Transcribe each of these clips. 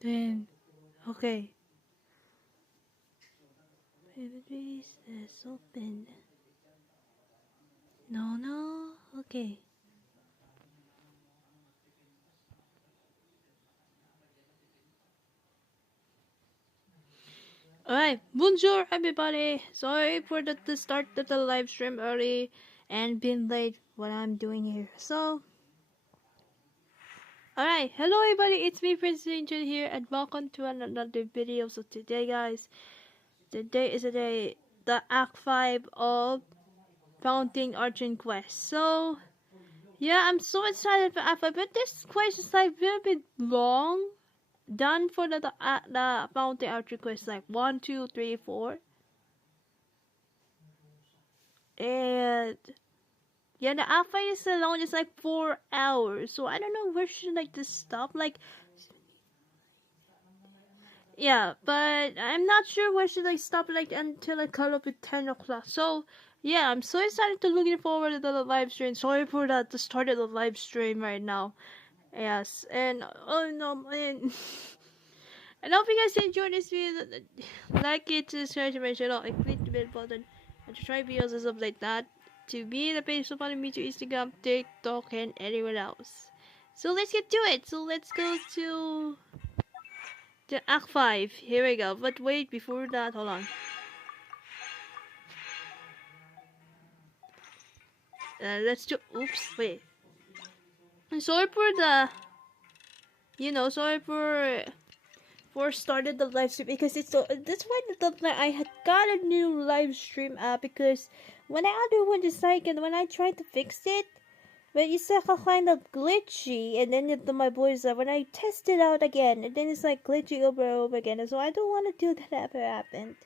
Then, okay. Please, let's open. No, okay. Alright, bonjour everybody. Sorry for the start of the live stream early and being late what I'm doing here. So, alright, hello everybody, it's me Prince Angel here and welcome to another video. So today guys, today is the Act 5 of Fontaine Archon quest. So, yeah, I'm so excited for Act 5, but this quest is like a little bit long. Done for the Fontaine Archon quest, like 1, 2, 3, 4. And yeah, the alpha is alone is like 4 hours, so I don't know where should like this stop. Like, yeah, but I'm not sure where should I stop like until I cut off at 10 o'clock. So yeah, I'm so excited to looking forward to the live stream. Sorry for that the start of the live stream right now. Yes, and oh no, man. And I hope you guys enjoyed this video. Like it, subscribe to my channel, and click the bell button, and to try videos and stuff like that. To be the page, so follow me to Instagram, TikTok, and anywhere else. So let's get to it. So let's go to the Act 5. Here we go. But wait, before that, hold on. Let's do. Oops, wait. Sorry for the. Sorry for started the live stream because it's so. That's why I had got a new live stream app because when I other one is like and when I tried to fix it. But it's like a kind of glitchy, and then my boys when I test it out again, and then it's like glitchy over and over again. So I don't want to do that ever happened.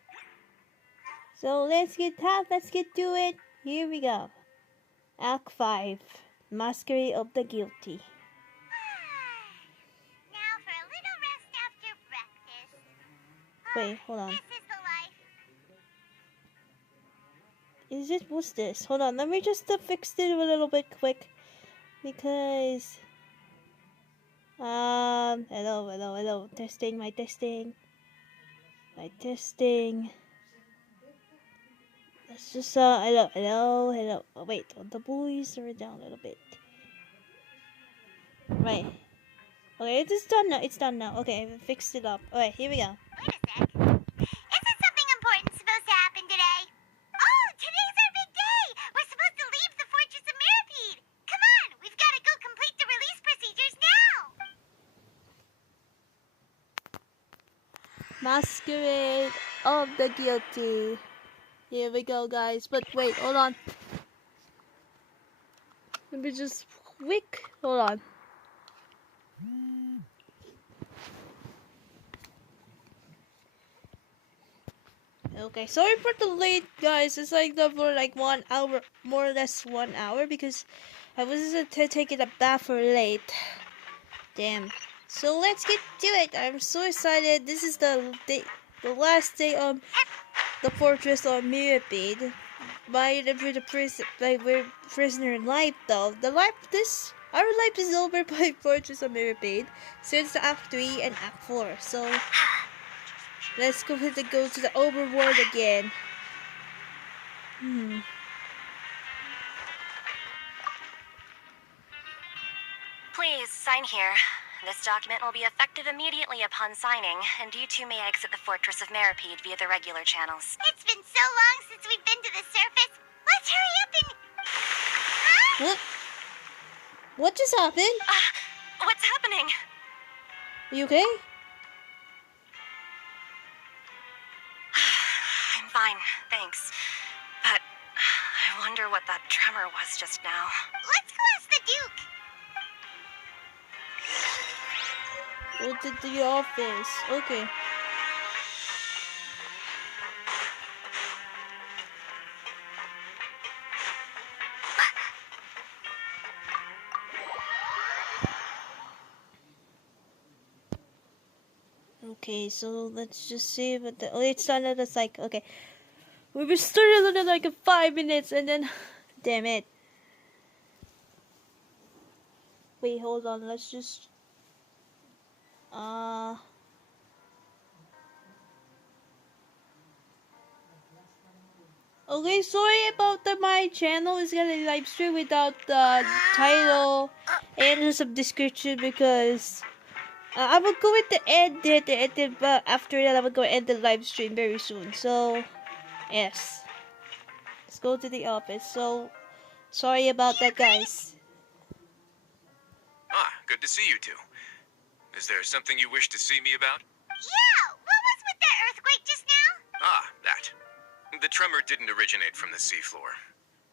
So let's get to it. Here we go. Act 5, Masquerade of the Guilty. Now for a little rest after breakfast. Wait, hold on. This is the life. Is it? What's this? Hold on. Let me just fix it a little bit quick, because hello. Testing. My testing. Let's just hello. Oh, wait, the boys are down a little bit. Right. Okay, it's done now. Okay, I fixed it up. Alright, here we go. Wait a sec. Isn't something important supposed to happen today? Oh, today's our big day! We're supposed to leave the Fortress of Mirapede! Come on, we've got to go complete the release procedures now! Masquerade of the Guilty. Here we go, guys. But wait, hold on. Let me just quick. Hold on. Okay, sorry for the late, guys. It's like for like 1 hour, more or less 1 hour, because I was taking a bath for late. Damn. So let's get to it. I'm so excited. This is the last day of the Fortress of Mirapede. By we're prisoner life though. Our life is over by Fortress of Mirapede since Act 3 and Act 4. So let's go to the overworld again. Please sign here. This document will be effective immediately upon signing, and you two may exit the Fortress of Mirapede via the regular channels. It's been so long since we've been to the surface. Let's hurry up and... What? What just happened? What's happening? Are you okay? I'm fine, thanks. But I wonder what that tremor was just now. Let's go ask the Duke. Go to the office. Okay. Okay, so let's just see what the... Oh, it's done at a like... Okay. We were started in like 5 minutes and then... Damn it. Wait, hold on. Let's just... Okay, sorry about my channel is gonna live stream without the title and some description because I will go with the edit, but after that I will go end the live stream very soon. So yes, let's go to the office. So sorry about that, guys. Ah, good to see you two. Is there something you wish to see me about? Yeah, what was with that earthquake just now? Ah, that. The tremor didn't originate from the seafloor.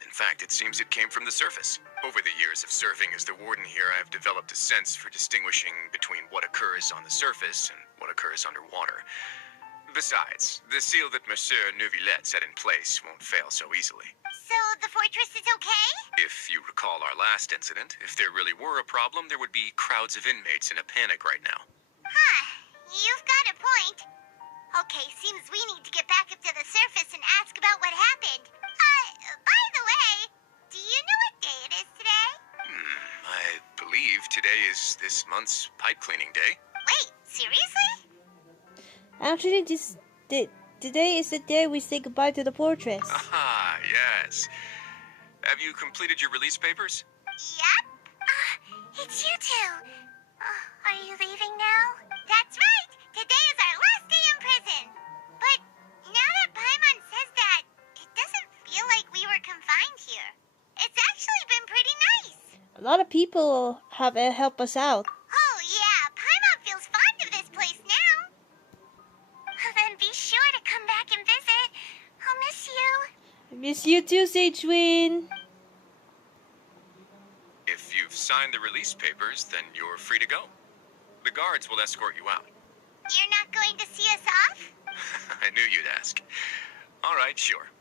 In fact, it seems it came from the surface. Over the years of serving as the warden here, I have developed a sense for distinguishing between what occurs on the surface and what occurs underwater. Besides, the seal that Monsieur Neuvillette set in place won't fail so easily. So the fortress is okay? If you recall our last incident, if there really were a problem, there would be crowds of inmates in a panic right now. Huh, you've got a point. Okay, seems we need to get back up to the surface and ask about what happened. By the way, do you know what day it is today? I believe today is this month's pipe cleaning day. Wait, seriously? Actually, today is the day we say goodbye to the fortress. Ah, yes. Have you completed your release papers? Yep. It's you two. Are you leaving now? That's right. Today is our last day in prison. But now that Paimon says that, it doesn't feel like we were confined here. It's actually been pretty nice. A lot of people have helped us out. Oh yeah, Paimon feels fond of this place now. Then be sure to come back and visit. I'll miss you. I miss you too, Sagewin. If you've signed the release papers, then you're free to go. The guards will escort you out. You're not going to see us off? I knew you'd ask. All right, sure.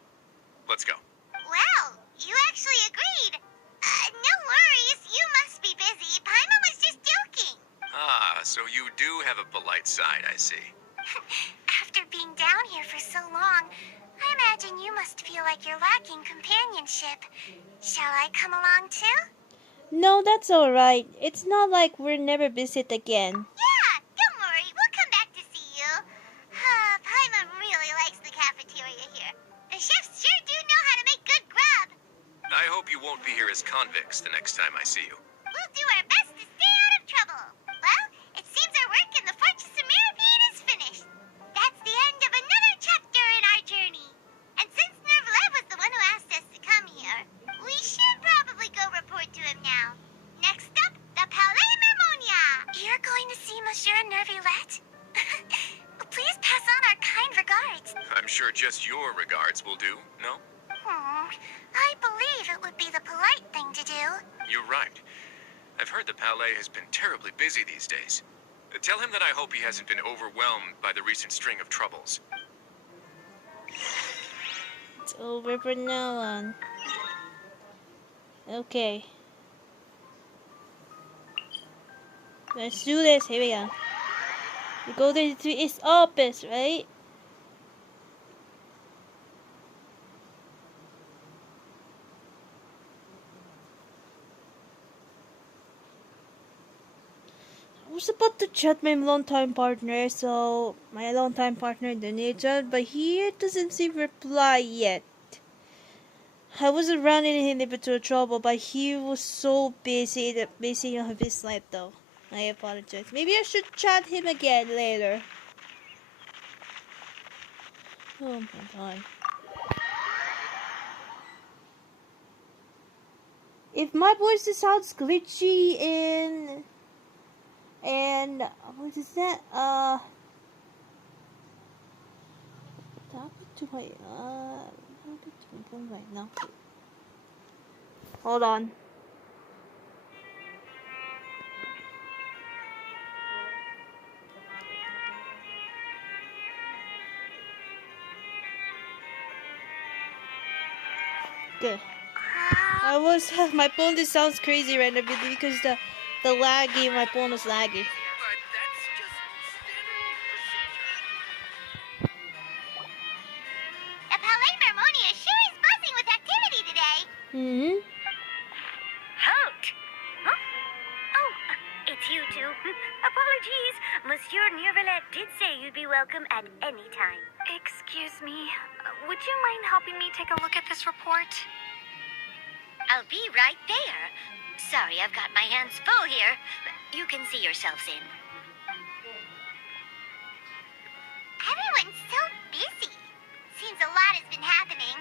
Let's go. Well, you actually agreed. No worries, you must be busy. Paimon was just joking. Ah, so you do have a polite side, I see. After being down here for so long, I imagine you must feel like you're lacking companionship. Shall I come along too? No, that's alright. It's not like we'll never visit again. Yeah, don't worry, we'll come back to see you. Paimon really likes the cafeteria here. The chefs sure do know how to make good grub. I hope you won't be here as convicts the next time I see you. We'll do our best to stay out of trouble. Well, it seems our work in the Fortress of Mirapede is finished. That's the end of another chapter in our journey. And since Neuvillette was the one who asked us to come here, we should probably go report to him now. Next up, the Palais Mermonia. You're going to see Monsieur Neuvillette? Please pass on our kind regards. I'm sure just your regards will do, no? I believe it would be the polite thing to do. You're right. I've heard the Palais has been terribly busy these days. Tell him that I hope he hasn't been overwhelmed by the recent string of troubles. It's over for now on. Okay. Let's do this. Here we go. We go to his office, right? I was about to chat my longtime partner, so my longtime partner didn't chat, but he doesn't seem to reply yet. I wasn't running him into trouble, but he was so busy on his life though. I apologize. Maybe I should chat him again later. Oh my god. If my voice sounds glitchy and what is that? Talking to my phone right now. Hold on. Good. My phone just sounds crazy right now because the laggy, my phone was laggy. But that's just standard procedure. The Palais Mermonia sure is buzzing with activity today. Hmm. Halt! Huh? Oh, it's you two. Apologies. Monsieur Neuvillette did say you'd be welcome at any time. Excuse me. Would you mind helping me take a look at this report? I'll be right there. Sorry, I've got my hands full here. You can see yourselves in. Everyone's so busy. Seems a lot has been happening.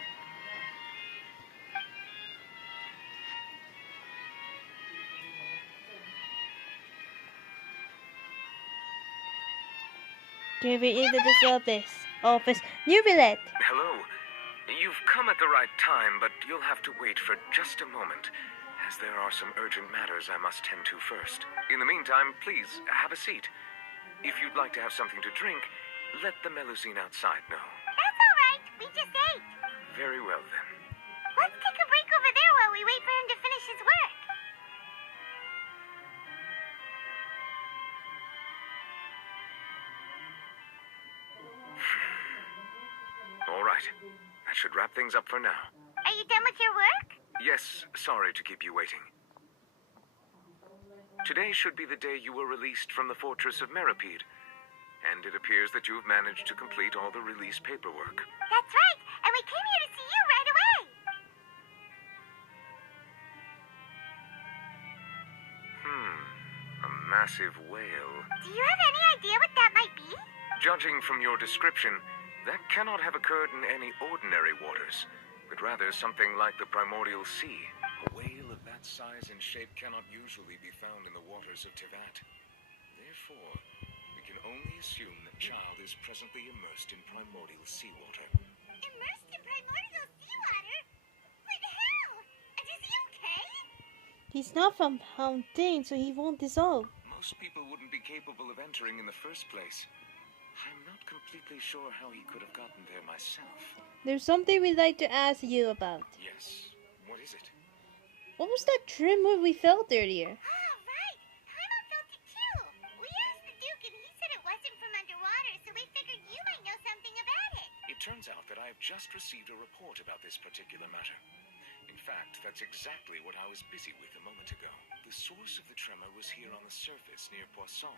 Give it into the office. New billet. Hello. You've come at the right time, but you'll have to wait for just a moment, as there are some urgent matters I must tend to first. In the meantime, please, have a seat. If you'd like to have something to drink, let the Melusine outside know. That's all right. We just ate. Very well, then. Let's take a break over there while we wait for him to finish his work. All right. That should wrap things up for now. Are you done with your work? Yes, sorry to keep you waiting. Today should be the day you were released from the Fortress of Meripede, and it appears that you've managed to complete all the release paperwork. That's right, and we came here to see you right away. A massive whale. Do you have any idea what that might be? Judging from your description, that cannot have occurred in any ordinary waters, but rather something like the primordial sea. A whale of that size and shape cannot usually be found in the waters of Tivat. Therefore, we can only assume that Child is presently immersed in primordial seawater. Immersed in primordial seawater? What the hell? Is he okay? He's not from Fontaine, so he won't dissolve. Most people wouldn't be capable of entering in the first place. I'm not completely sure how he could have gotten there myself. There's something we'd like to ask you about. Yes, what is it? What was that tremor we felt earlier? Ah, right. Paimon felt it too. We asked the Duke and he said it wasn't from underwater, so we figured you might know something about it. It turns out that I have just received a report about this particular matter. In fact, that's exactly what I was busy with a moment ago. The source of the tremor was here on the surface near Poisson.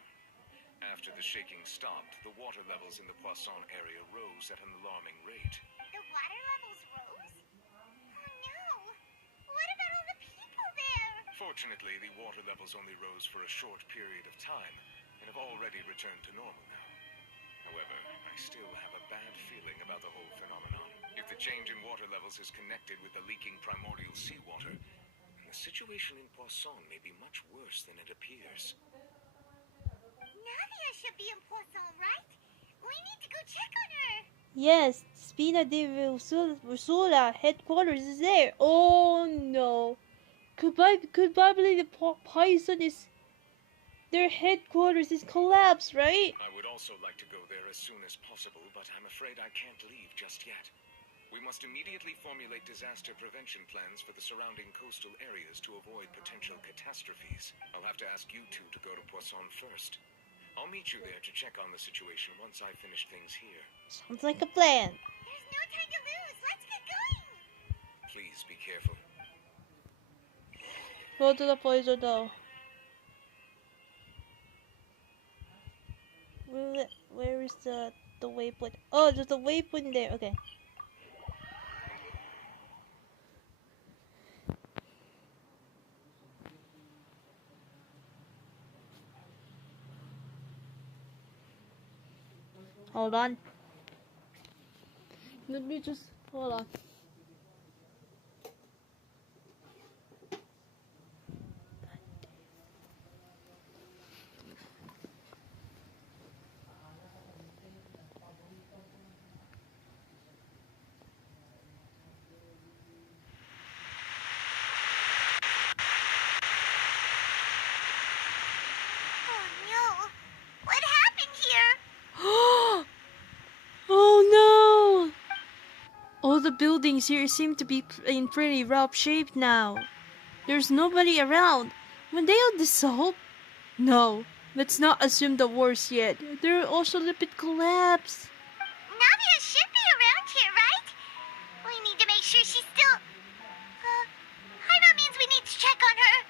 After the shaking stopped, the water levels in the Poisson area rose at an alarming rate. The water levels rose? Oh no. What about all the people there? Fortunately, the water levels only rose for a short period of time and have already returned to normal now. However, I still have a bad feeling about the whole phenomenon. If the change in water levels is connected with the leaking primordial seawater, then the situation in Poisson may be much worse than it appears. Nadia should be in Poisson, right? We need to go check on her. Yes, Spina de Ursula headquarters is there. Oh no. Could probably the Poison is... Their headquarters is collapsed, right? I would also like to go there as soon as possible, but I'm afraid I can't leave just yet. We must immediately formulate disaster prevention plans for the surrounding coastal areas to avoid potential catastrophes. I'll have to ask you two to go to Poisson first. I'll meet you there to check on the situation once I finish things here. Sounds like a plan. There's no time to lose. Let's get going. Please be careful. Go to the Poison though. Where is the waypoint? Oh, there's a waypoint there. Okay. Hold on. Let me just hold on. Oh no. What happened here? Oh no! All the buildings here seem to be in pretty rough shape now. There's nobody around. When they all dissolve? No, let's not assume the worst yet. They're also a bit collapsed. Nadia should be around here, right? We need to make sure she's still... Paimon means we need to check on her.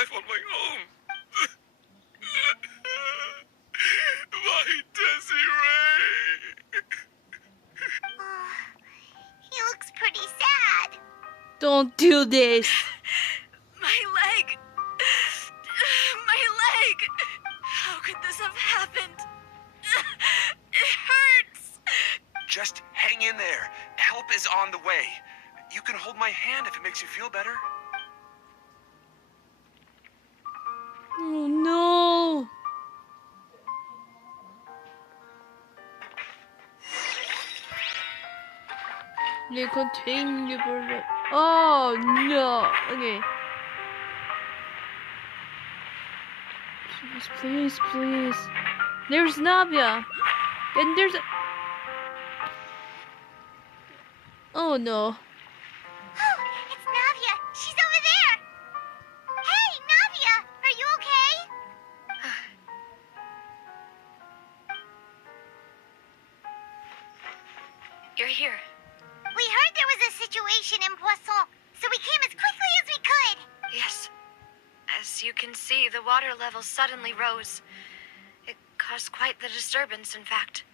survive on my own. My Desiree! Oh, he looks pretty sad. Don't do this. My leg! My leg! How could this have happened? It hurts! Just hang in there. Help is on the way. You can hold my hand if it makes you feel better. Oh no. They contain the bullet. Oh no. Okay. Please, please, please. There's Navia. And there's a... Oh no. Oh, it's Navia. She's over there. Hey, Navia, are you okay? You're here. We heard there was a situation in Poisson, so we came as quickly as we could. Yes. As you can see, the water level suddenly rose. It caused quite the disturbance, in fact.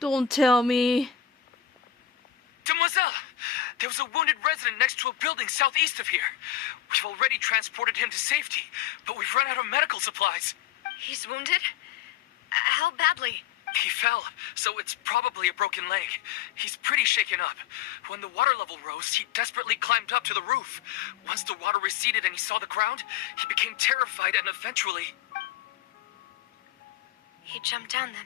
Don't tell me. Mademoiselle, there was a wounded resident next to a building southeast of here. We've already transported him to safety, but we've run out of medical supplies. He's wounded? How badly? He fell, so it's probably a broken leg. He's pretty shaken up. When the water level rose, he desperately climbed up to the roof. Once the water receded and he saw the ground, he became terrified and eventually... He jumped down then.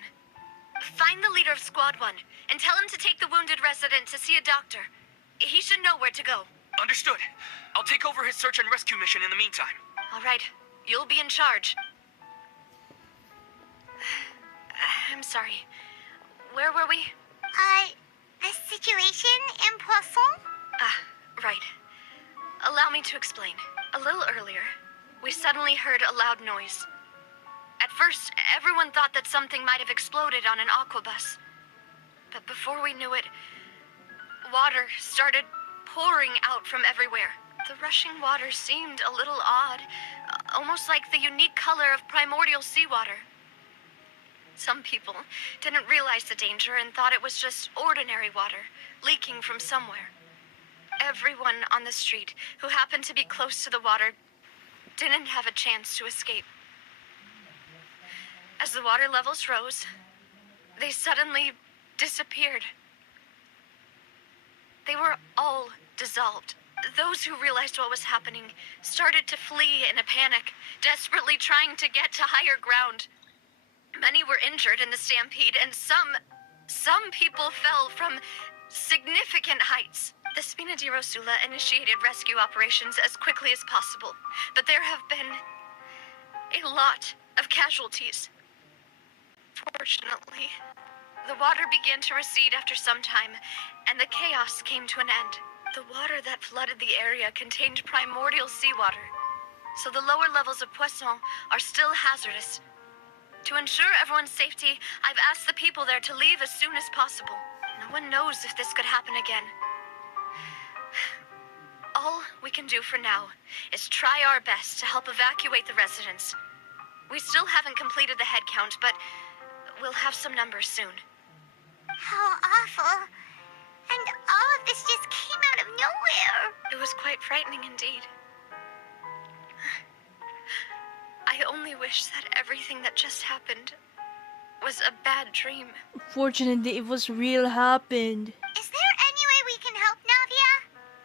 Find the leader of Squad 1 and tell him to take the wounded resident to see a doctor. He should know where to go. Understood. I'll take over his search and rescue mission in the meantime. All right. You'll be in charge. I'm sorry. Where were we? The situation in Poisson? Ah, right. Allow me to explain. A little earlier, we suddenly heard a loud noise. At first, everyone thought that something might have exploded on an aquabus. But before we knew it, water started pouring out from everywhere. The rushing water seemed a little odd, almost like the unique color of primordial seawater. Some people didn't realize the danger and thought it was just ordinary water, leaking from somewhere. Everyone on the street who happened to be close to the water didn't have a chance to escape. As the water levels rose, they suddenly disappeared. They were all dissolved. Those who realized what was happening started to flee in a panic, desperately trying to get to higher ground. Many were injured in the stampede, and some people fell from significant heights. The Spina di Rosula initiated rescue operations as quickly as possible, but there have been a lot of casualties. Fortunately, the water began to recede after some time, and the chaos came to an end. The water that flooded the area contained primordial seawater, so the lower levels of Poisson are still hazardous. To ensure everyone's safety, I've asked the people there to leave as soon as possible. No one knows if this could happen again. All we can do for now is try our best to help evacuate the residents. We still haven't completed the head count, but we'll have some numbers soon. How awful. And all of this just came out of nowhere. It was quite frightening indeed. I only wish that everything that just happened was a bad dream. Fortunately, it was real happened. Is there any way we can help, Navia?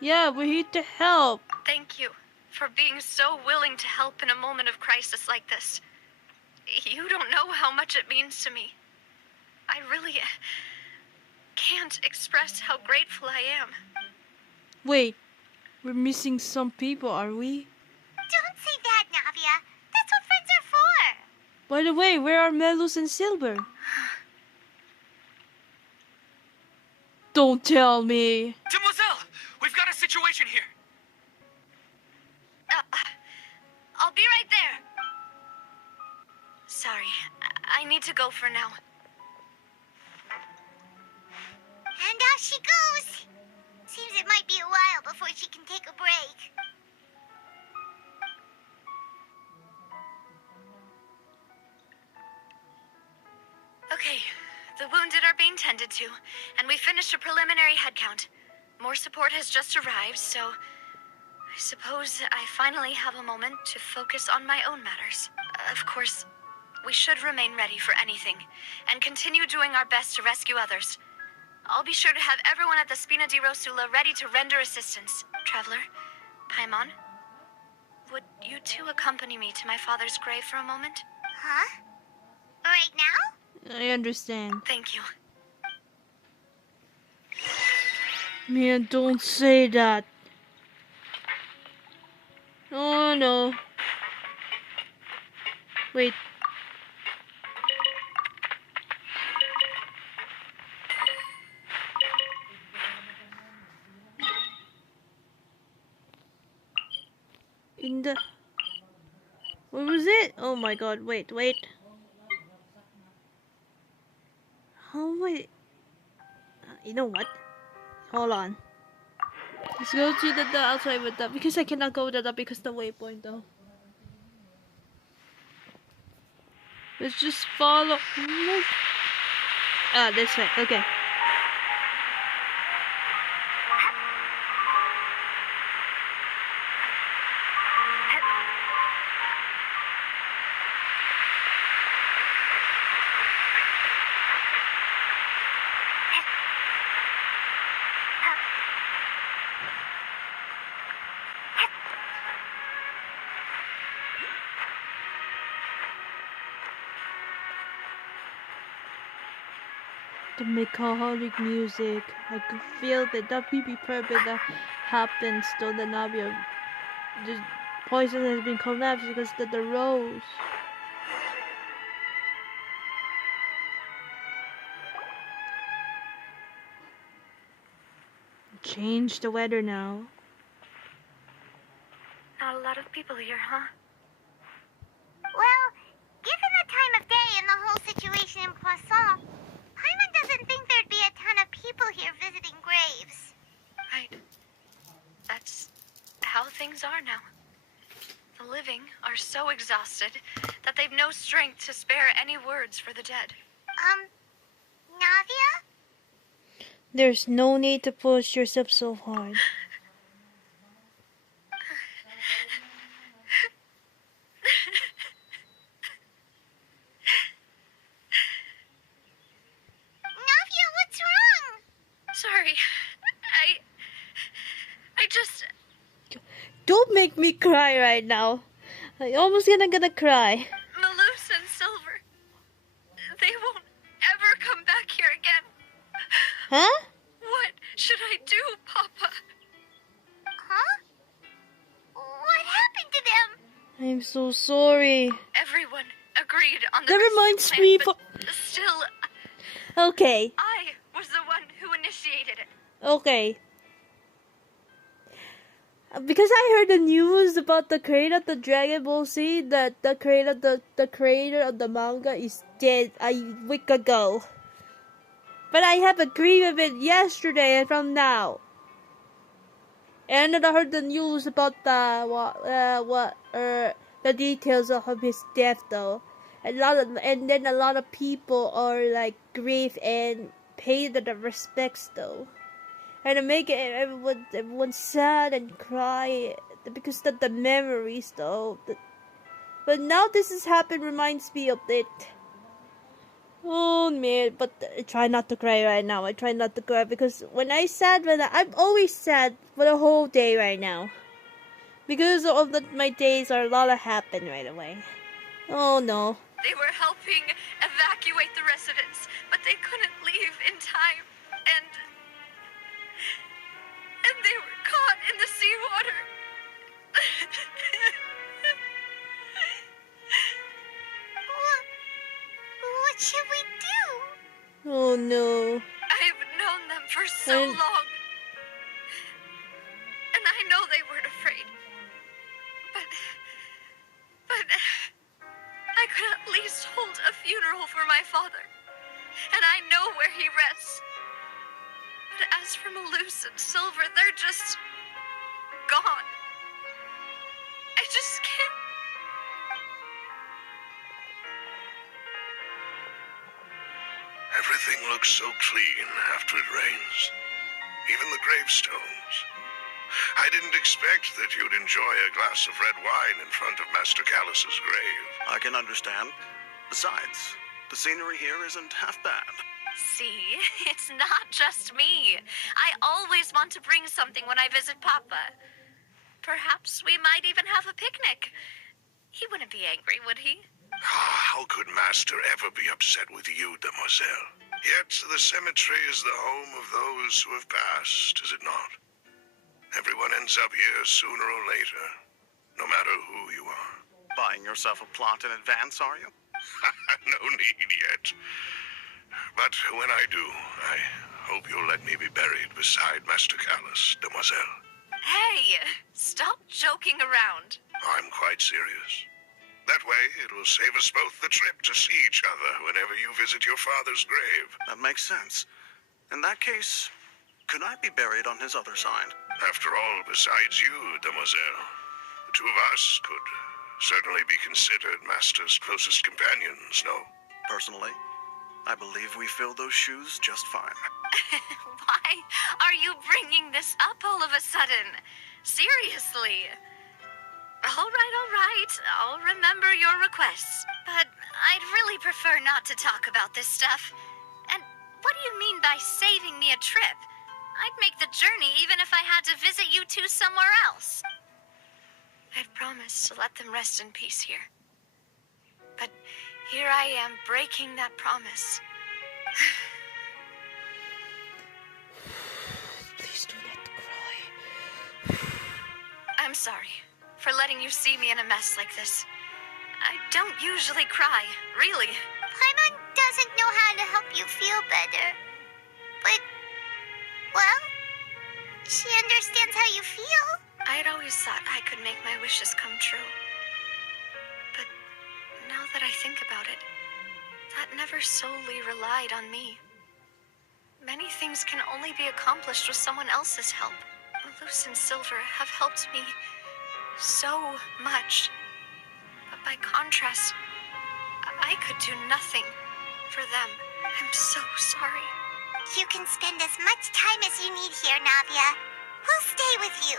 Yeah, we're here to help. Thank you for being so willing to help in a moment of crisis like this. You don't know how much it means to me. I really can't express how grateful I am. Wait, we're missing some people, are we? Don't say that, Navia. That's what friends are for. By the way, where are Melus and Silver? Don't tell me. Mademoiselle, we've got a situation here. I'll be right there. Sorry, I need to go for now. And off she goes. Seems it might be a while before she can take a break. Okay, the wounded are being tended to, and we finished a preliminary head count. More support has just arrived, so I suppose I finally have a moment to focus on my own matters. Of course, we should remain ready for anything, and continue doing our best to rescue others. I'll be sure to have everyone at the Spina di Rosula ready to render assistance. Traveler, Paimon, would you two accompany me to my father's grave for a moment? Huh? Right now? I understand. Thank you. Man, don't say that. Oh no. Wait. In the... What was it? Oh my god, wait. How am I... You know what? Hold on. Let's go to the outside with that, because I cannot go to that because the waypoint though. Let's just follow... Ah, this way, okay. The melancholic music. I could feel that may be perfect that happens though the Navia. The poison has been collapsed because of the rose. Change the weather now. Not a lot of people here, huh? Well, given the time of day and the whole situation in Poisson, Paimon doesn't think there'd be a ton of people here visiting graves. Right. That's how things are now. The living are so exhausted that they've no strength to spare any words for the dead. Navia? There's no need to push yourself so hard. Navia, what's wrong? Sorry. I just... Don't make me cry right now. I almost gonna cry. Malus and Silver. They won't ever come back here again. Huh? What should I do, Papa? Huh? What happened to them? I'm so sorry. Everyone agreed on the That rescue reminds plan, me. but still, Okay. I was the one who initiated it. Okay. Because I heard the news about the creator of the Dragon Ball Z, that the creator of the manga is dead a week ago. But I have agreed with it yesterday and from now. And then I heard the news about the details of his death though. And then a lot of people are like grieve and pay the respects though. And to make it everyone sad and cry because of the memories though. But now this has happened reminds me of it. Oh man, but I try not to cry right now. I try not to cry because I'm always sad for the whole day right now. Because of my days are a lot of happen right away. Oh no. They were helping evacuate the residents, but they couldn't leave in time. And they were caught in the seawater. What should we do? Oh no. I've known them for so long. And I know they weren't afraid. But I could at least hold a funeral for my father. And I know where he rests. But as for Malus and Silver, they're just gone. I just can't. Everything looks so clean after it rains. Even the gravestones. I didn't expect that you'd enjoy a glass of red wine in front of Master Callus's grave. I can understand. Besides, the scenery here isn't half bad. See, it's not just me. I always want to bring something when I visit Papa. Perhaps we might even have a picnic. He wouldn't be angry, would he? How could Master ever be upset with you, Mademoiselle? Yet the cemetery is the home of those who have passed, is it not? Everyone ends up here sooner or later, no matter who you are. Buying yourself a plot in advance, are you? No need yet. But when I do, I hope you'll let me be buried beside Master Callus, Mademoiselle. Hey, stop joking around. I'm quite serious. That way, it will save us both the trip to see each other whenever you visit your father's grave. That makes sense. In that case, could I be buried on his other side? After all, besides you, Mademoiselle, the two of us could certainly be considered Master's closest companions, no? Personally, I believe we fill those shoes just fine. Why are you bringing this up all of a sudden? Seriously. All right. I'll remember your requests. But I'd really prefer not to talk about this stuff. And what do you mean by saving me a trip? I'd make the journey even if I had to visit you two somewhere else. I'd promised to let them rest in peace here. But here I am breaking that promise. Please do not cry. I'm sorry for letting you see me in a mess like this. I don't usually cry, really. Paimon doesn't know how to help you feel better. But, well, she understands how you feel. I'd always thought I could make my wishes come true. But now that I think about it, that never solely relied on me. Many things can only be accomplished with someone else's help. Malus and Silver have helped me so much. But by contrast, I could do nothing for them. I'm so sorry. You can spend as much time as you need here, Navia. We'll stay with you.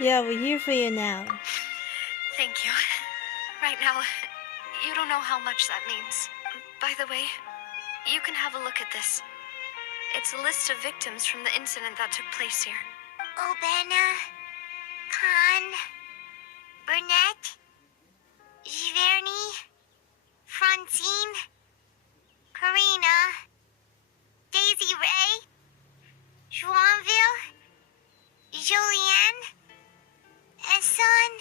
Yeah, we're here for you now. Thank you. Right now, you don't know how much that means. By the way, you can have a look at this. It's a list of victims from the incident that took place here. Obena, Khan, Burnett, Giverny, Francine, Karina, Daisy Ray, Joinville, Julianne, Esson,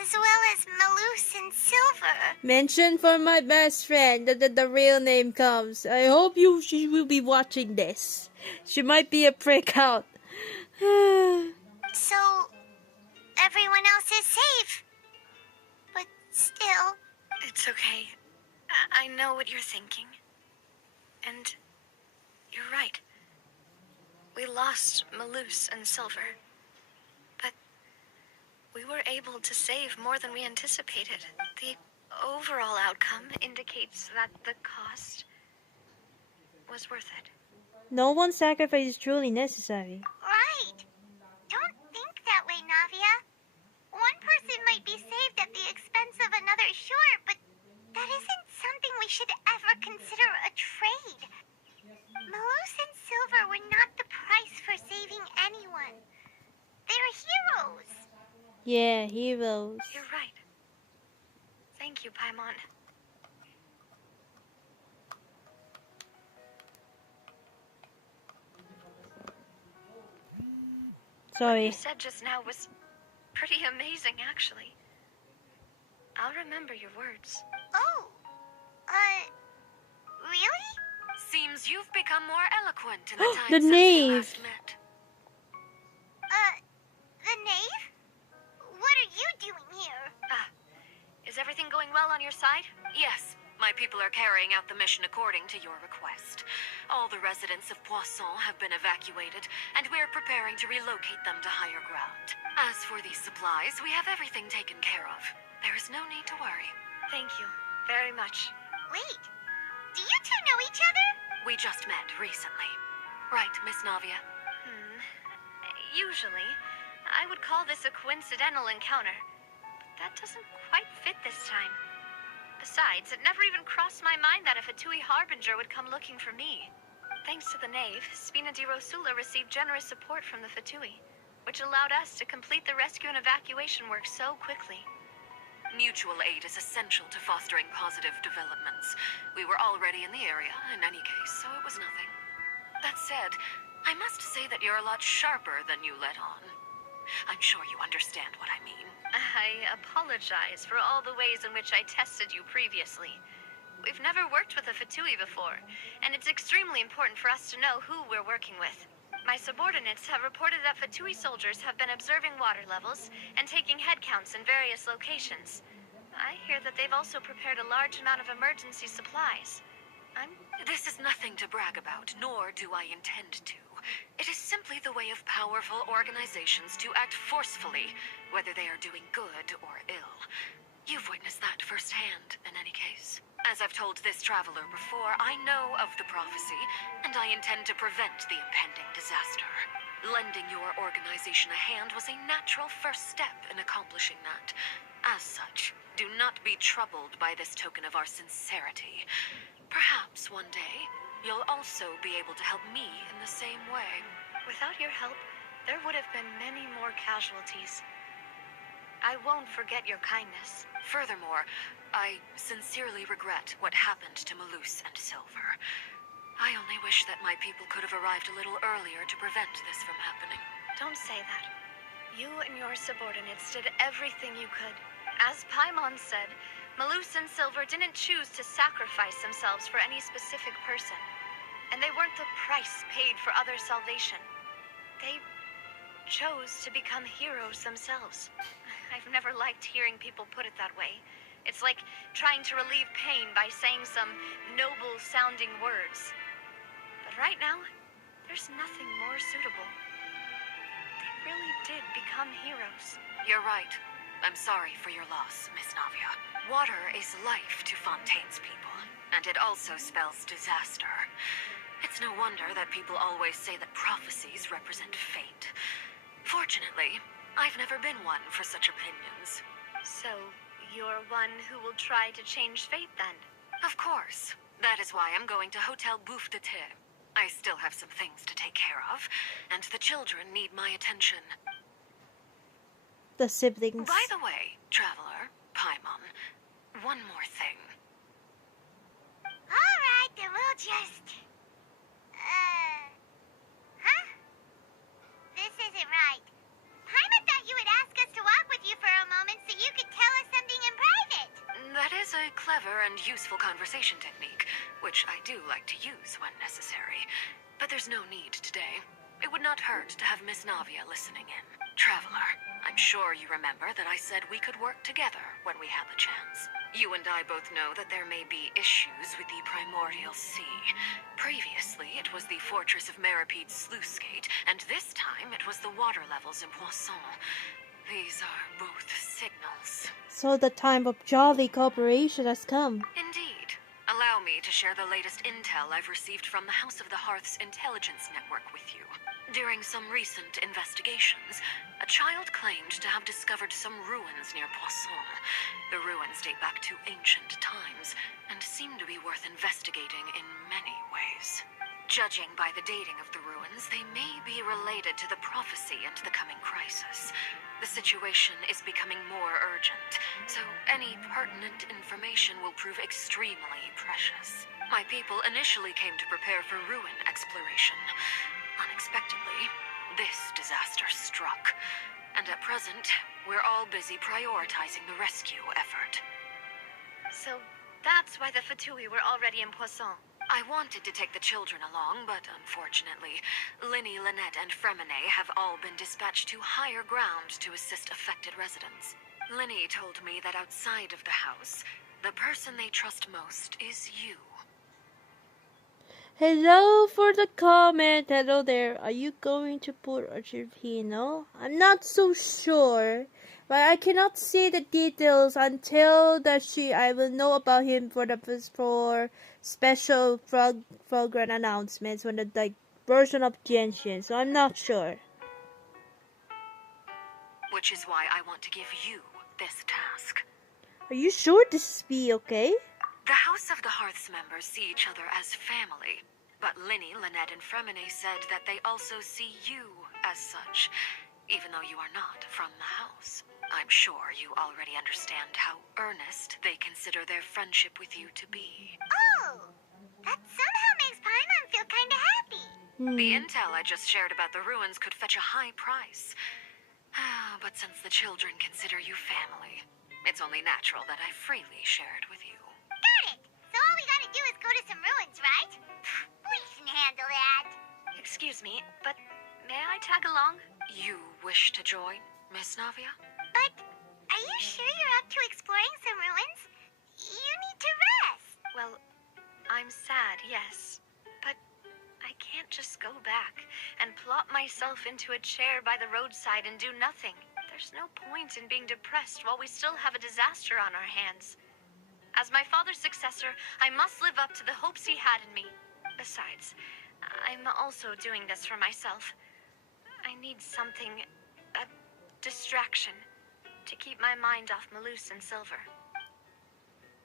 as well as Malus and Silver. Mention for my best friend that the real name comes. I hope she will be watching this. She might be a prick out. So, everyone else is safe. But still, It's okay. I know what you're thinking. And you're right. We lost Malus and Silver. But we were able to save more than we anticipated. The overall outcome indicates that the cost was worth it. No one sacrifice is truly necessary. right. Don't think that way, Navia. One person might be saved at the expense of another, sure, but that isn't something we should ever consider a trade. Malus and Silver were not the price for saving anyone. They're heroes. Yeah, heroes. You're right. Thank you, Paimon. What Sorry. you said just now was pretty amazing, actually. I'll remember your words. Oh, really? Seems you've become more eloquent in the time The since we knave. last met. The knave? What are you doing here? Is everything going well on your side? Yes, my people are carrying carrying out the mission according to your request. All the residents of Poisson have been evacuated, and we're preparing to relocate them to higher ground. As for these supplies, we have everything taken care of. There is no need to worry. Thank you very much. Wait, do you two know each other? We just met recently. Right, Miss Navia? Usually, I would call this a coincidental encounter. But that doesn't quite fit this time. Besides, it never even crossed my mind that a Fatui Harbinger would come looking for me. Thanks to the Knave, Spina di Rosula received generous support from the Fatui, which allowed us to complete the rescue and evacuation work so quickly. Mutual aid is essential to fostering positive developments. We were already in the area, in any case, so it was nothing. That said, I must say that you're a lot sharper than you let on. I'm sure you understand what I mean. I apologize for all the ways in which I tested you previously. We've never worked with a Fatui before, and it's extremely important for us to know who we're working with. My subordinates have reported that Fatui soldiers have been observing water levels and taking head counts in various locations. I hear that they've also prepared a large amount of emergency supplies. This is nothing to brag about, nor do I intend to. It is simply the way of powerful organizations to act forcefully, whether they are doing good or ill. You've witnessed that firsthand, in any case. As I've told this traveler before, I know of the prophecy, and I intend to prevent the impending disaster. Lending your organization a hand was a natural first step in accomplishing that. As such, do not be troubled by this token of our sincerity. Perhaps one day, you'll also be able to help me in the same way. Without your help, there would have been many more casualties. I won't forget your kindness. Furthermore, I sincerely regret what happened to Malus and Silver. I only wish that my people could have arrived a little earlier to prevent this from happening. Don't say that. You and your subordinates did everything you could. As Paimon said, Malus and Silver didn't choose to sacrifice themselves for any specific person. And they weren't the price paid for other salvation. They chose to become heroes themselves. I've never liked hearing people put it that way. It's like trying to relieve pain by saying some noble-sounding words. But right now, there's nothing more suitable. They really did become heroes. You're right. I'm sorry for your loss, Miss Navia. Water is life to Fontaine's people, and it also spells disaster. It's no wonder that people always say that prophecies represent fate. Fortunately, I've never been one for such opinions. So, you're one who will try to change fate then? Of course. That is why I'm going to Hotel Bouffe de Thé. I still have some things to take care of, and the children need my attention. The siblings. By the way, traveler, Paimon, one more thing. Alright, then we'll just... Huh? This isn't right. Paimon thought you would ask us to walk with you for a moment so you could tell us something in private. That is a clever and useful conversation technique, which I do like to use when necessary. But there's no need today. It would not hurt to have Miss Navia listening in. Traveler, I'm sure you remember that I said we could work together when we had the chance. You and I both know that there may be issues with the Primordial Sea. Previously, it was the Fortress of Maripede's sluice gate, and this time it was the water levels in Poisson. These are both signals. So the time of jolly cooperation has come. Indeed. Allow me to share the latest intel I've received from the House of the Hearth's intelligence network with you. During some recent investigations, a child claimed to have discovered some ruins near Poisson. The ruins date back to ancient times, and seem to be worth investigating in many ways. Judging by the dating of the ruins, they may be related to the prophecy and the coming crisis. The situation is becoming more urgent, so any pertinent information will prove extremely precious. My people initially came to prepare for ruin exploration. Unexpectedly, this disaster struck, and at present, we're all busy prioritizing the rescue effort. So, that's why the Fatui were already in Poisson. I wanted to take the children along, but unfortunately, Linny, Lynette, and Fremine have all been dispatched to higher ground to assist affected residents. Linny told me that outside of the house, the person they trust most is you. Hello for the comment. Hello there. Are you going to put Archivino? I'm not so sure, but I cannot see the details until I will know about him for special program announcements when the version of Genshin. So I'm not sure. Which is why I want to give you this task. Are you sure this be okay? The House of the Hearth's members see each other as family, but Linny, Lynette, and Fremine said that they also see you as such, even though you are not from the house. I'm sure you already understand how earnest they consider their friendship with you to be. Oh, that somehow makes Paimon feel kinda happy. The intel I just shared about the ruins could fetch a high price. But since the children consider you family, it's only natural that I freely share it with you. Got it. So all we gotta do is go to some ruins, right? We can handle that. Excuse me, but may I tag along? You wish to join, Miss Navia? But are you sure you're up to exploring some ruins? You need to rest. Well, I'm sad, yes. But I can't just go back and plop myself into a chair by the roadside and do nothing. There's no point in being depressed while we still have a disaster on our hands. As my father's successor, I must live up to the hopes he had in me. Besides, I'm also doing this for myself. I need something, a distraction, to keep my mind off Malus and Silver.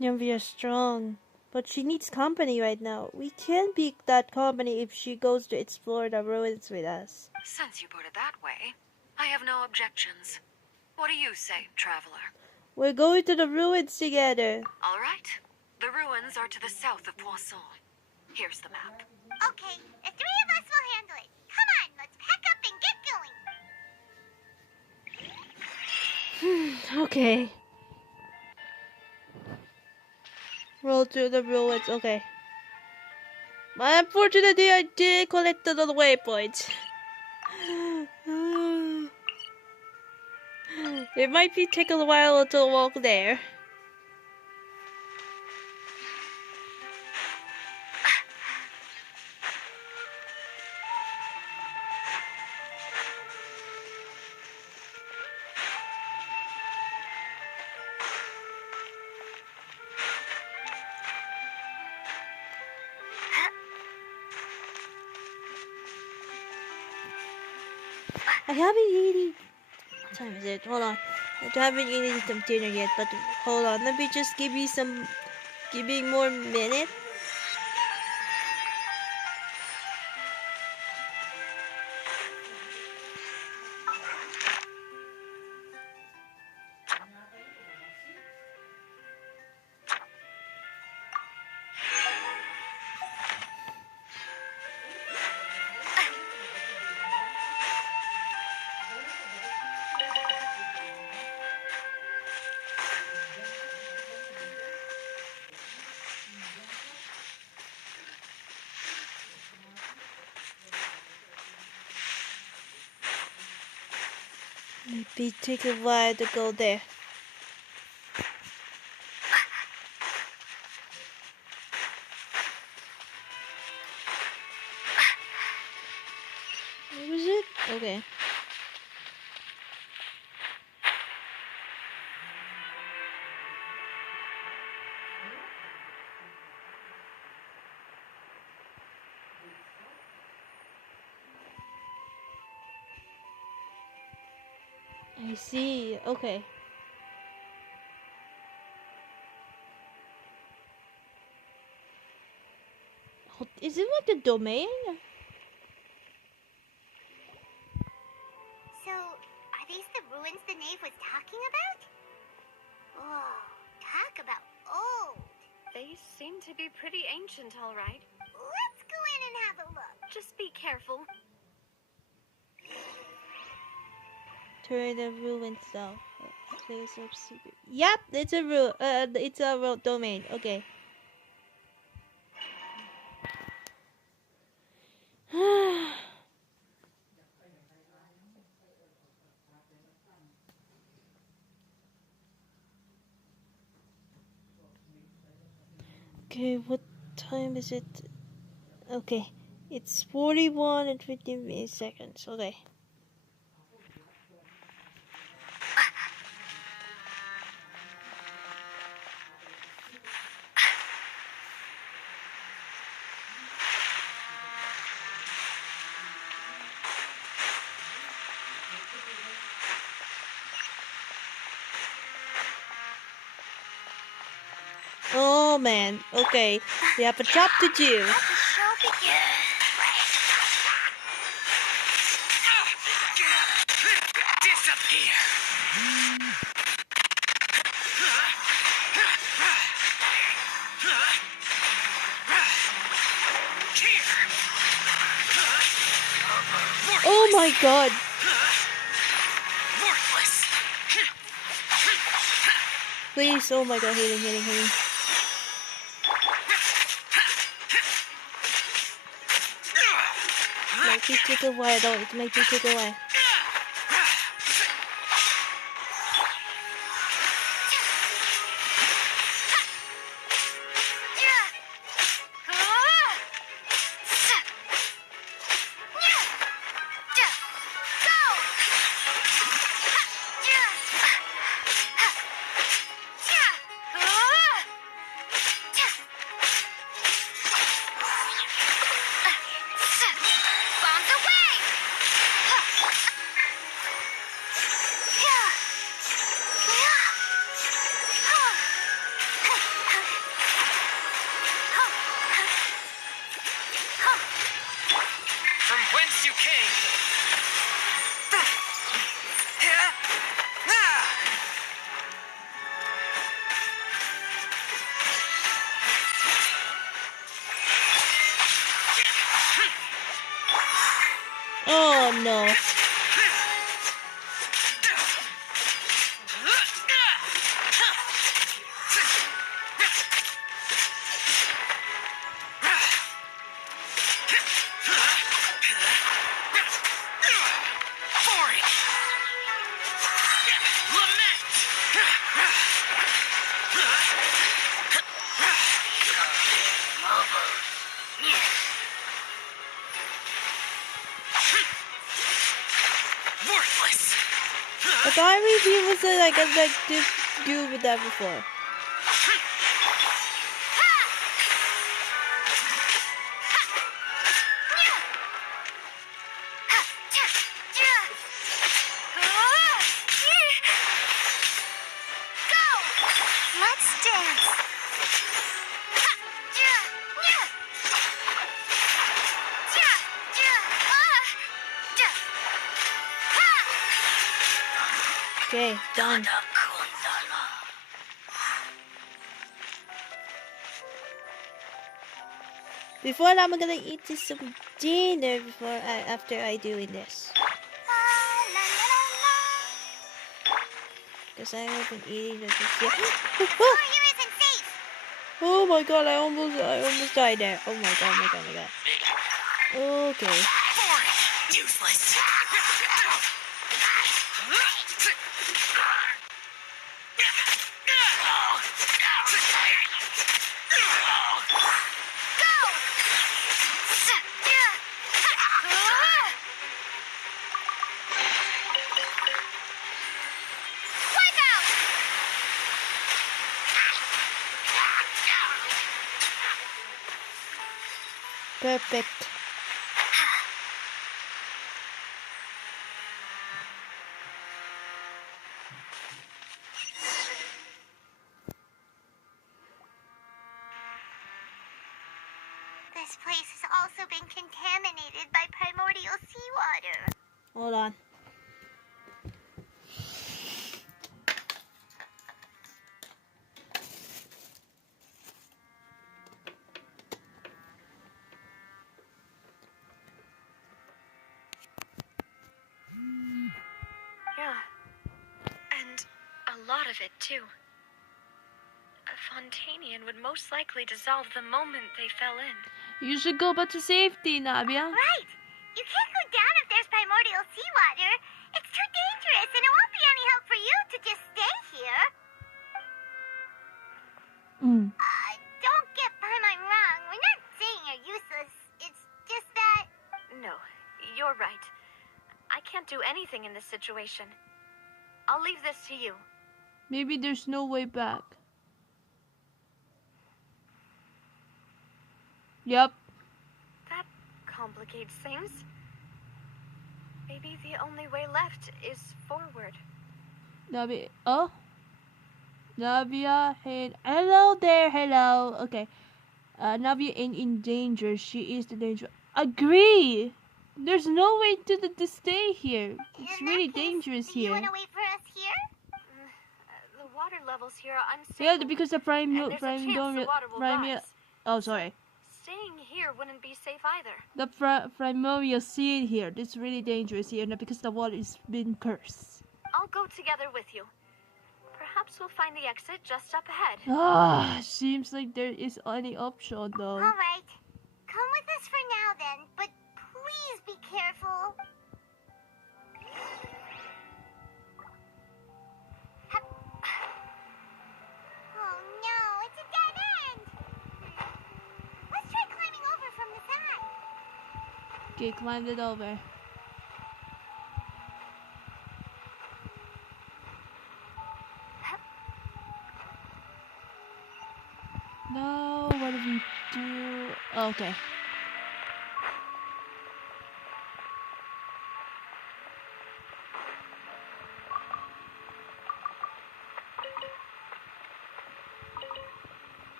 Navia is strong, but she needs company right now. We can't be that company if she goes to explore the ruins with us. Since you put it that way, I have no objections. What do you say, traveler? We're going to the ruins together. All right. The ruins are to the south of Poisson. Here's the map. Okay, the three of us will handle it. Come on, let's pack up and get going. Okay. Roll through the ruins. Okay. But unfortunately, I didn't collect the little waypoints. It might be take a while to walk there. I haven't eaten. What time is it? Hold on. I haven't eaten some dinner yet, but hold on. Let me just give me more minutes. Maybe take a while to go there. What was it? Okay. I see. Okay. Is it like the domain? So, are these the ruins the knave was talking about? Whoa, talk about old. They seem to be pretty ancient, all right. Let's go in and have a look. Just be careful. Turn the ruins though. Place of secret. Yep, it's a domain. Okay. Okay, what time is it? Okay. It's 41 and 15 seconds. Okay. Oh man, okay. We have a job to do. Let the show begin. Disappear! Oh my god. Worthless! Please, oh my god, hitting. Make me take away, don't make me take away. From whence you came! Oh no. Worthless! But I review was like to do with that before. Let's dance. Okay, done. Before that, I'm gonna eat some dinner after I doing this. Because I haven't eaten this yet. Oh, here isn't safe. Oh my god, I almost died there. Oh my god. Okay. Useless! Perfect. This place has also been contaminated by primordial seawater. Hold on. Yeah. And a lot of it, too. A Fontainian would most likely dissolve the moment they fell in. You should go back to safety, Nabia. Right. You can't go down if there's primordial seawater. It's too dangerous, and it won't be any help for you to just stay here. Don't get Paimon wrong. We're not saying you're useless. you're right. I can't do anything in this situation. I'll leave this to you. Maybe there's no way back. Yep. That complicates things. Maybe the only way left is forward. Navia. Oh? Navia, hey. Hello there, hello. Okay. Navia ain't in danger. She is the danger. Agree! There's no way to stay here. It's In really that case, dangerous do you here. want to wait for us here? The water levels here are unstable. Yeah, because the prime and there's a chance the water will rise. Oh, sorry. Staying here wouldn't be safe either. The primordial seed here. It's really dangerous here because the water is been cursed. I'll go together with you. Perhaps we'll find the exit just up ahead. Ah, seems like there is any option though. All right. Come with us for now then, but please be careful. Oh no, it's a dead end. Let's try climbing over from the side. Okay, climbed it over. No, what do we do? Oh, okay.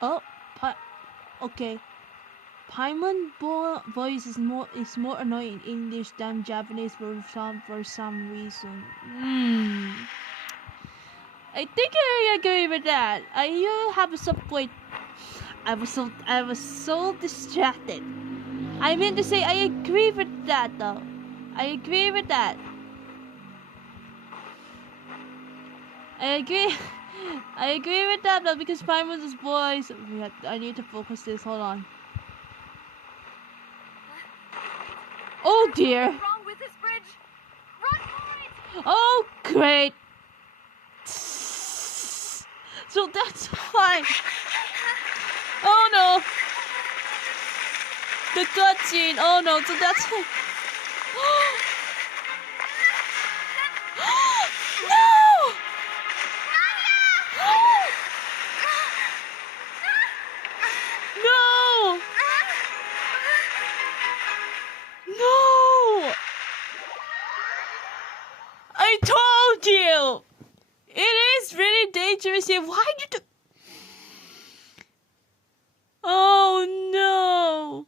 Oh, okay. Paimon voice is more annoying in English than Japanese for some reason. I think I agree with that. You have some point. I was so distracted. I meant to say I agree with that though. I agree with that. I agree with that though because Paimon's voice. I need to focus this. Hold on. Oh dear. What's wrong with this bridge? Run for it! Oh great. So that's fine. Oh no. The cutscene. Oh no. So that's fine. No. No! No! I told you! It is really dangerous here. Why did you do... Oh no!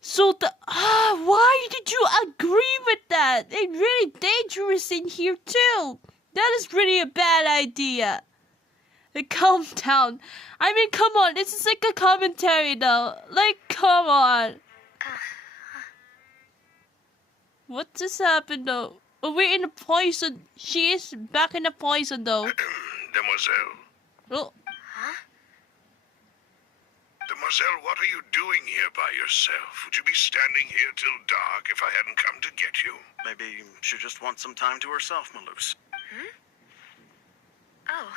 So why did you agree with that? It's really dangerous in here too. That is really a bad idea. Calm down. I mean, come on. This is like a commentary though. Like, come on. What just happened though? Are we in the poison? She is back in the poison though. Demoiselle. Oh. Demoiselle, what are you doing here by yourself? Would you be standing here till dark if I hadn't come to get you? Maybe she just wants some time to herself, Maloose. Oh.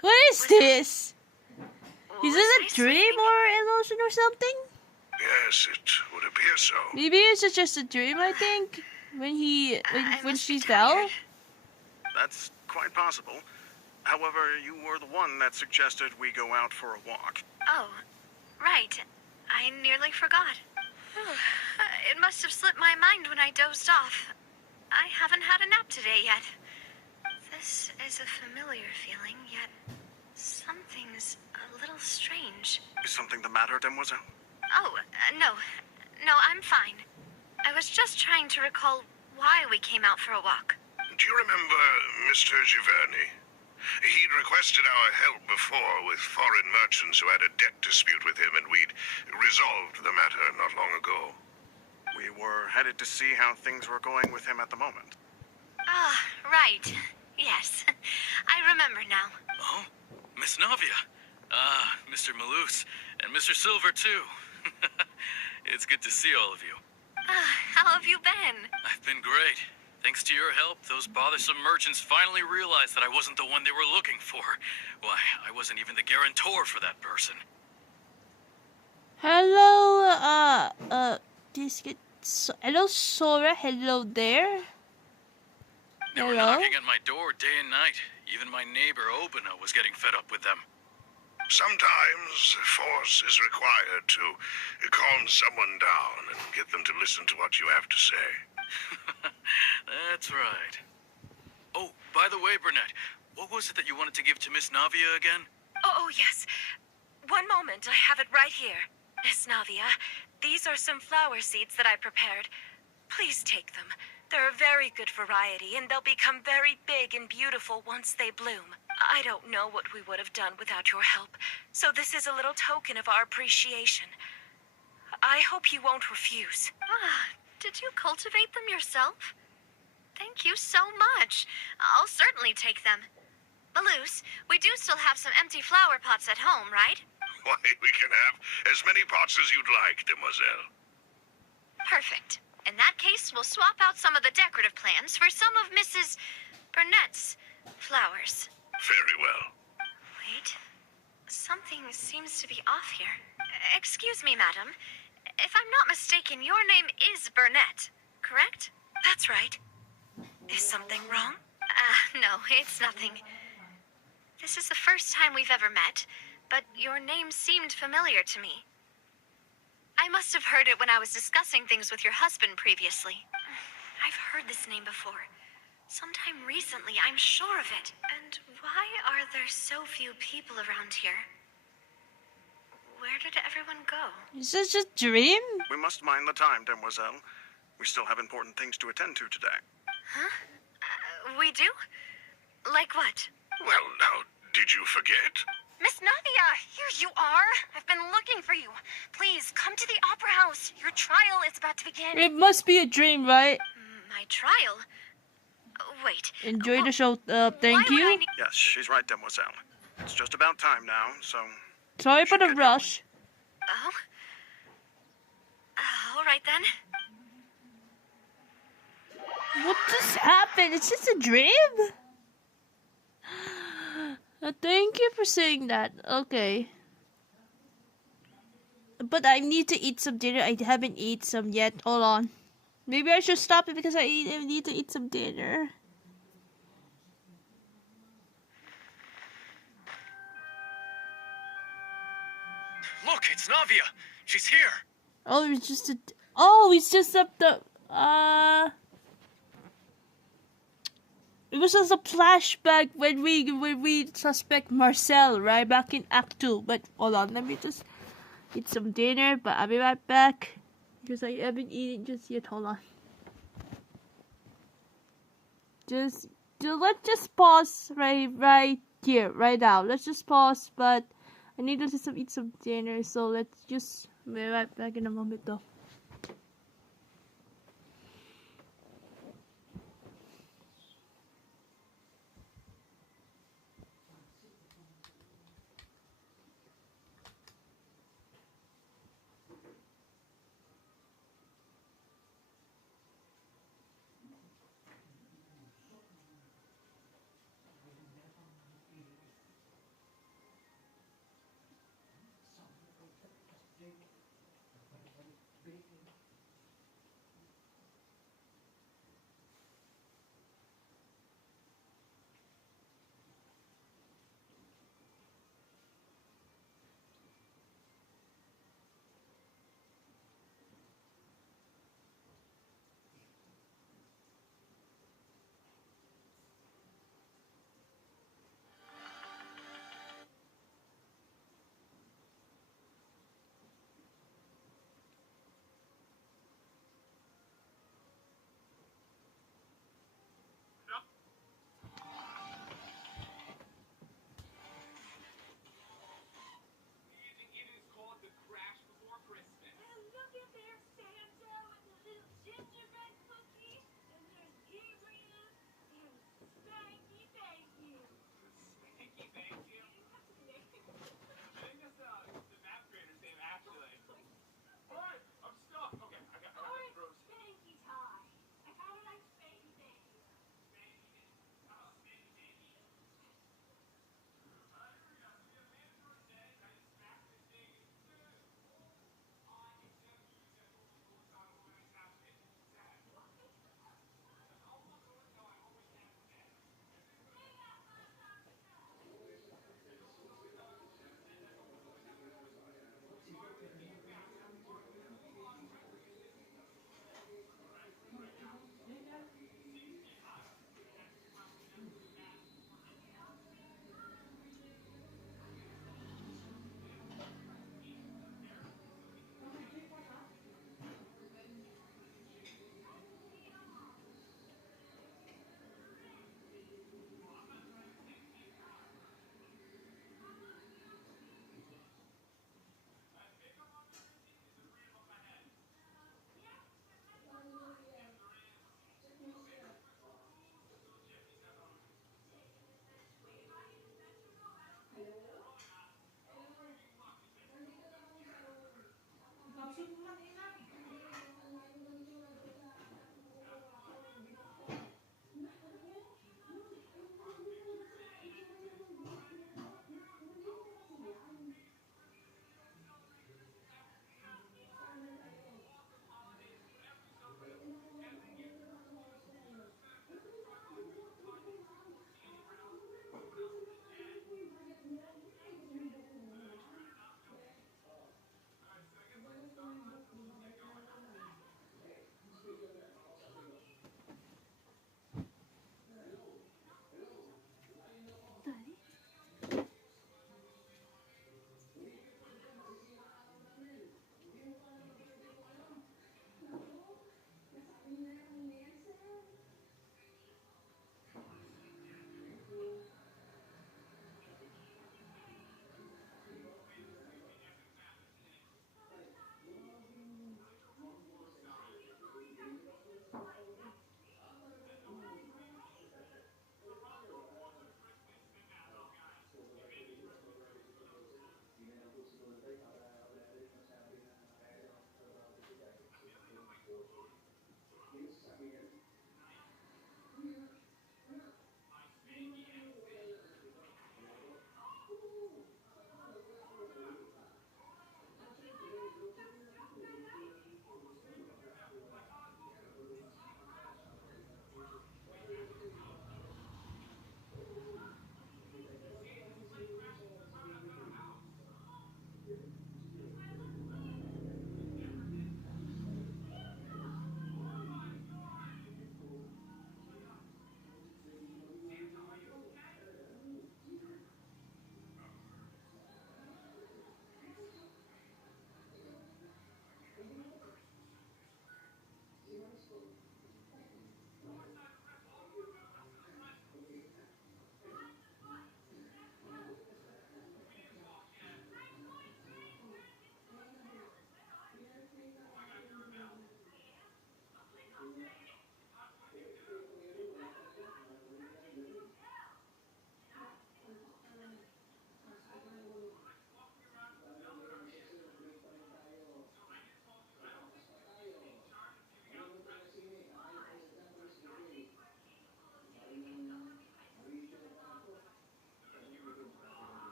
What is this? Is Was this I a dream or illusion or something? Yes, it would appear so. Maybe it's just a dream, I think. When she fell? That's quite possible. However, you were the one that suggested we go out for a walk. Oh, right. I nearly forgot. It must have slipped my mind when I dozed off. I haven't had a nap today yet. This is a familiar feeling, yet something's a little strange. Is something the matter, Demoiselle? Oh, no. No, I'm fine. I was just trying to recall why we came out for a walk. Do you remember Mr. Giverny? He'd requested our help before with foreign merchants who had a debt dispute with him, and we'd resolved the matter not long ago. We we were headed to see how things were going with him at the moment. Ah, right. Yes. I remember now. Oh, Miss Navia. Ah, Mr. Malus. And Mr. Silver, too. It's good to see all of you. Ah, how have you been? I've been great. Thanks to your help, those bothersome merchants finally realized that I wasn't the one they were looking for. Why, I wasn't even the guarantor for that person. Hello, hello, Sora. Hello there. They were Hello. knocking at my door day and night. Even my neighbor Obina was getting fed up with them. Sometimes force is required to calm someone down and get them to listen to what you have to say. That's right. Oh, by the way, Burnett, what was it that you wanted to give to Miss Navia again? Oh, yes. One moment, I have it right here. Miss Navia, these are some flower seeds that I prepared. Please take them. They're a very good variety, and they'll become very big and beautiful once they bloom. I don't know what we would have done without your help, so this is a little token of our appreciation. I hope you won't refuse. Ah, did you cultivate them yourself? Thank you so much. I'll certainly take them. Malus, we do still have some empty flower pots at home, right? Why, we can have as many pots as you'd like, Demoiselle. Perfect. In that case, we'll swap out some of the decorative plants for some of Mrs. Burnett's flowers. Very well. Wait. Something seems to be off here. Excuse me, madam. If I'm not mistaken, your name is Burnett, correct? That's right. Is something wrong? No, it's nothing. This is the first time we've ever met, but your name seemed familiar to me. I must have heard it when I was discussing things with your husband previously. I've heard this name before. Sometime recently, I'm sure of it. And why are there so few people around here? Where did everyone go? Is this just a dream? We must mind the time, Demoiselle. We still have important things to attend to today. Huh? We do? Like what? Well, now, did you forget? Miss Navia, here you are. I've been looking for you. Please, come to the Opera House. Your trial is about to begin. It must be a dream, right? My trial? Wait. Enjoy the show. Thank why would I you. need- Yes, she's right, Demoiselle. It's just about time now, so... Sorry for the Should get rush. Oh? All right then. What just happened? It's just a dream? Thank you for saying that. Okay. But I need to eat some dinner. I haven't eaten some yet. Hold on. Maybe I should stop it because I need to eat some dinner. Look, it's Navia. She's here. Oh, it's just a... Oh, it's just up the... It was just a flashback when we suspect Marcel, right? Back in Act 2. But hold on, let me just eat some dinner. But I'll be right back. Because I haven't eaten just yet. Hold on. Let's just pause right here, right now. Let's just pause. But I need to just eat some dinner. So let's just be right back in a moment though.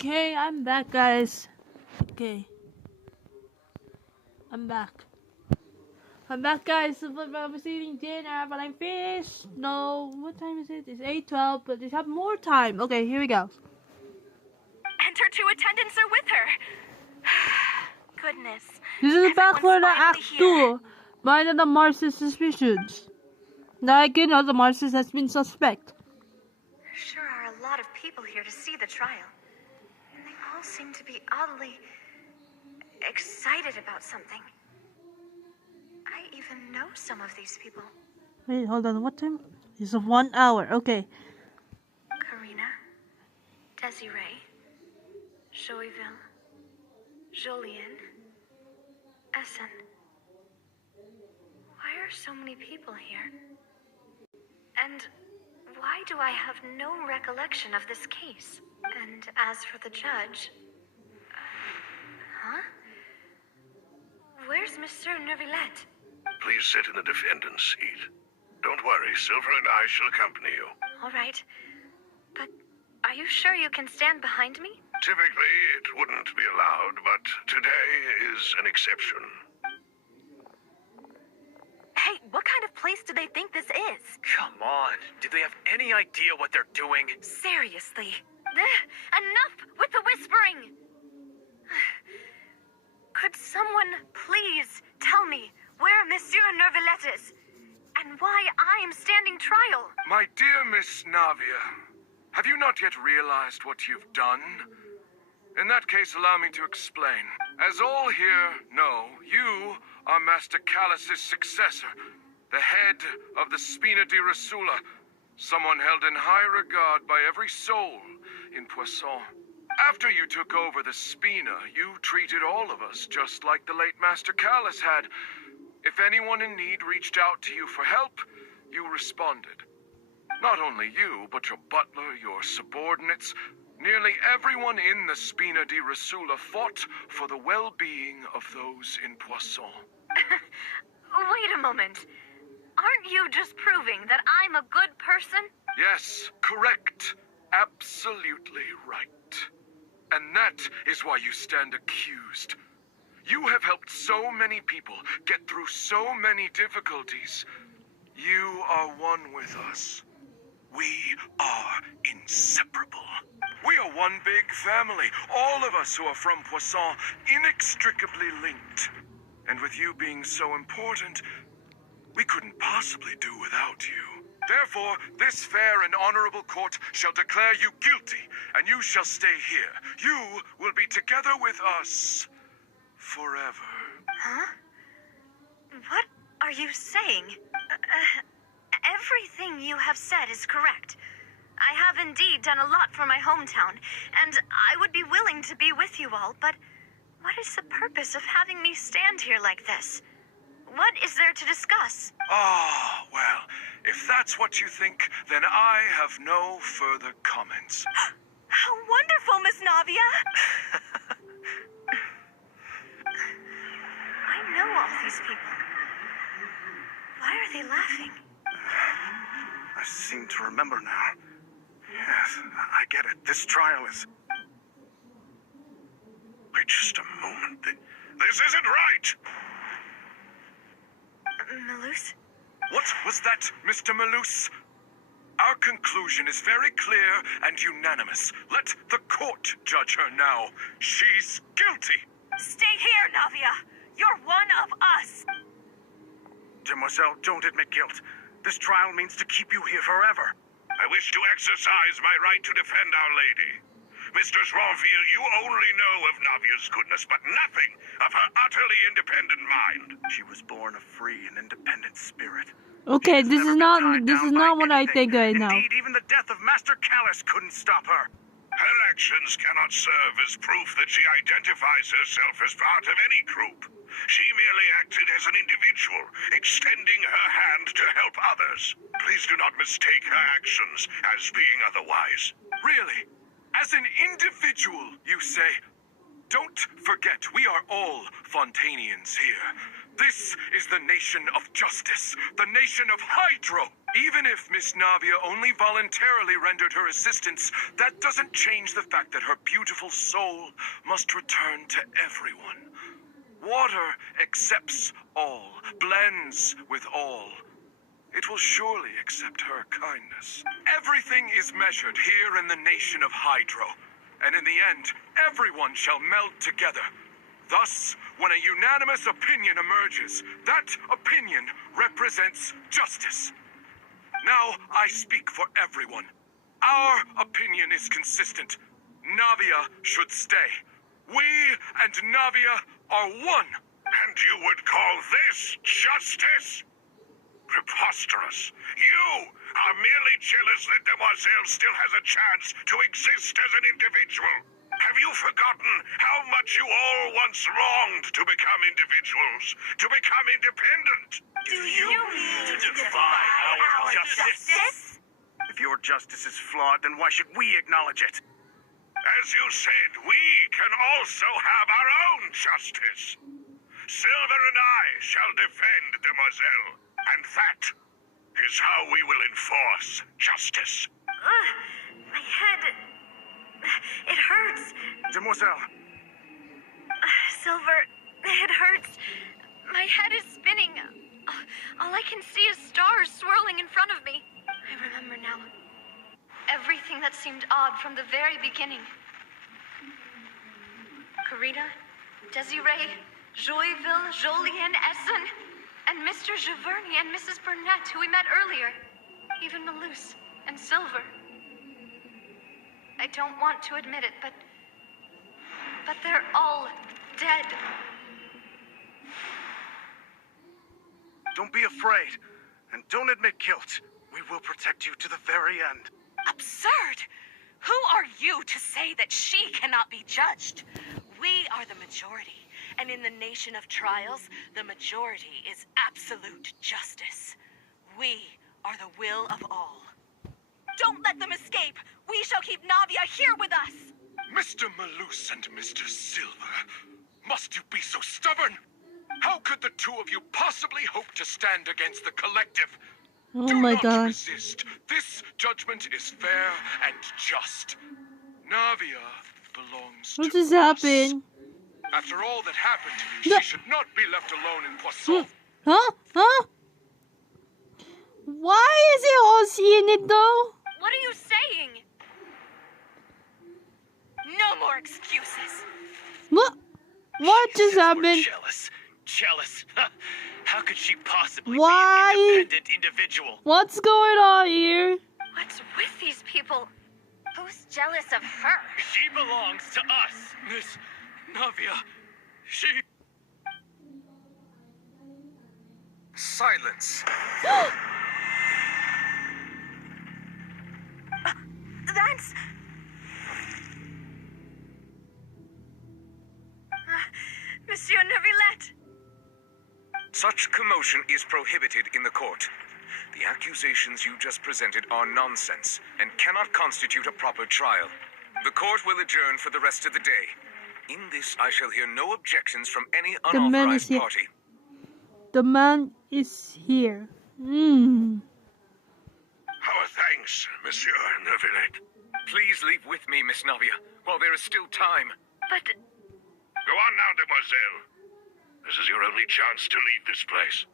Okay, I'm back, guys. Okay. I'm back. I'm back, guys. I was eating dinner, but I'm finished. No, what time is it? It's 8:12, but they have more time. Okay, here we go. And her two attendants are with her. Goodness. This is back for the Everyone's Act finally 2. Minor the Marx's suspicions. Like, you know, the Marxist has been suspect. Sure are a lot of people here to see the trial. And they all seem to be oddly excited about something. I even know some of these people. Wait, hold on. What time? It's 1 hour. Okay. Karina, Desiree, Joyville, Jolien, Essen. Why are so many people here? And why do I have no recollection of this case? And as for the judge... Huh? Where's Monsieur Neuvillette? Please sit in the defendant's seat. Don't worry, Silver and I shall accompany you. All right. But are you sure you can stand behind me? Typically, it wouldn't be allowed, but today is an exception. Hey, what kind of place do they think this is? Come on. Do they have any idea what they're doing? Seriously. Enough with the whispering! Could someone please tell me where Monsieur Neuvillette is? And why I am standing trial? My dear Miss Navia, have you not yet realized what you've done? In that case, allow me to explain. As all here know, you are Master Callus's successor, the head of the Spina di Rasula, someone held in high regard by every soul in Poisson. After you took over the Spina, you treated all of us just like the late Master Callus had. If anyone in need reached out to you for help, you responded. Not only you, but your butler, your subordinates, nearly everyone in the Spina di Rasula fought for the well-being of those in Poisson. Wait a moment. Aren't you just proving that I'm a good person? Yes, correct. Absolutely right. And that is why you stand accused. You have helped so many people get through so many difficulties. You are one with us. We are inseparable. We are one big family, all of us who are from Poisson, inextricably linked. And with you being so important, we couldn't possibly do without you. Therefore, this fair and honorable court shall declare you guilty, and you shall stay here. You will be together with us forever. Huh? What are you saying? Everything you have said is correct. I have indeed done a lot for my hometown, and I would be willing to be with you all, but what is the purpose of having me stand here like this? What is there to discuss? Ah, well, if that's what you think, then I have no further comments. How wonderful, Miss Navia! I know all these people. Why are they laughing? I seem to remember now. Yes, I get it. This trial is... Wait just a moment. This isn't right! Malus? What was that, Mr. Malus? Our conclusion is very clear and unanimous. Let the court judge her now. She's guilty. Stay here, Navia! You're one of us! Mademoiselle, don't admit guilt. This trial means to keep you here forever. I wish to exercise my right to defend Our Lady. Mistress Ronville, you only know of Navia's goodness, but nothing of her utterly independent mind. She was born a free and independent spirit. Okay, She has this never is been not tied this down is by not what I anything. think right now. Indeed, even the death of Master Callus couldn't stop her. Her actions cannot serve as proof that she identifies herself as part of any group. She merely acted as an individual, extending her hand to help others. Please do not mistake her actions as being otherwise. Really? As an individual, you say? Don't forget, we are all Fontainians here. This is the nation of justice, the nation of Hydro. Even if Miss Navia only voluntarily rendered her assistance, that doesn't change the fact that her beautiful soul must return to everyone. Water accepts all, blends with all. It will surely accept her kindness. Everything is measured here in the nation of Hydro, and in the end, everyone shall meld together. Thus, when a unanimous opinion emerges, that opinion represents justice. Now, I speak for everyone. Our opinion is consistent. Navia should stay. We and Navia are one. And you would call this justice? Preposterous. You are merely jealous that Demoiselle still has a chance to exist as an individual. Have you forgotten how much you all once longed to become individuals, to become independent? Do you mean to defy our justice? If your justice is flawed, then why should we acknowledge it? As you said, we can also have our own justice. Silver and I shall defend Demoiselle, and that is how we will enforce justice. My head... It hurts. Demoiselle. Silver, it hurts. My head is spinning. All I can see is stars swirling in front of me. I remember now. Everything that seemed odd from the very beginning. Karina, Desiree, Joyville, Jolien, Essen, and Mr. Giverny and Mrs. Burnett, who we met earlier. Even Malus and Silver. I don't want to admit it, but they're all dead. Don't be afraid, and don't admit guilt. We will protect you to the very end. Absurd! Who are you to say that she cannot be judged? We are the majority, and in the nation of trials, the majority is absolute justice. We are the will of all. Don't let them escape! We shall keep Navia here with us! Mr. Malus and Mr. Silver, must you be so stubborn? How could the two of you possibly hope to stand against the collective? Oh Do my not god. resist. This judgment is fair and just. Navia belongs What to just us. happened? After all that happened, No. she should not be left alone in Poisson. Huh? Huh? Why is he all seeing it though? What are you saying? No more excuses! What? What just We're happened? jealous. Jealous. How could she possibly Why? be an independent individual? What's going on here? What's with these people? Who's jealous of her? She belongs to us. Miss Navia, she... Silence. That's... Monsieur Neuvillette! Such commotion is prohibited in the court. The accusations you just presented are nonsense and cannot constitute a proper trial. The court will adjourn for the rest of the day. In this, I shall hear no objections from any The man is unauthorized here. party. The man is here. Our thanks, Monsieur Neuvillette. Please leave with me, Miss Navia, while there is still time. But Go on now, Demoiselle. This is your only chance to leave this place.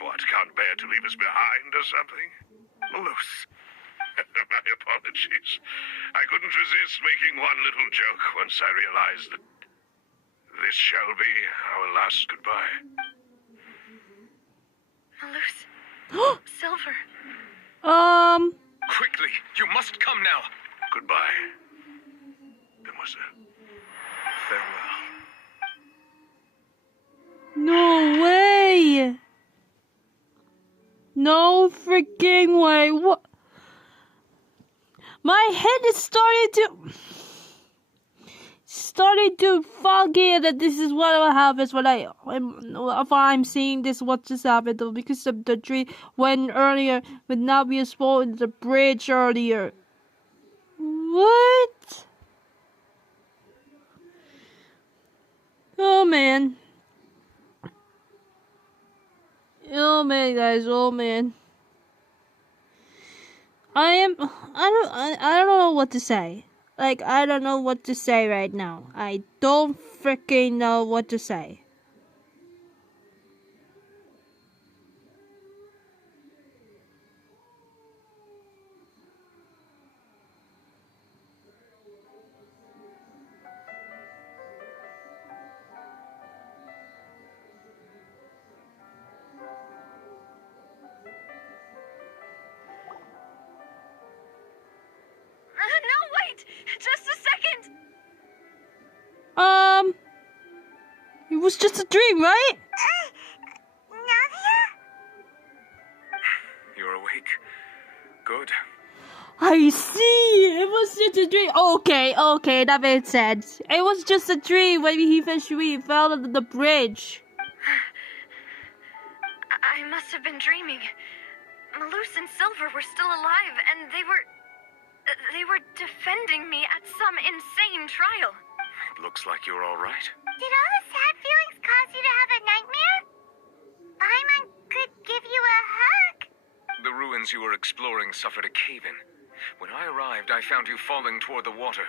What, can't bear to leave us behind or something? Malus. My apologies. I couldn't resist making one little joke once I realized that this shall be our last goodbye. Malus. Silver. Quickly, you must come now. Goodbye, Demoiselle. Farewell. No way! No freaking way! What? My head is starting to foggy that this is what will happen if I'm seeing this. What just happened though? Because of the tree when Navia spoke the bridge earlier. What? Oh man. Oh man, guys. Oh man. I don't know what to say. Like, I don't know what to say right now. I don't freaking know what to say. No, wait! Just a second! It was just a dream, right? Navia? You're awake. Good. I see. It was just a dream. Okay, that made sense. It was just a dream when he fell under the bridge. I must have been dreaming. Malus and Silver were still alive, and they were defending me at some insane trial. It looks like you're all right. Did all the sad feelings cause you to have a nightmare? Paimon could give you a hug. The ruins you were exploring suffered a cave-in. When I arrived, I found you falling toward the water.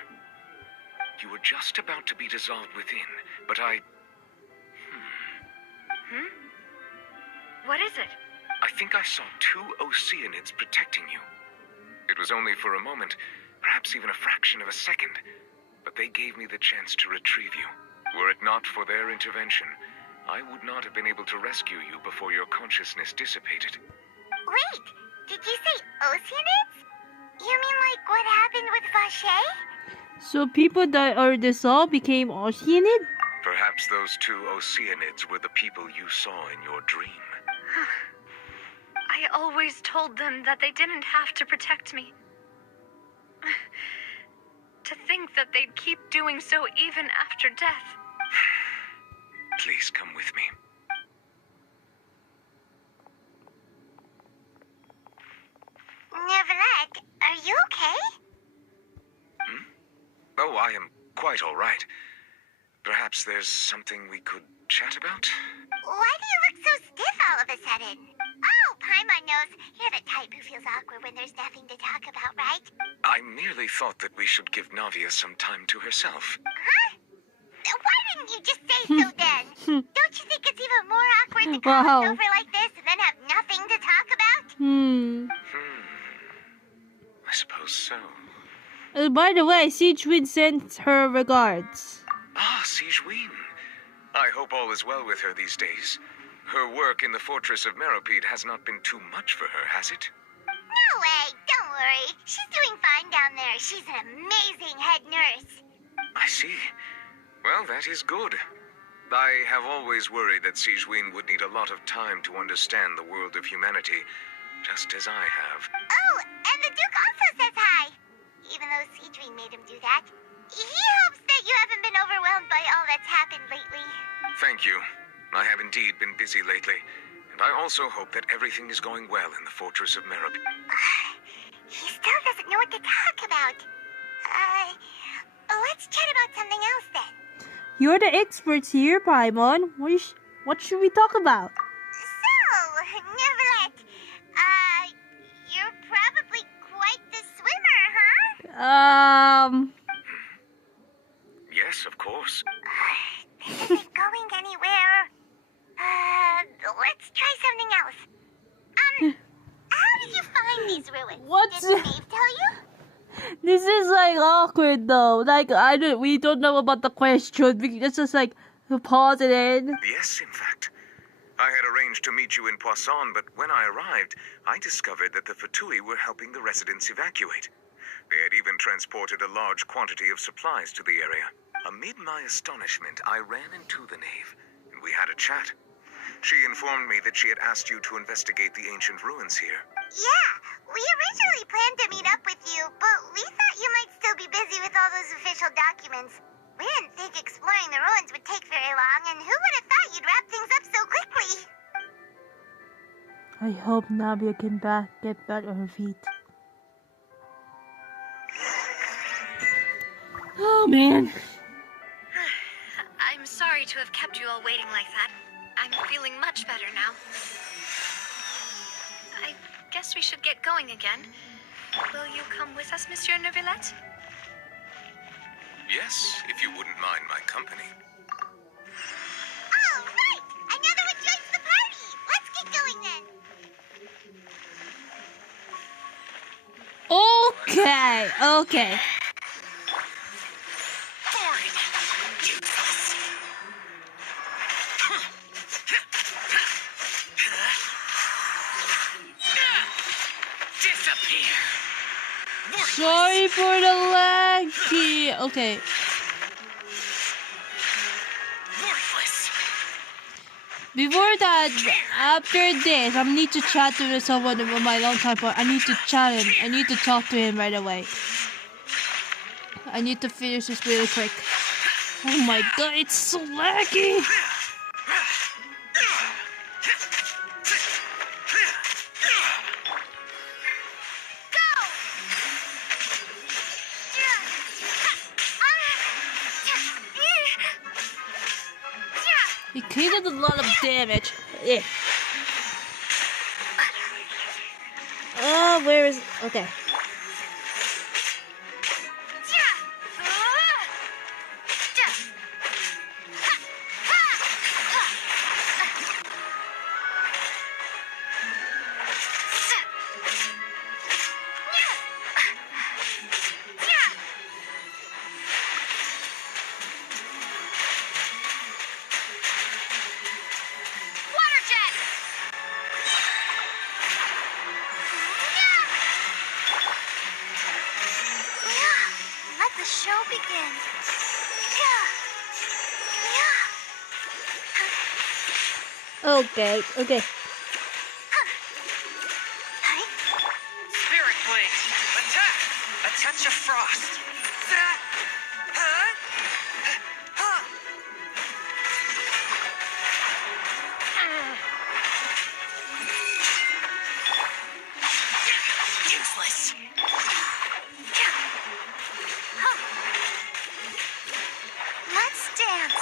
You were just about to be dissolved within, but I... What is it? I think I saw 2 Oceanids protecting you. It was only for a moment, perhaps even a fraction of a second, but they gave me the chance to retrieve you. Were it not for their intervention, I would not have been able to rescue you before your consciousness dissipated. Wait, did you say Oceanids? You mean like what happened with Vache? So people that are dissolved became Oceanid? Perhaps those 2 Oceanids were the people you saw in your dream. I always told them that they didn't have to protect me. To think that they'd keep doing so even after death. Please come with me. Neverette, are you okay? Oh, I am quite all right. Perhaps there's something we could chat about? Why do you look so stiff all of a sudden? Oh, Paimon knows. You're the type who feels awkward when there's nothing to talk about, right? I merely thought that we should give Navia some time to herself. Huh? Why didn't you just say so then? Don't you think it's even more awkward to come Wow. over like this and then have nothing to talk about? I suppose so. By the way, Siegwin sent her regards. Ah, Sigewin. I hope all is well with her these days. Her work in the Fortress of Meropide has not been too much for her, has it? No way, don't worry. She's doing fine down there. She's an amazing head nurse. I see. Well, that is good. I have always worried that Sigewin would need a lot of time to understand the world of humanity, just as I have. Oh, and the Duke also says hi. Even though Seedream made him do that. He hopes that you haven't been overwhelmed by all that's happened lately. Thank you. I have indeed been busy lately, and I also hope that everything is going well in the Fortress of Meropide. He still doesn't know what to talk about. Let's chat about something else then. You're the experts here, Paimon. What should we talk about? So, Neverlet, you're probably quite the swimmer, huh? Yes, of course. This isn't going anywhere. Let's try something else. How did you find these ruins? What's- Did Maeve tell you? This is like awkward though. Like we don't know about the question. It's just like pause it in. Yes, in fact. I had arranged to meet you in Poisson, but when I arrived, I discovered that the Fatui were helping the residents evacuate. They had even transported a large quantity of supplies to the area. Amid my astonishment, I ran into the knave, and we had a chat. She informed me that she had asked you to investigate the ancient ruins here. Yeah, we originally planned to meet up with you, but we thought you might still be busy with all those official documents. We didn't think exploring the ruins would take very long, and who would have thought you'd wrap things up so quickly? I hope Navia can get back on her feet. Oh man. I'm sorry to have kept you all waiting like that. I'm feeling much better now. I guess we should get going again. Will you come with us, Monsieur Neuvillette? Yes, if you wouldn't mind my company. All right! Another one joins the party! Let's get going then! Okay, okay. Boring. Useless. Disappear. Sorry for the lag key. Okay. Worthless. Before that, after this, I need to chat to someone with my long time for. I need to chat him. I need to talk to him right away. I need to finish this really quick. Oh my god, it's so laggy. He created a lot of damage. Yeah. Where is... Okay. Let the show begin. Okay, okay. Spirit Blade. Attack. A touch of frost. Useless. Let's dance.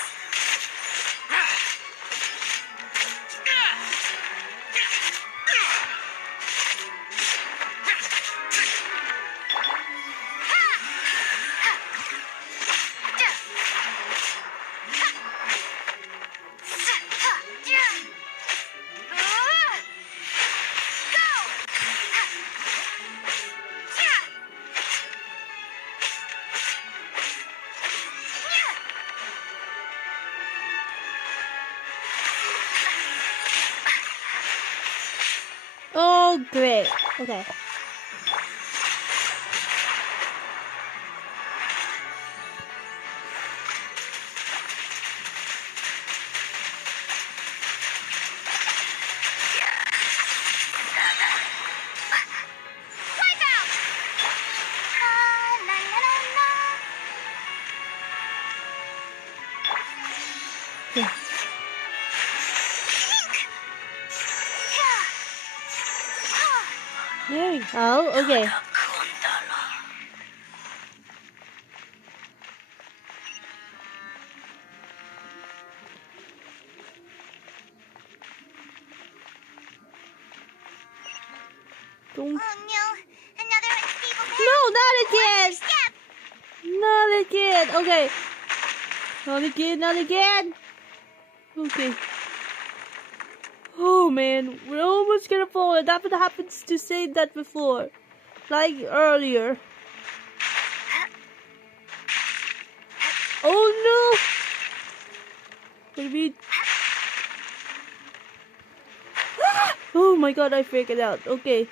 Oh, great. Okay. There we go. Okay. Don't. Oh no, another unstable path. No, not again. Step. Not again. Okay. Not again. Not again. Okay. Oh man, we're almost gonna fall. It never happens to say that before, like earlier. Oh no! What do you mean? Oh my god, I figured out. Okay.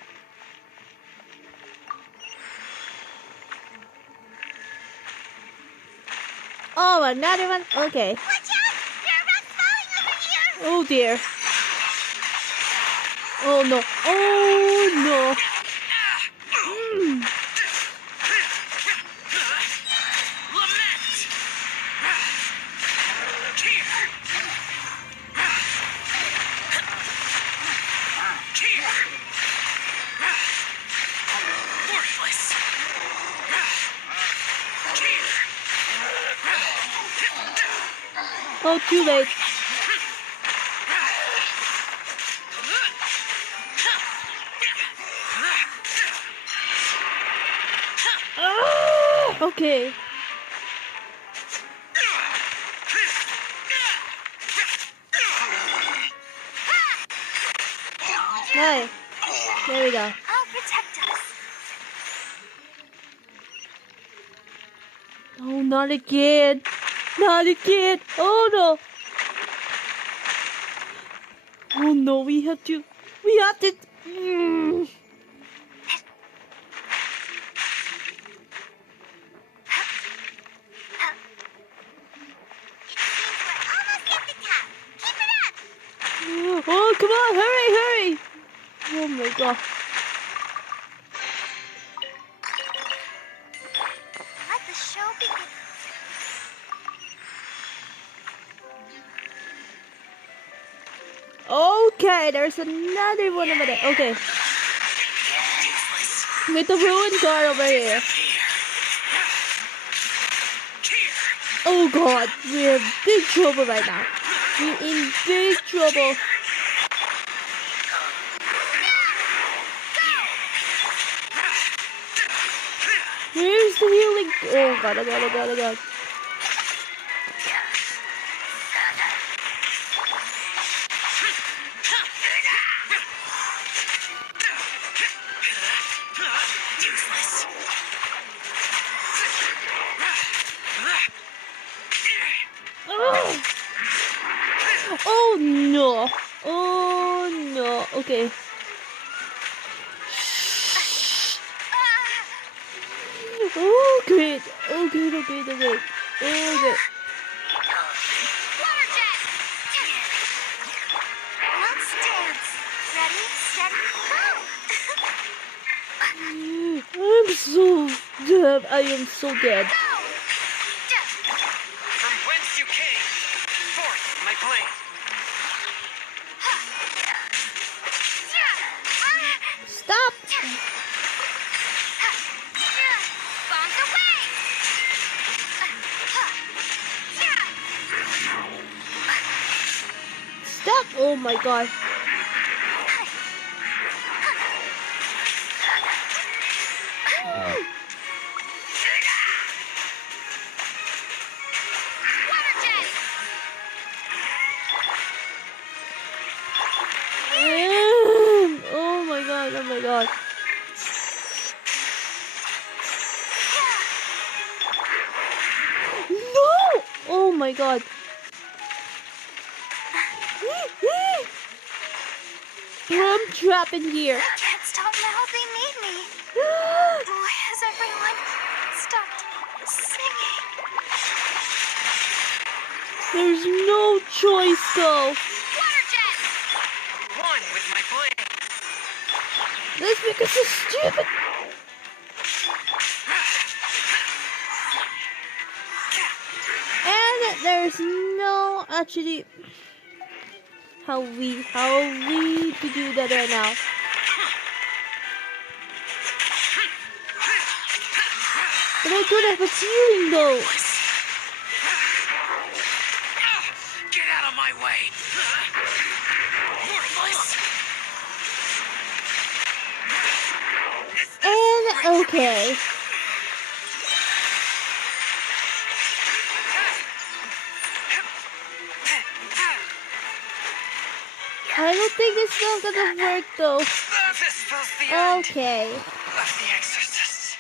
Oh, another one? Okay. Watch out! There are rocks falling over here! Oh dear. Oh no. Oh no. Mm. Lament. Tear. Tear. Worthless. Tear. Oh, too late. Okay. Nice. There we go. I'll protect us. Oh, not again. Not again. Oh no. Oh no, we have to. Mm. It seems we're almost at the top. Keep it up. Oh, come on, hurry. Oh my god. Let the show begin. Okay, there's another one over there. Okay. With the ruined car over here. Oh god, we're in big trouble right now. We're in big trouble. Where's the healing? Oh god, oh god. Oh no. Oh no. Okay. Oh great. Okay. Water jet. Let's dance. Ready, steady, go. I'm so dead. I am so dead. From whence you came, forth my blade. Stop. Bombs away. Stop. Oh my god. Water jet. Oh my god. No! Oh my god. I'm trapped in here. I can't stop now. They need me. Why has everyone stopped singing? There's no choice though. Water jet. One with my blade. That's because it's stupid. And there's no actually how we to do that right now. But I don't have a healing though. Get out of my way. Worthless. And okay. I don't think this is gonna work though. This was the end Okay. of the exorcists.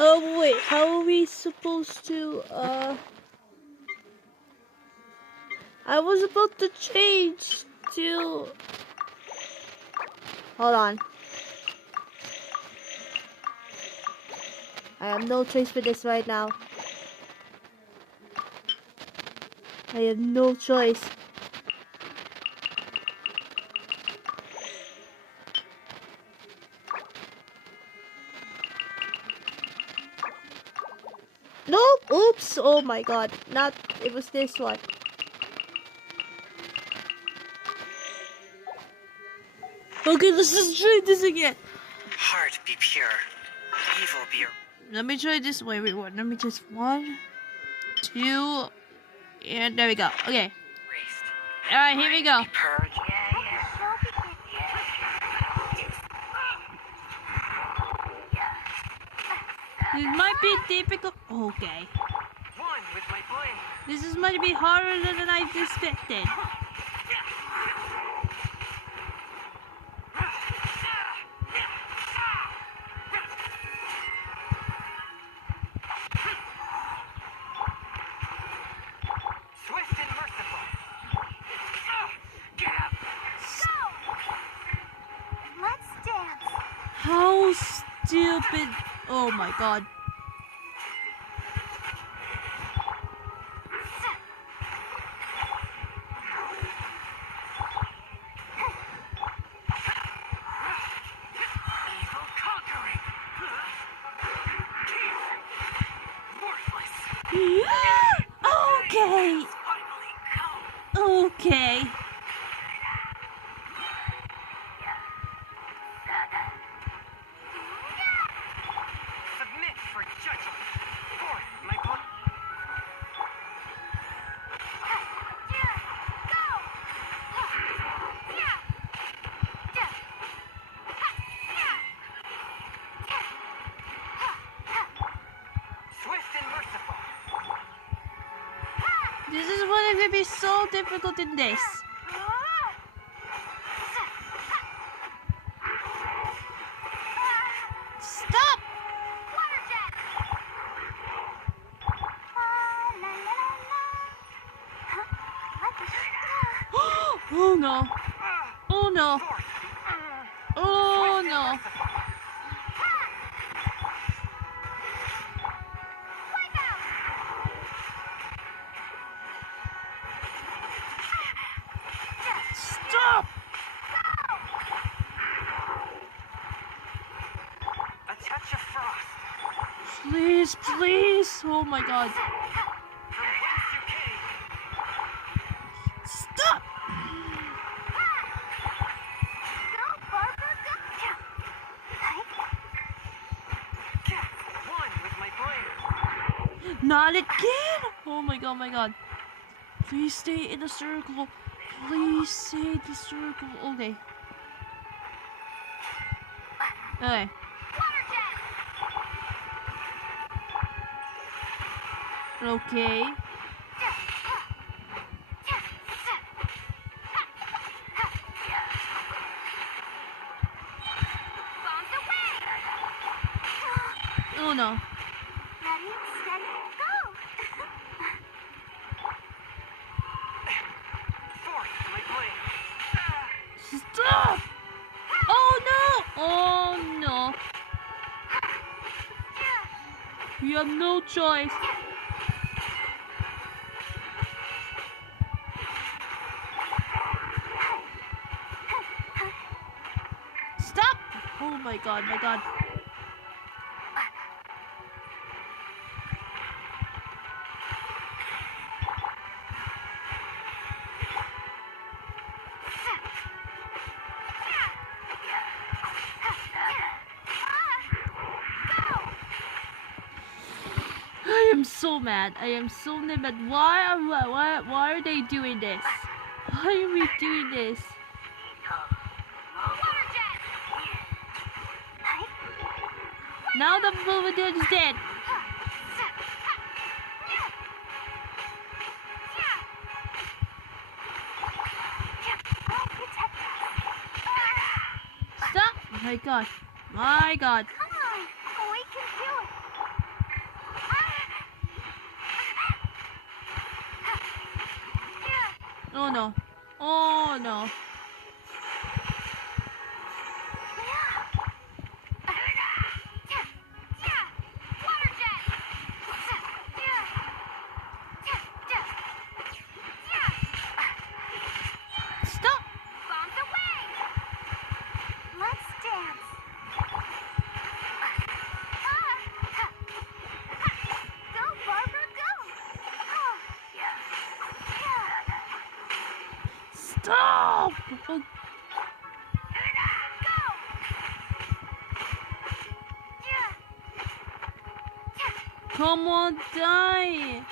Oh wait, how are we supposed to I was about to change to hold on. I have no choice for this right now. I have no choice. Nope! Oops! Oh my god. Not, it was this one. Okay, let's just try this again. Heart be pure, evil be. Let me try this way. Wait, what? Let me just 1, 2. And there we go. Okay. Alright, here we go. This might be difficult. Okay. This is might be harder than I expected. Let's dance. How stupid. Oh my god. Okay. Okay. Submit for judgment. Forth, my blood. Swift and merciful. This is what it would be so difficult in this. Stop! Oh no. Oh no. Oh no. Stop! A touch of frost. Please, please. Oh my god. From whence you came. Stop! One with my blade. Not again! Oh my god, my god. Please stay in the circle. Please stay in the circle. Okay. Okay. Okay. Oh no. Ready, steady, go! Forth, my blade. Stop! Oh no! Oh no. You have no choice. Stop! Oh my god, my god. I am so mad. I am so mad. Why are they doing this? Why are we doing this? Now the Bonjour is dead. Stop! My god. My god. Come on, we can do it. Oh no. Oh no. Stop! Bombs away! Let's dance. Go, Barbara, go! Stop! Oh, come on, die!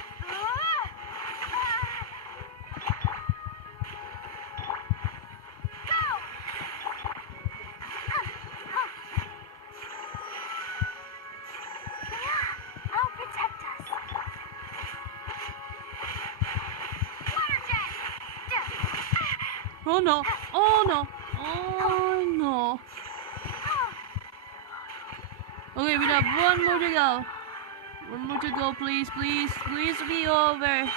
Oh no! Oh no! Oh no! Okay, we have one more to go. One more to go, please, please, please be over. No!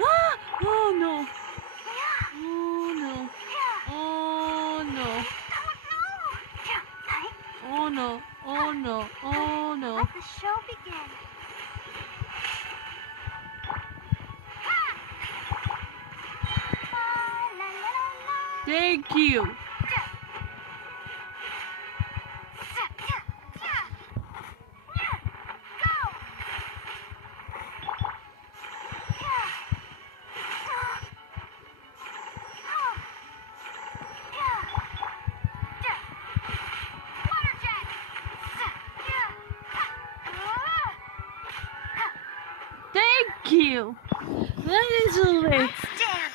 Ah! Oh no! Oh no! Oh no! Oh no! Oh no! Oh no! Let the show begin. Thank you. Thank you. That is over. Let's dance.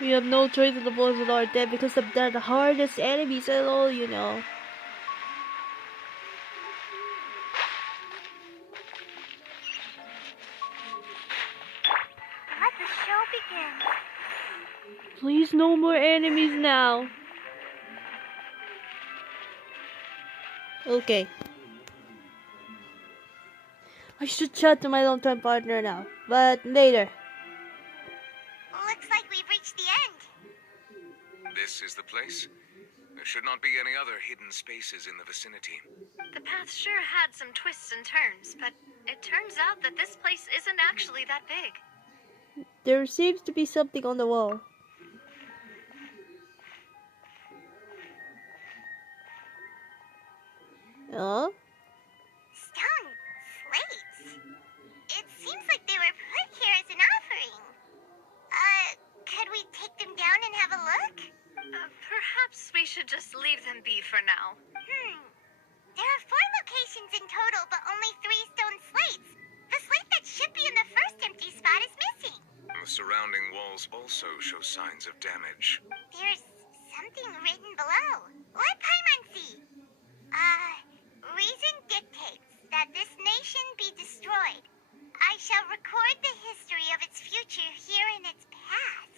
We have no choice in the boys that are dead because they're the hardest enemies at all, you know. Let the show begin. Please, no more enemies now. Okay. I should chat to my long-term partner now, but later. Looks like we've reached the end. This is the place? There should not be any other hidden spaces in the vicinity. The path sure had some twists and turns, but it turns out that this place isn't actually that big. There seems to be something on the wall. Huh? Stone slates. It seems like they were put here as an offering. Could we take them down and have a look? Perhaps we should just leave them be for now. There are 4 locations in total, but only 3 stone slates. The slate that should be in the first empty spot is missing. The surrounding walls also show signs of damage. There's something written below. What Paimon see? Reason dictates that this nation be destroyed. I shall record the history of its future here in its past.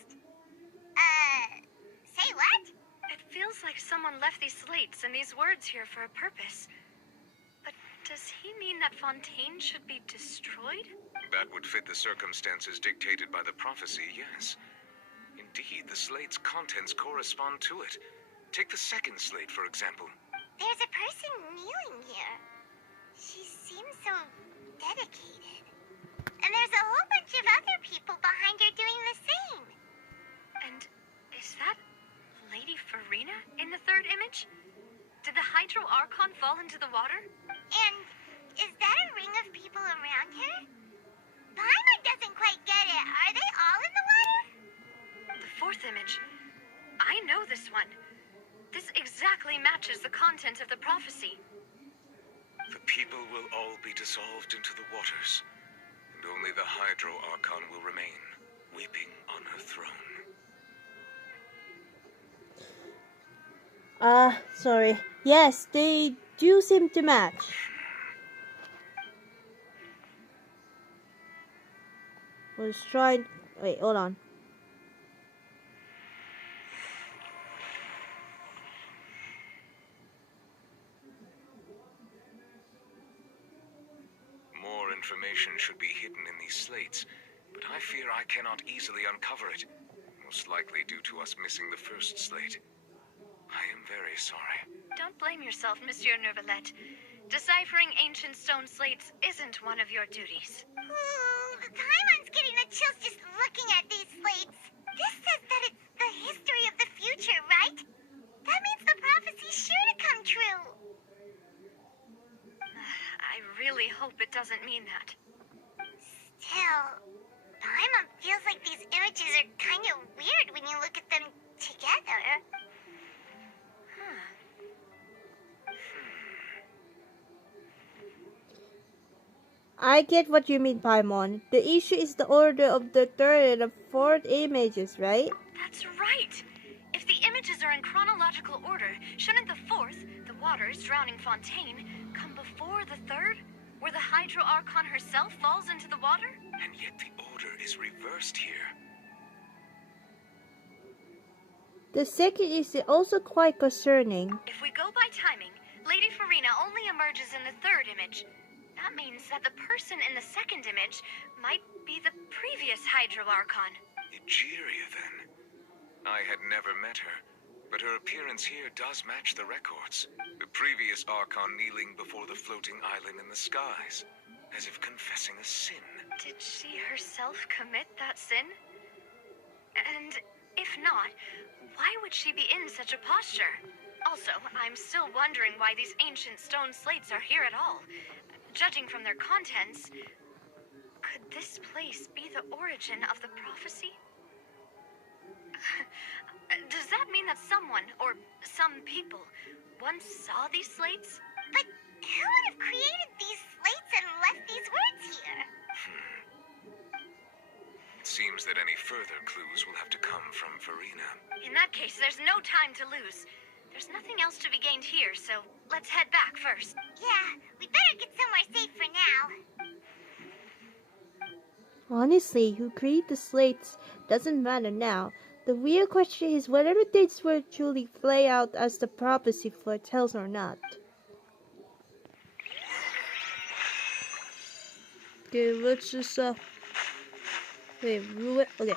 Say what? It feels like someone left these slates and these words here for a purpose. But does he mean that Fontaine should be destroyed? That would fit the circumstances dictated by the prophecy, yes. Indeed, the slate's contents correspond to it. Take the second slate, for example. There's a person kneeling here. She seems so dedicated. And there's a whole bunch of other people behind her doing the same. And is that Lady Farina in the third image? Did the Hydro Archon fall into the water? And is that a ring of people around her? Paimon doesn't quite get it. Are they all in the water? The fourth image. I know this one. This exactly matches the content of the prophecy. The people will all be dissolved into the waters, and only the Hydro Archon will remain, weeping on her throne. Sorry. Yes, they do seem to match. Let's try. Wait, hold on. More information should be hidden in these slates, but I fear I cannot easily uncover it, most likely due to us missing the first slate. I am very sorry. Don't blame yourself, Monsieur Neuvillette. Deciphering ancient stone slates isn't one of your duties. Paimon's getting the chills just looking at these slates. This says that it's the history of the future, right? That means the prophecy's sure to come true. I really hope it doesn't mean that. Still, Paimon feels like these images are kind of weird when you look at them together. I get what you mean, Paimon. The issue is the order of the third and the fourth images, right? That's right. If the images are in chronological order, shouldn't the fourth, the waters drowning Fontaine, come before the third, where the Hydro Archon herself falls into the water? And yet the order is reversed here. The second is also quite concerning. If we go by timing, Lady Farina only emerges in the third image. That means that the person in the second image might be the previous Hydro Archon. Egeria, then. I had never met her, but her appearance here does match the records. The previous Archon kneeling before the floating island in the skies, as if confessing a sin. Did she herself commit that sin? And if not, why would she be in such a posture? Also, I'm still wondering why these ancient stone slates are here at all. Judging from their contents, could this place be the origin of the prophecy? Does that mean that someone, or some people, once saw these slates? But who would have created these slates and left these words here? It seems that any further clues will have to come from Farina. In that case, there's no time to lose. There's nothing else to be gained here, so let's head back first. Yeah, we better get somewhere safe for now. Honestly, who created the slates doesn't matter now. The real question is whether things will truly play out as the prophecy foretells or not. Okay, let's just wait, okay.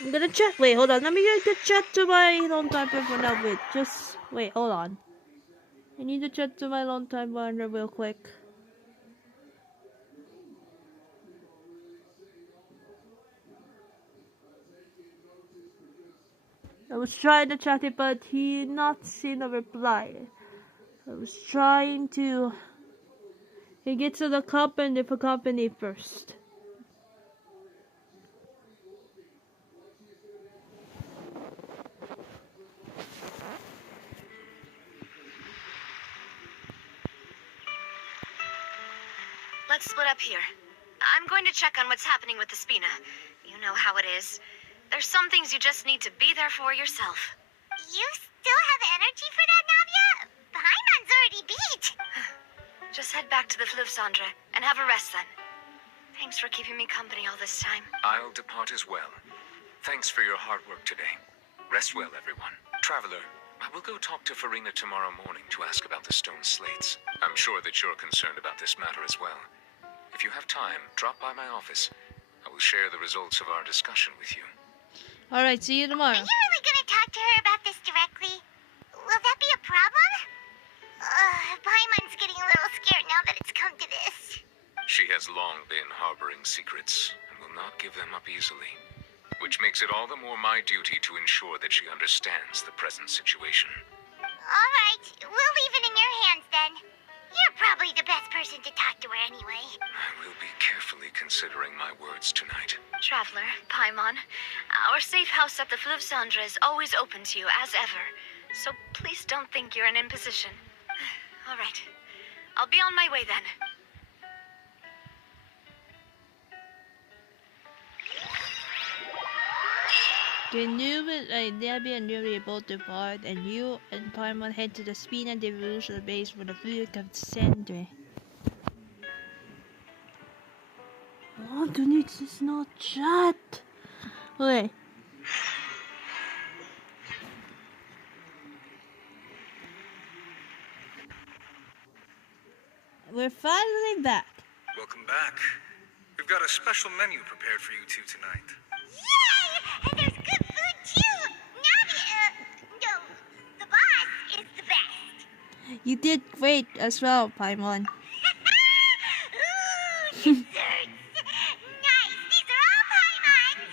I'm gonna chat. Wait, hold on. Let me get chat to my longtime friend for now. Wait, just wait, hold on. I need to chat to my longtime partner real quick. I was trying to chat it, but he not seen a reply. I was trying to get to the company first. Let's split up here. I'm going to check on what's happening with the Spina. You know how it is. There's some things you just need to be there for yourself. You still have energy for that, Navia? Paimon's already beat. Just head back to the Fleuve Cendre and have a rest then. Thanks for keeping me company all this time. I'll depart as well. Thanks for your hard work today. Rest well, everyone. Traveler, I will go talk to Farina tomorrow morning to ask about the stone slates. I'm sure that you're concerned about this matter as well. If you have time, drop by my office. I will share the results of our discussion with you. Alright, see you tomorrow. Are you really gonna talk to her about this directly? Will that be a problem? Paimon's getting a little scared now that it's come to this. She has long been harboring secrets and will not give them up easily. Which makes it all the more my duty to ensure that she understands the present situation. Alright, we'll leave it in your hands then. You're probably the best person to talk to her anyway. I will be carefully considering my words tonight. Traveler, Paimon, our safe house at the Fleuve Cendre is always open to you as ever. So please don't think you're an imposition. All right. I'll be on my way then. The Navy and Yuri both depart, and you and Paimon head to the Spina Devolution base for the Fleuve Cendre. Oh, du needs is not chat. Okay. We're finally back. Welcome back. We've got a special menu prepared for you two tonight. Yay! And there's good food too! No, the boss is the best. You did great as well, Paimon. Ooh, desserts! Nice, these are all Paimon's!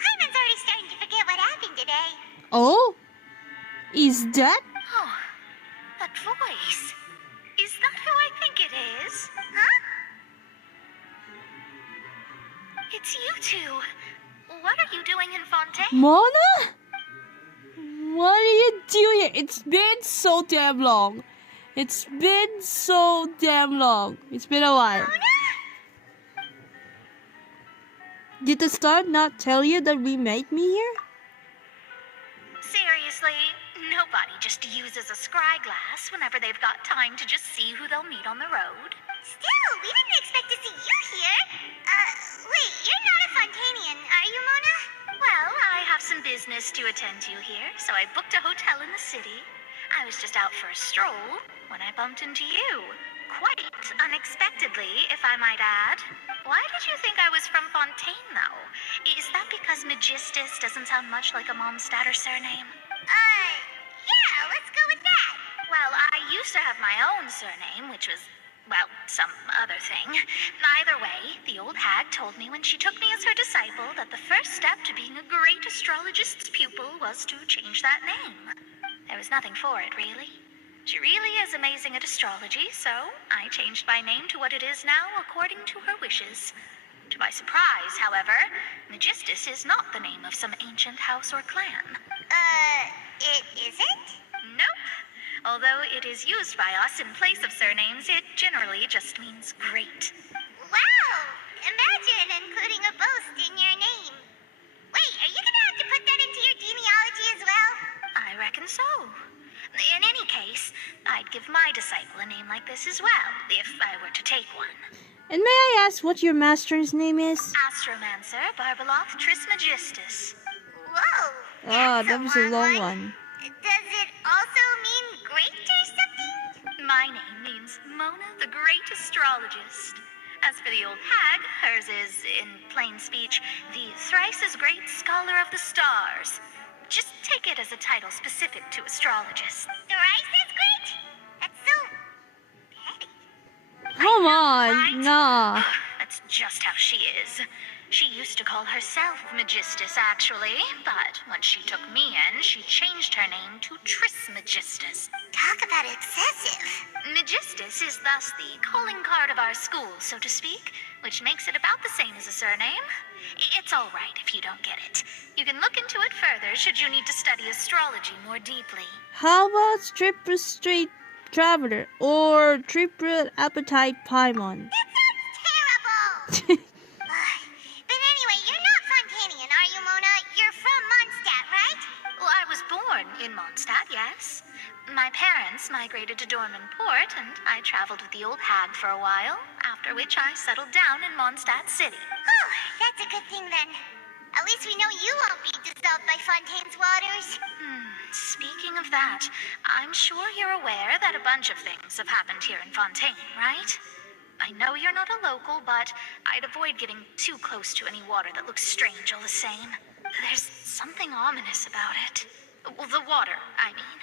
Paimon's already starting to forget what happened today. Is that? Oh, that voice. Is that who I think it is? Huh? It's you two. What are you doing in Fontaine? Mona? What are you doing? It's been so damn long. It's been so damn long. It's been a while. Did the star not tell you that we might meet here? Seriously, nobody just uses a scry glass whenever they've got time to just see who they'll meet on the road. Still, we didn't expect to see you here. Wait, you're not a Fontainian, are you, Mona? Well, I have some business to attend to here, so I booked a hotel in the city. I was just out for a stroll when I bumped into you. Quite unexpectedly, if I might add. Why did you think I was from Fontaine, though? Is that because Magistus doesn't sound much like a Mondstadter surname? Yeah, let's go with that. Well, I used to have my own surname, which was, well, some other thing. Either way, the old hag told me when she took me as her disciple that the first step to being a great astrologist's pupil was to change that name. There was nothing for it, really. She really is amazing at astrology, so I changed my name to what it is now according to her wishes. To my surprise, however, Magistus is not the name of some ancient house or clan. It isn't? Nope. Although it is used by us in place of surnames, it generally just means great. Wow! Imagine including a boast in your name. Wait, are you gonna have to put that into your genealogy as well? I reckon so. In any case, I'd give my disciple a name like this as well, if I were to take one. And may I ask what your master's name is? Astromancer Barbeloth Trismegistus. Whoa! Oh, that's that was a long one. Does it also mean great or something? My name means Mona the Great Astrologist. As for the old hag, hers is, in plain speech, the thrice-as-great Scholar of the Stars. Just take it as a title specific to astrologists. Thrice as great? That's so petty. Come right? on, nah. That's just how she is. She used to call herself Magistus, actually, but when she took me in, she changed her name to Trismegistus. Talk about excessive. Magistus is thus the calling card of our school, so to speak, which makes it about the same as a surname. It's all right if you don't get it. You can look into it further should you need to study astrology more deeply. How about Stripper Street Traveler or Triple Appetite Paimon? That sounds terrible! But anyway, you're not Fontainian, are you, Mona? You're from Mondstadt, right? Well, I was born in Mondstadt, yes. My parents migrated to Dormanport, and I traveled with the old hag for a while, after which I settled down in Mondstadt City. Oh, that's a good thing then. At least we know you won't be dissolved by Fontaine's waters. Speaking of that, I'm sure you're aware that a bunch of things have happened here in Fontaine, right? I know you're not a local, but I'd avoid getting too close to any water that looks strange all the same. There's something ominous about it. Well, the water, I mean.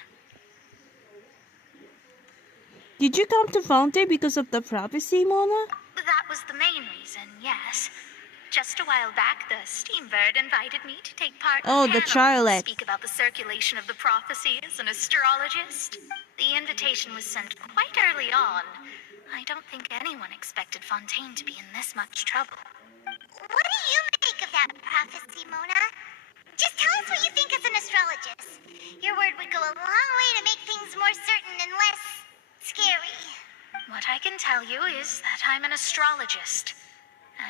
Did you come to Fontaine because of the prophecy, Mona? That was the main reason, yes. Just a while back, the Steambird invited me to take part Oh, in a the panel Charlotte. to speak about the circulation of the prophecy as an astrologist. The invitation was sent quite early on. I don't think anyone expected Fontaine to be in this much trouble. What do you make of that prophecy, Mona? Just tell us what you think as an astrologist. Your word would go a long way to make things more certain and less scary. What I can tell you is that I'm an astrologist,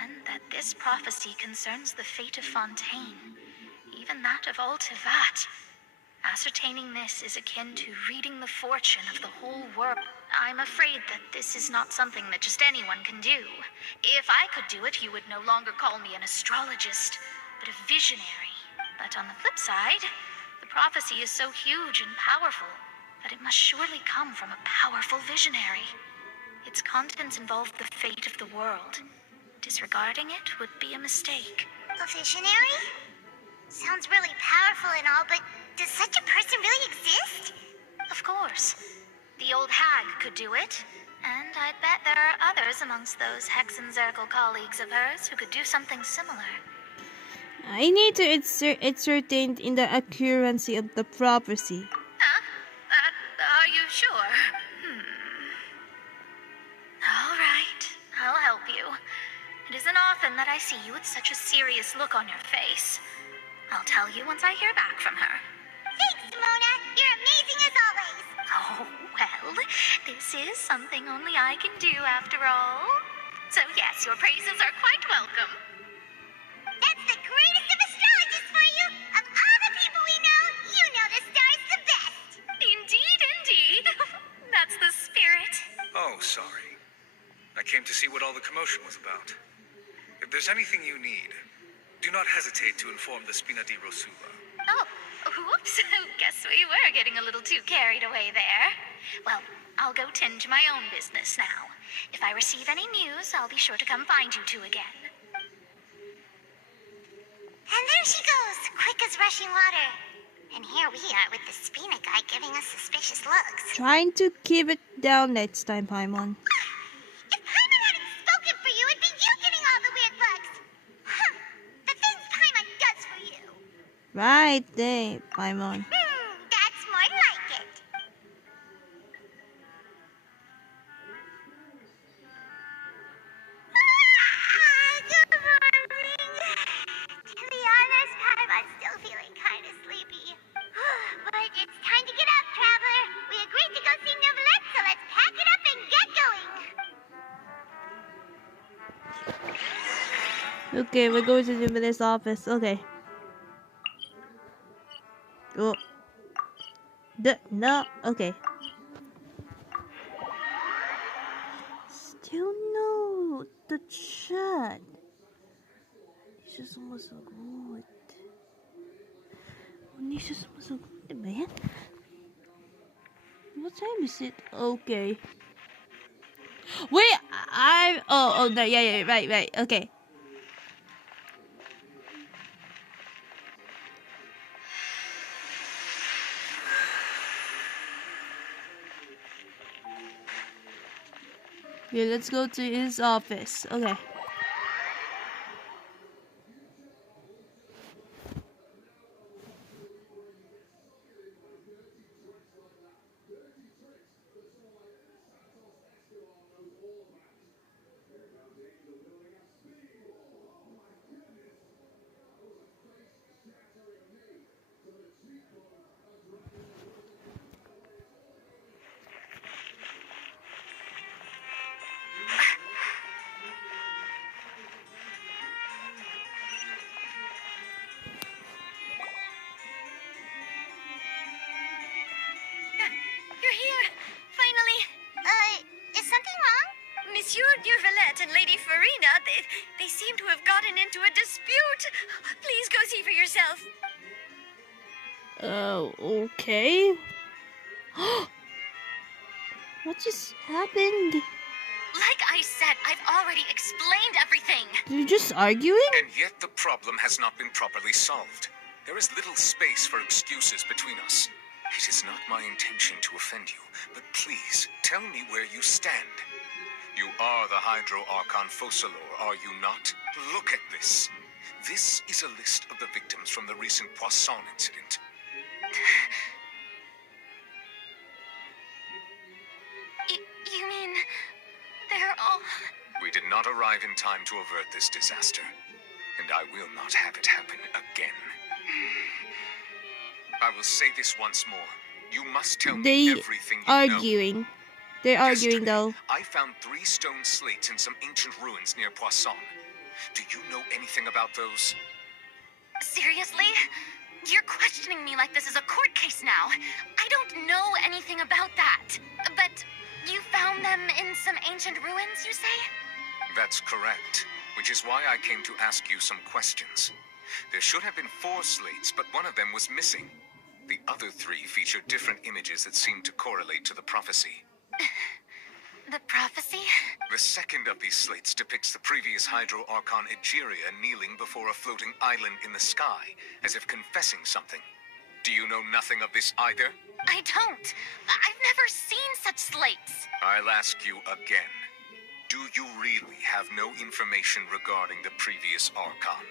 and that this prophecy concerns the fate of Fontaine, even that of all Tevat. Ascertaining this is akin to reading the fortune of the whole world. I'm afraid that this is not something that just anyone can do. If I could do it, you would no longer call me an astrologist, but a visionary. But on the flip side, the prophecy is so huge and powerful that it must surely come from a powerful visionary. Its contents involve the fate of the world. Disregarding it would be a mistake. A visionary? Sounds really powerful and all, but does such a person really exist? Of course. The old hag could do it, and I'd bet there are others amongst those Hexenzirkel colleagues of hers who could do something similar. I need to ascertain in the accuracy of the prophecy. Huh? It isn't often that I see you with such a serious look on your face. I'll tell you once I hear back from her. Thanks, Mona. You're amazing as always. Oh, well, this is something only I can do after all. So yes, your praises are quite welcome. That's the greatest of astrologists for you. Of all the people we know, you know the star's the best. Indeed, indeed. That's the spirit. Oh, sorry. I came to see what all the commotion was about. If there's anything you need, do not hesitate to inform the Spina di Rosula. Oh, whoops. Guess we were getting a little too carried away there. Well, I'll go tend to my own business now. If I receive any news, I'll be sure to come find you two again. And there she goes, quick as rushing water. And here we are with the Spina guy giving us suspicious looks. Trying to keep it down next time, Paimon. If Paimon hadn't spoken for you, it'd be you getting all the weird looks. Huh. The things Paimon does for you. Right there, Paimon. That's more like it. Good morning. To be honest, Paimon's still feeling kind of sleepy. But it's time to get up, traveler. We agreed to go see Novelette, so let's pack it up and get going. Okay, we're going to the this office. Okay. Oh. No. Okay. Still no. The chat. Nisha sama så god. Nisha sama så god, man. What time is it? Okay. Wait, oh, no, yeah, right, okay. Yeah, let's go to his office. Okay. You're here! Finally! Is something wrong? Monsieur Neuvillette and Lady Farina, they seem to have gotten into a dispute. Please go see for yourself. Oh, okay. What just happened? Like I said, I've already explained everything. You're just arguing? And yet the problem has not been properly solved. There is little space for excuses between us. It is not my intention to offend you, but please, tell me where you stand. You are the Hydro Archon Focalor, are you not? Look at this. This is a list of the victims from the recent Poisson incident. You mean they're all... We did not arrive in time to avert this disaster, and I will not have it happen again. I will say this once more. You must tell me everything you know. Arguing. They're arguing, though. I found 3 stone slates in some ancient ruins near Poisson. Do you know anything about those? Seriously? You're questioning me like this is a court case now. I don't know anything about that. But you found them in some ancient ruins, you say? That's correct. Which is why I came to ask you some questions. There should have been 4 slates, but one of them was missing. The other 3 feature different images that seem to correlate to the prophecy. The prophecy? The second of these slates depicts the previous Hydro Archon Egeria kneeling before a floating island in the sky, as if confessing something. Do you know nothing of this either? I don't. I've never seen such slates. I'll ask you again. Do you really have no information regarding the previous Archon?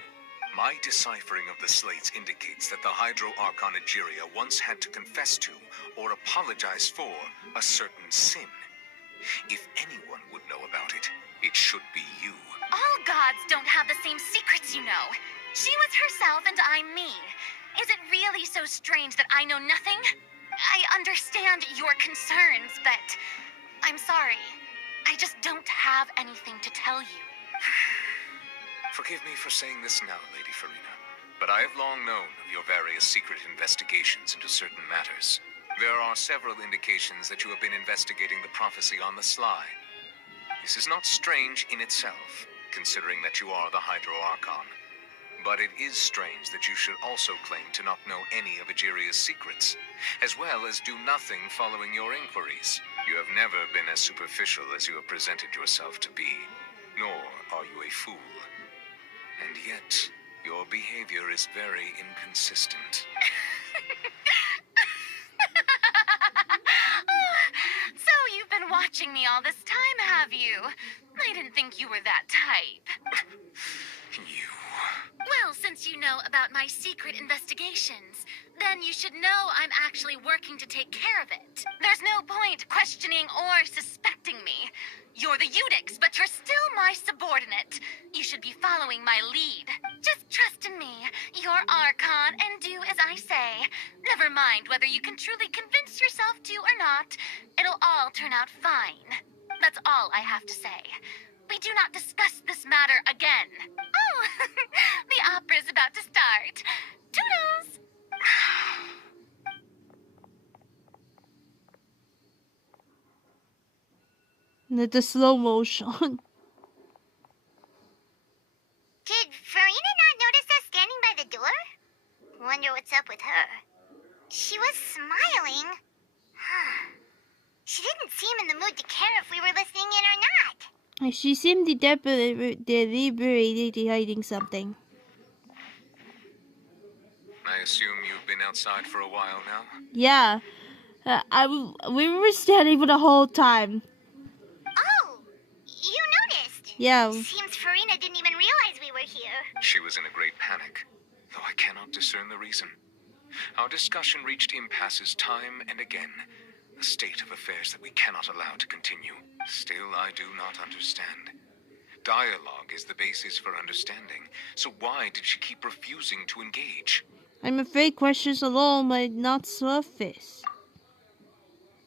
My deciphering of the slates indicates that the Hydro Archon Egeria once had to confess to, or apologize for, a certain sin. If anyone would know about it, it should be you. All gods don't have the same secrets, you know. She was herself and I'm me. Is it really so strange that I know nothing? I understand your concerns, but I'm sorry. I just don't have anything to tell you. Forgive me for saying this now, Lady Farina, but I have long known of your various secret investigations into certain matters. There are several indications that you have been investigating the prophecy on the sly. This is not strange in itself, considering that you are the Hydro Archon. But it is strange that you should also claim to not know any of Egeria's secrets, as well as do nothing following your inquiries. You have never been as superficial as you have presented yourself to be, nor are you a fool. And yet, your behavior is very inconsistent. So you've been watching me all this time, have you? I didn't think you were that type. You... Well, since you know about my secret investigations, then you should know I'm actually working to take care of it. There's no point questioning or suspecting me. You're the Eudix, but you're still my subordinate. You should be following my lead. Just trust in me. You're Archon, and do as I say. Never mind whether you can truly convince yourself to or not. It'll all turn out fine. That's all I have to say. We do not discuss this matter again. Oh, the opera's about to start. Toodles! The slow motion. Did Farina not notice us standing by the door? Wonder what's up with her. She was smiling. She didn't seem in the mood to care if we were listening in or not. She seemed deliberately hiding something. I assume you've been outside for a while now? Yeah. We were standing for the whole time. Oh, you noticed? Yeah. Seems Farina didn't even realize we were here. She was in a great panic, though I cannot discern the reason. Our discussion reached impasses time and again, a state of affairs that we cannot allow to continue. Still, I do not understand. Dialogue is the basis for understanding, so why did she keep refusing to engage? I'm afraid questions alone might not surface.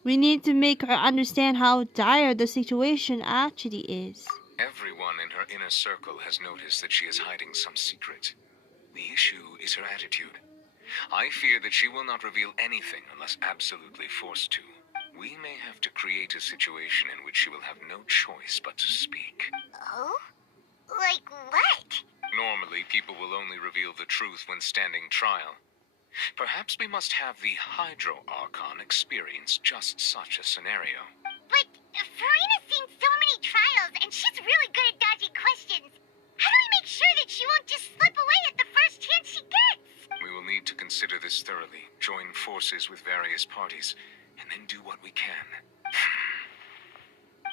We need to make her understand how dire the situation actually is. Everyone in her inner circle has noticed that she is hiding some secret. The issue is her attitude. I fear that she will not reveal anything unless absolutely forced to. We may have to create a situation in which she will have no choice but to speak. Oh? Like what? Normally, people will only reveal the truth when standing trial. Perhaps we must have the Hydro Archon experience just such a scenario. But Farina's seen so many trials, and she's really good at dodging questions. How do we make sure that she won't just slip away at the first chance she gets? We will need to consider this thoroughly, join forces with various parties, and then do what we can.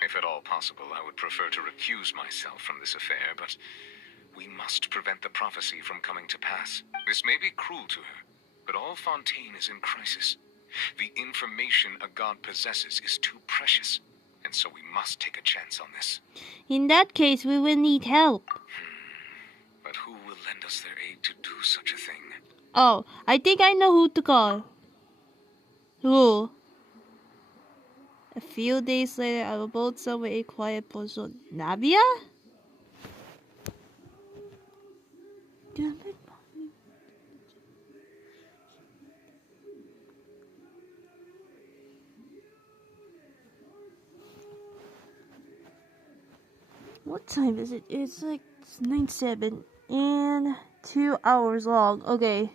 If at all possible, I would prefer to recuse myself from this affair, but we must prevent the prophecy from coming to pass. This may be cruel to her, but all Fontaine is in crisis. The information a god possesses is too precious, and so we must take a chance on this. In that case, we will need help. But who will lend us their aid to do such a thing? Oh, I think I know who to call. Who? A few days later, I will boat somewhere a quiet Bonjour Nabia? What time is it? It's like 9:07 and 2 hours long. Okay.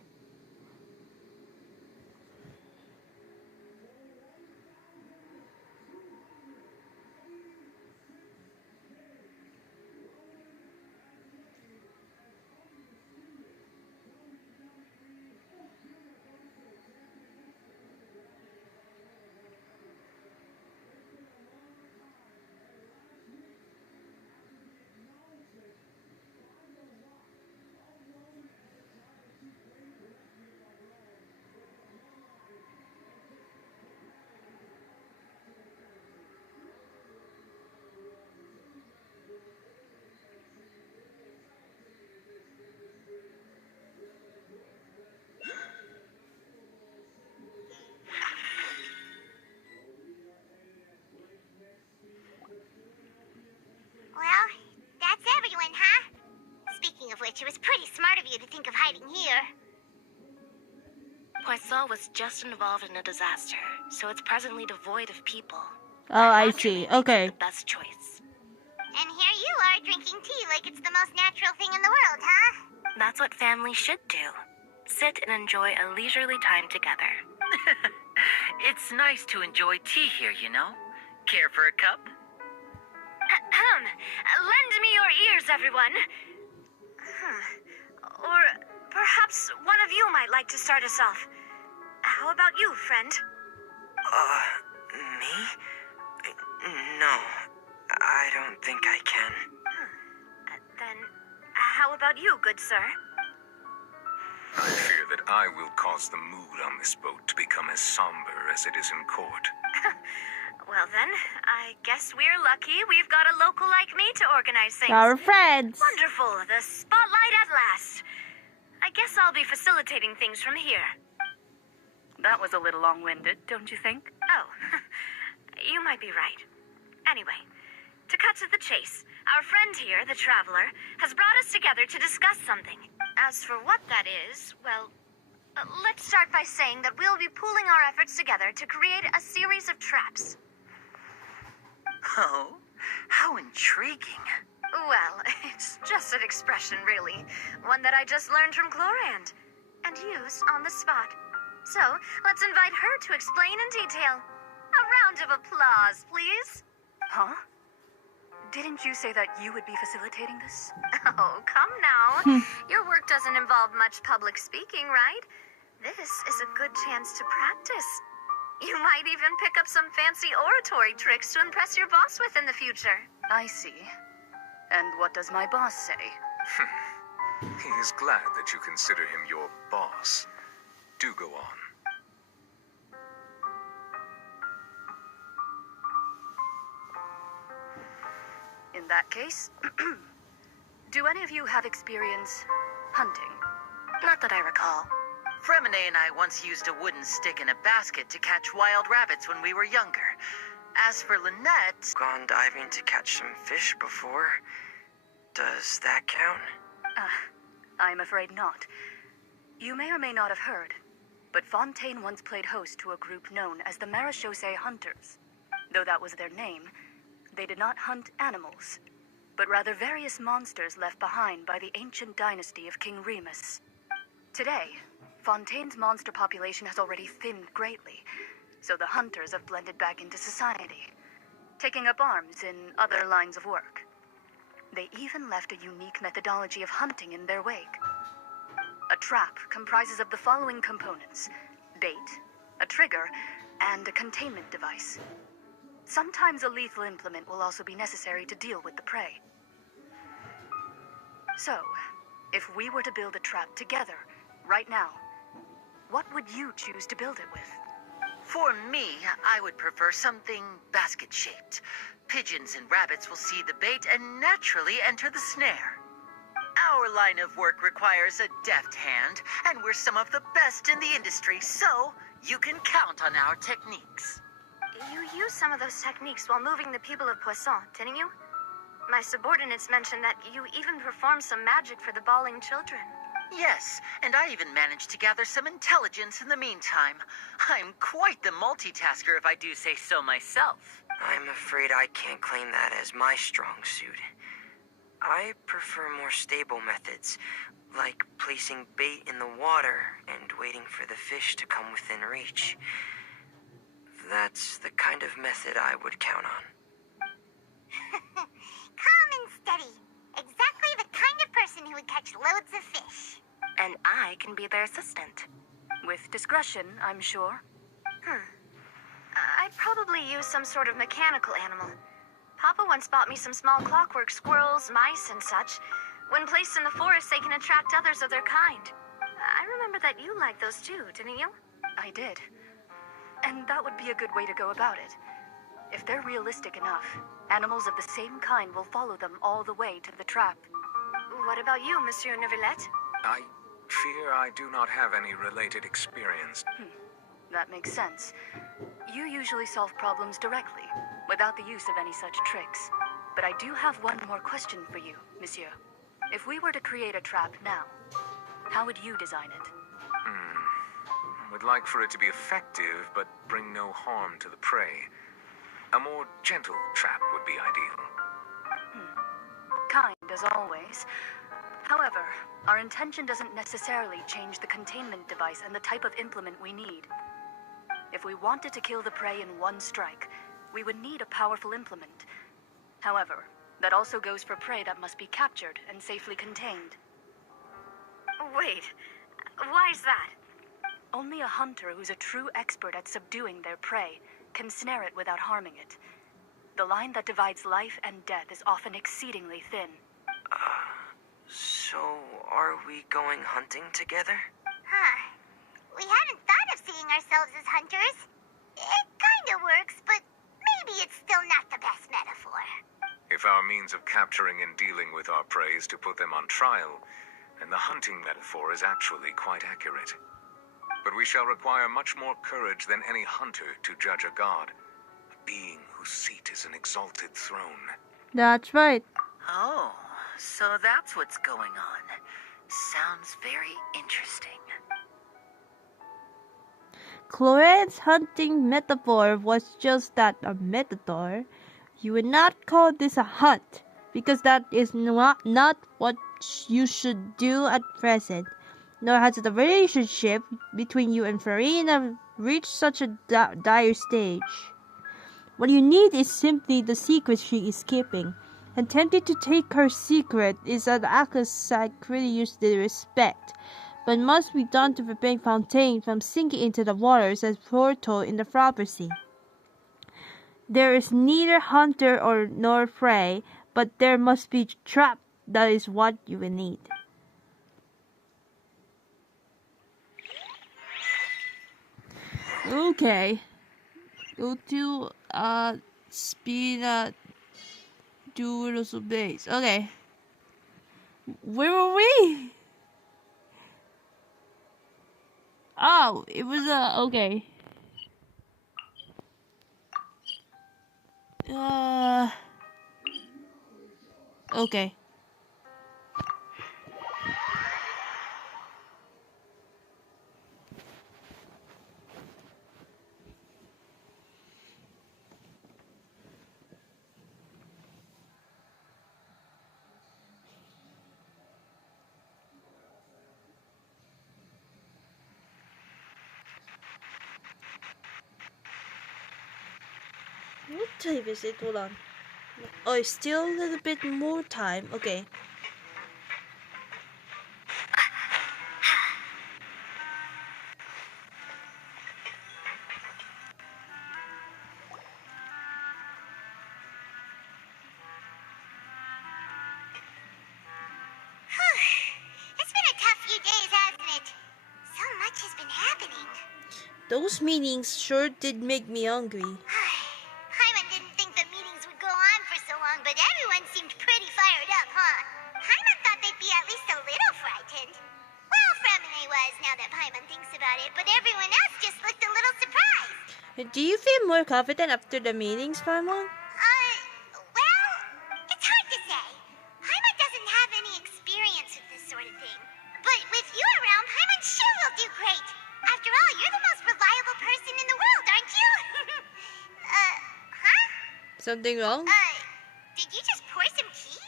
saw was just involved in a disaster, so it's presently devoid of people. Oh, I Naturally, see. it makes it Okay. the best choice. And here you are drinking tea like it's the most natural thing in the world, huh? That's what family should do. Sit and enjoy a leisurely time together. It's nice to enjoy tea here, you know. Care for a cup? Lend me your ears, everyone. Or perhaps one of you might like to start us off. How about you, friend? Me? No, I don't think I can. Then, how about you, good sir? I fear that I will cause the mood on this boat to become as somber as it is in court. Well then, I guess we're lucky we've got a local like me to organize things. Our friends. Wonderful, the spotlight at last. I guess I'll be facilitating things from here. That was a little long-winded, don't you think? Oh, you might be right. Anyway, to cut to the chase, our friend here, the Traveler, has brought us together to discuss something. As for what that is, well, let's start by saying that we'll be pooling our efforts together to create a series of traps. Oh, how intriguing. Well, it's just an expression, really. One that I just learned from Chlorand and used on the spot. So, let's invite her to explain in detail. A round of applause, please. Huh? Didn't you say that you would be facilitating this? Oh, come now. Your work doesn't involve much public speaking, right? This is a good chance to practice. You might even pick up some fancy oratory tricks to impress your boss with in the future. I see. And what does my boss say? He is glad that you consider him your boss. Do go on. In that case, do any of you have experience hunting? Not that I recall. Fremine and I once used a wooden stick in a basket to catch wild rabbits when we were younger. As for Lynette... Gone diving to catch some fish before. Does that count? I'm afraid not. You may or may not have heard, but Fontaine once played host to a group known as the Marechaussee Hunters. Though that was their name, they did not hunt animals, but rather various monsters left behind by the ancient dynasty of King Remus. Today, Fontaine's monster population has already thinned greatly, so the hunters have blended back into society, taking up arms in other lines of work. They even left a unique methodology of hunting in their wake. A trap comprises of the following components: bait, a trigger, and a containment device. Sometimes a lethal implement will also be necessary to deal with the prey. So, if we were to build a trap together, right now, what would you choose to build it with? For me, I would prefer something basket-shaped. Pigeons and rabbits will see the bait and naturally enter the snare. Our line of work requires a deft hand, and we're some of the best in the industry, so you can count on our techniques. You used some of those techniques while moving the people of Poisson, didn't you? My subordinates mentioned that you even performed some magic for the bawling children. Yes, and I even managed to gather some intelligence in the meantime. I'm quite the multitasker if I do say so myself. I'm afraid I can't claim that as my strong suit. I prefer more stable methods, like placing bait in the water and waiting for the fish to come within reach. That's the kind of method I would count on. Calm and steady. Exactly the kind of person who would catch loads of fish. And I can be their assistant. With discretion, I'm sure. I'd probably use some sort of mechanical animal. Papa once bought me some small clockwork squirrels, mice, and such. When placed in the forest, they can attract others of their kind. I remember that you liked those too, didn't you? I did. And that would be a good way to go about it. If they're realistic enough, animals of the same kind will follow them all the way to the trap. What about you, Monsieur Neuvillette? I fear I do not have any related experience. That makes sense. You usually solve problems directly, without the use of any such tricks. But I do have one more question for you, Monsieur. If we were to create a trap now, how would you design it? We'd like for it to be effective, but bring no harm to the prey. A more gentle trap would be ideal. Kind as always. However, our intention doesn't necessarily change the containment device and the type of implement we need. If we wanted to kill the prey in one strike, we would need a powerful implement. However, that also goes for prey that must be captured and safely contained. Wait, why is that? Only a hunter who's a true expert at subduing their prey can snare it without harming it. The line that divides life and death is often exceedingly thin. So are we going hunting together? Huh. We hadn't thought of seeing ourselves as hunters. It kinda works, but maybe it's still not the best metaphor. If our means of capturing and dealing with our prey is to put them on trial, then the hunting metaphor is actually quite accurate. But we shall require much more courage than any hunter to judge a god, a being whose seat is an exalted throne. That's right. Oh, so that's what's going on. Sounds very interesting. Clorette's hunting metaphor was just that, a metaphor. You would not call this a hunt, because that is not what you should do at present. Nor has the relationship between you and Farina reached such a dire stage. What you need is simply the secret she is keeping. And tempted to take her secret is an act of sacrilegious respect, but must be done to prevent Fontaine from sinking into the waters as foretold in the prophecy. There is neither hunter nor prey, but there must be trap. That is what you will need. Okay. Go to speed do of base. Okay. Where were we? Oh, it was okay. Okay. What time is it? Hold on. Oh, it's still a little bit more time. Okay. It's been a tough few days, hasn't it? So much has been happening. Those meetings sure did make me hungry. Paimon didn't think the meetings would go on for so long, but everyone seemed pretty fired up, huh? Paimon thought they'd be at least a little frightened. Well, Fremine was, now that Paimon thinks about it, but everyone else just looked a little surprised. Do you feel more confident after the meetings, Paimon? Well, it's hard to say. Paimon doesn't have any experience with this sort of thing. But with you around, Paimon sure will do great. After all, you're the most reliable person in the world, aren't you? Huh? Something wrong? Did you just pour some tea?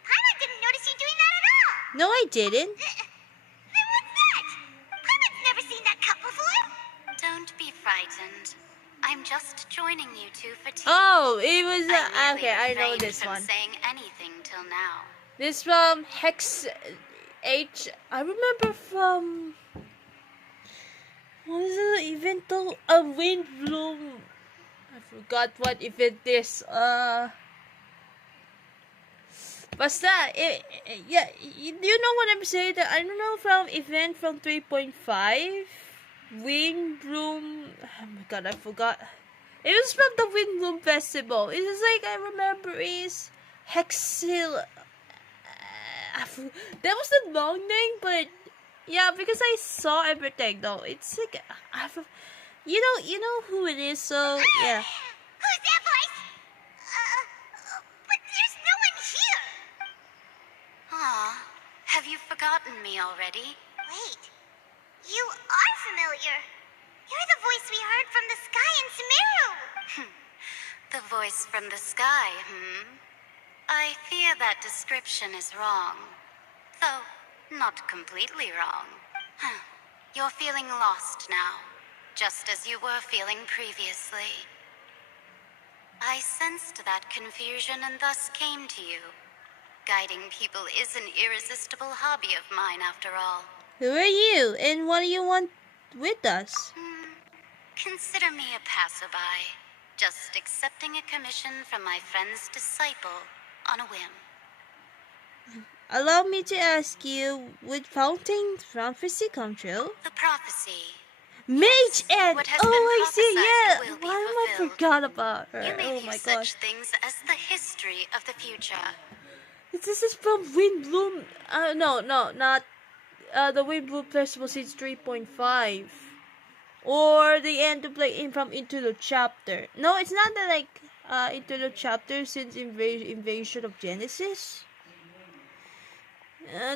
Paimon didn't notice you doing that at all. No, I didn't. Then what's that? Paimon's never seen that cup before. Don't be frightened. I'm just joining you two for tea. Oh, it was I'm okay. I know refrained this from one. saying anything till now. This from Hex H. I remember from what is the event though? A wind bloom. I forgot what event this. Basta, yeah, you know what I'm saying? I don't know, from event from 3.5, Wind Bloom. Oh my god, I forgot. It was from the Wind Bloom Festival. It was like, I remember is Hexil. That was the long name, but yeah, because I saw everything though. It's like, you know who it is, so yeah. Who's that voice? But there's no one here. Aw, have you forgotten me already? Wait, you are familiar. You're the voice we heard from the sky in Sumeru. The voice from the sky, I fear that description is wrong. Though, not completely wrong. You're feeling lost now, just as you were feeling previously. I sensed that confusion and thus came to you. Guiding people is an irresistible hobby of mine, after all. Who are you, and what do you want with us? Consider me a passerby, just accepting a commission from my friend's disciple on a whim. Allow me to ask you, would Fontaine's prophecy come true? The prophecy. Mage End! What has Oh, been I see, yeah! prophesied will be Why am I fulfilled. forgot about her? You may Oh view my such gosh. things as the history of the future. This is from Wind Bloom. No, not the Wind Bloom Festival since 3.5. Or the end of like from Into the Chapter. No, it's not that like Into the Chapter since Invasion of Genesis.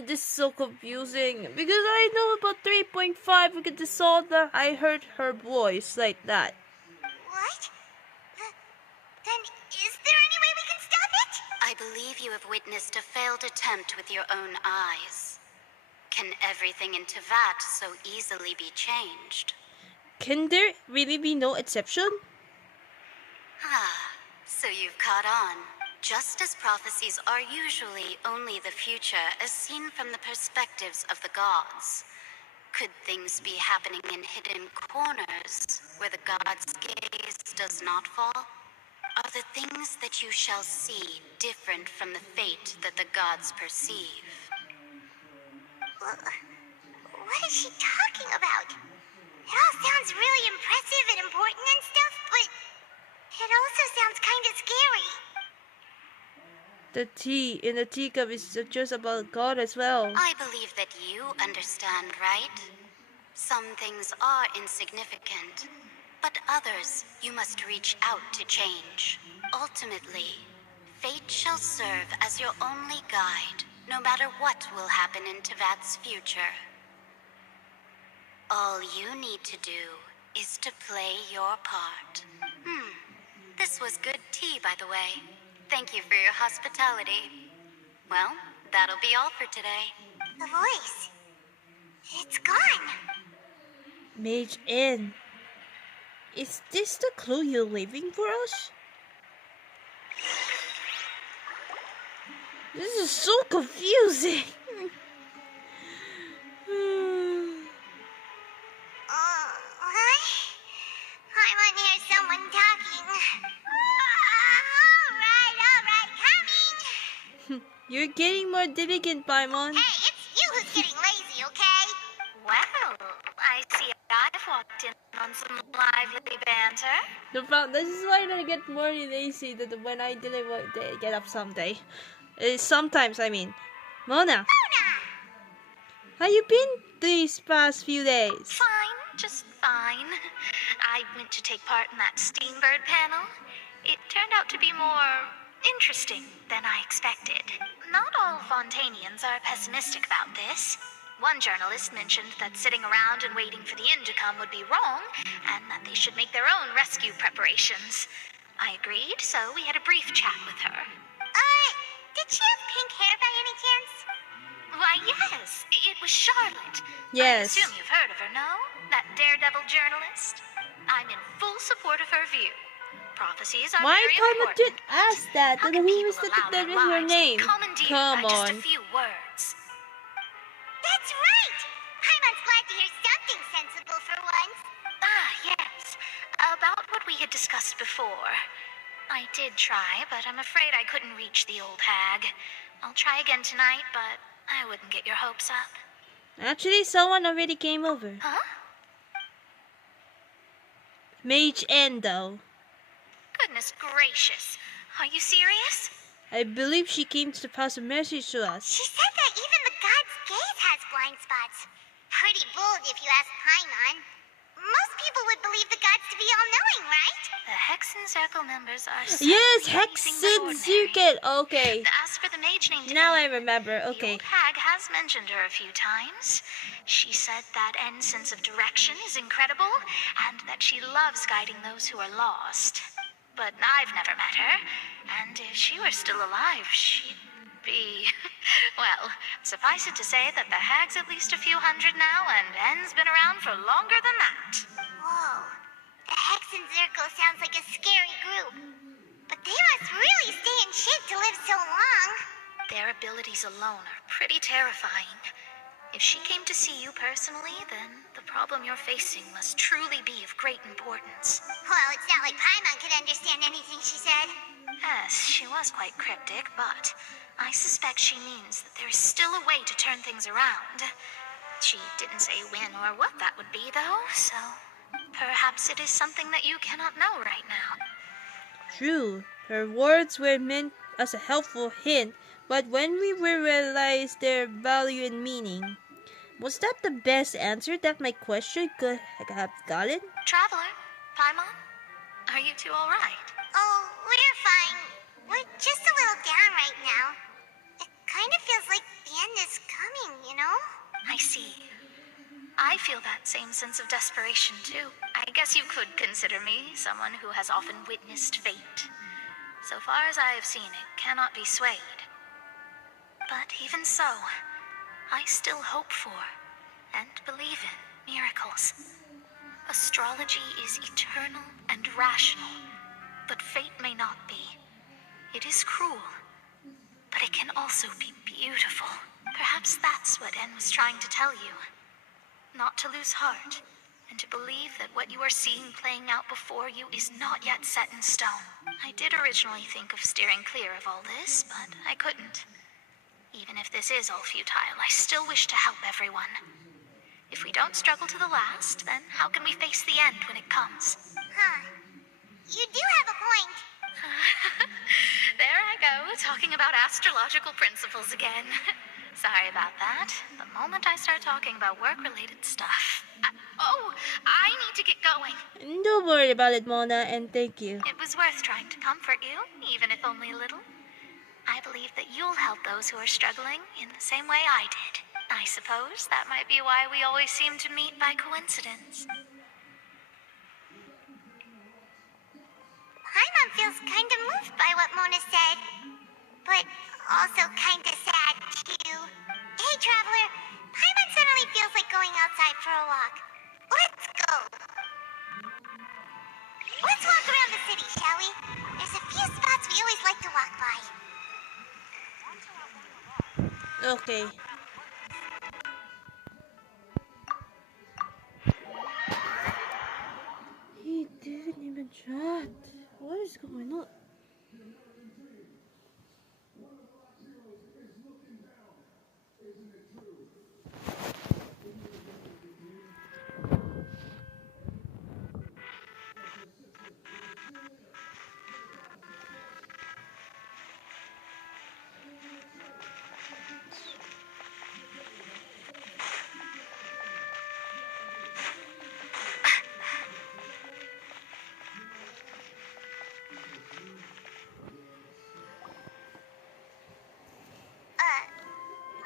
This is so confusing because I know about 3.5 because I saw that I heard her voice like that. What? Then is there any way we can stop it? I believe you have witnessed a failed attempt with your own eyes. Can everything in Tevat so easily be changed? Can there really be no exception? So you've caught on. Just as prophecies are usually only the future as seen from the perspectives of the gods, could things be happening in hidden corners where the gods' gaze does not fall? Are the things that you shall see different from the fate that the gods perceive? What is she talking about? It all sounds really impressive and important and stuff, but it also sounds kind of scary. The tea in the teacup is just about God as well. I believe that you understand, right? Some things are insignificant, but others you must reach out to change. Ultimately, fate shall serve as your only guide, no matter what will happen in Tevat's future. All you need to do is to play your part. This was good tea, by the way. Thank you for your hospitality. Well, that'll be all for today. The voice. It's gone. Mage N. Is this the clue you're leaving for us? This is so confusing. I want to hear someone talking. Alright, coming. You're getting more difficult, Paimon. Hey, it's you who's getting lazy, okay? Well, I see I've walked in on some lively banter. This is why I get more lazy than when I didn't get up someday. Sometimes, I mean. Mona! How you been these past few days? Fine, just fine. I went to take part in that Steambird panel. It turned out to be more interesting than I expected. Not all Fontainians are pessimistic about this. One journalist mentioned that sitting around and waiting for the end to come would be wrong, and that they should make their own rescue preparations. I agreed, so we had a brief chat with her. Did she have pink hair by any chance? Why, yes, it was Charlotte. Yes. I assume you've heard of her, no? That daredevil journalist? I'm in full support of her view. Prophecies are Why very can't important. you ask that? How Then can who people is that allow that their is her lives to be name? commandeered Come by just a on. few words? That's right. Paimon's glad to hear something sensible for once. Yes. About what we had discussed before. I did try, but I'm afraid I couldn't reach the old hag. I'll try again tonight, but I wouldn't get your hopes up. Actually, someone already came over. Huh? Mage N, though. Goodness gracious. Are you serious? I believe she came to pass a message to us. She said that even the god's gaze has blind spots. Pretty bold if you ask Paimon. Most people would believe the gods to be all-knowing, right? The Hexen Circle members are Yes, anything but Hexen ordinary. Circle. Okay. As for the a mage named Now I Anne. remember. The Okay. old hag has mentioned her a few times. She said that Anne's sense of direction is incredible, and that she loves guiding those who are lost. But I've never met her, and if she were still alive, she'd be... Well, suffice it to say that the hag's at least a few hundred now, and Anne's been around for longer than that. Whoa. The Hexen Circle sounds like a scary group. But they must really stay in shape to live so long. Their abilities alone are pretty terrifying. If she came to see you personally, then the problem you're facing must truly be of great importance. Well, it's not like Paimon could understand anything she said. Yes, she was quite cryptic, but I suspect she means that there is still a way to turn things around. She didn't say when or what that would be, though, so perhaps it is something that you cannot know right now. True. Her words were meant as a helpful hint, but when we realized their value and meaning, was that the best answer that my question could have gotten? Traveler, Paimon, are you two all right? Oh, we're fine. We're just a little down right now. It kind of feels like the end is coming, you know? I see. I feel that same sense of desperation, too. I guess you could consider me someone who has often witnessed fate. So far as I have seen, it cannot be swayed. But even so, I still hope for and believe in miracles. Astrology is eternal and rational, but fate may not be. It is cruel, but it can also be beautiful. Perhaps that's what N was trying to tell you. Not to lose heart, and to believe that what you are seeing playing out before you is not yet set in stone. I did originally think of steering clear of all this, but I couldn't. Even if this is all futile, I still wish to help everyone. If we don't struggle to the last, then how can we face the end when it comes? Huh. You do have a point. There I go, talking about astrological principles again. Sorry about that. The moment I start talking about work-related stuff... I need to get going. Don't worry about it, Mona, and thank you. It was worth trying to comfort you, even if only a little. I believe that you'll help those who are struggling in the same way I did. I suppose that might be why we always seem to meet by coincidence. Paimon feels kind of moved by what Mona said. But also kind of sad, too. Hey, Traveler. Paimon suddenly feels like going outside for a walk. Let's go. Let's walk around the city, shall we? There's a few spots we always like to walk by. Okay. He didn't even chat. What is going on?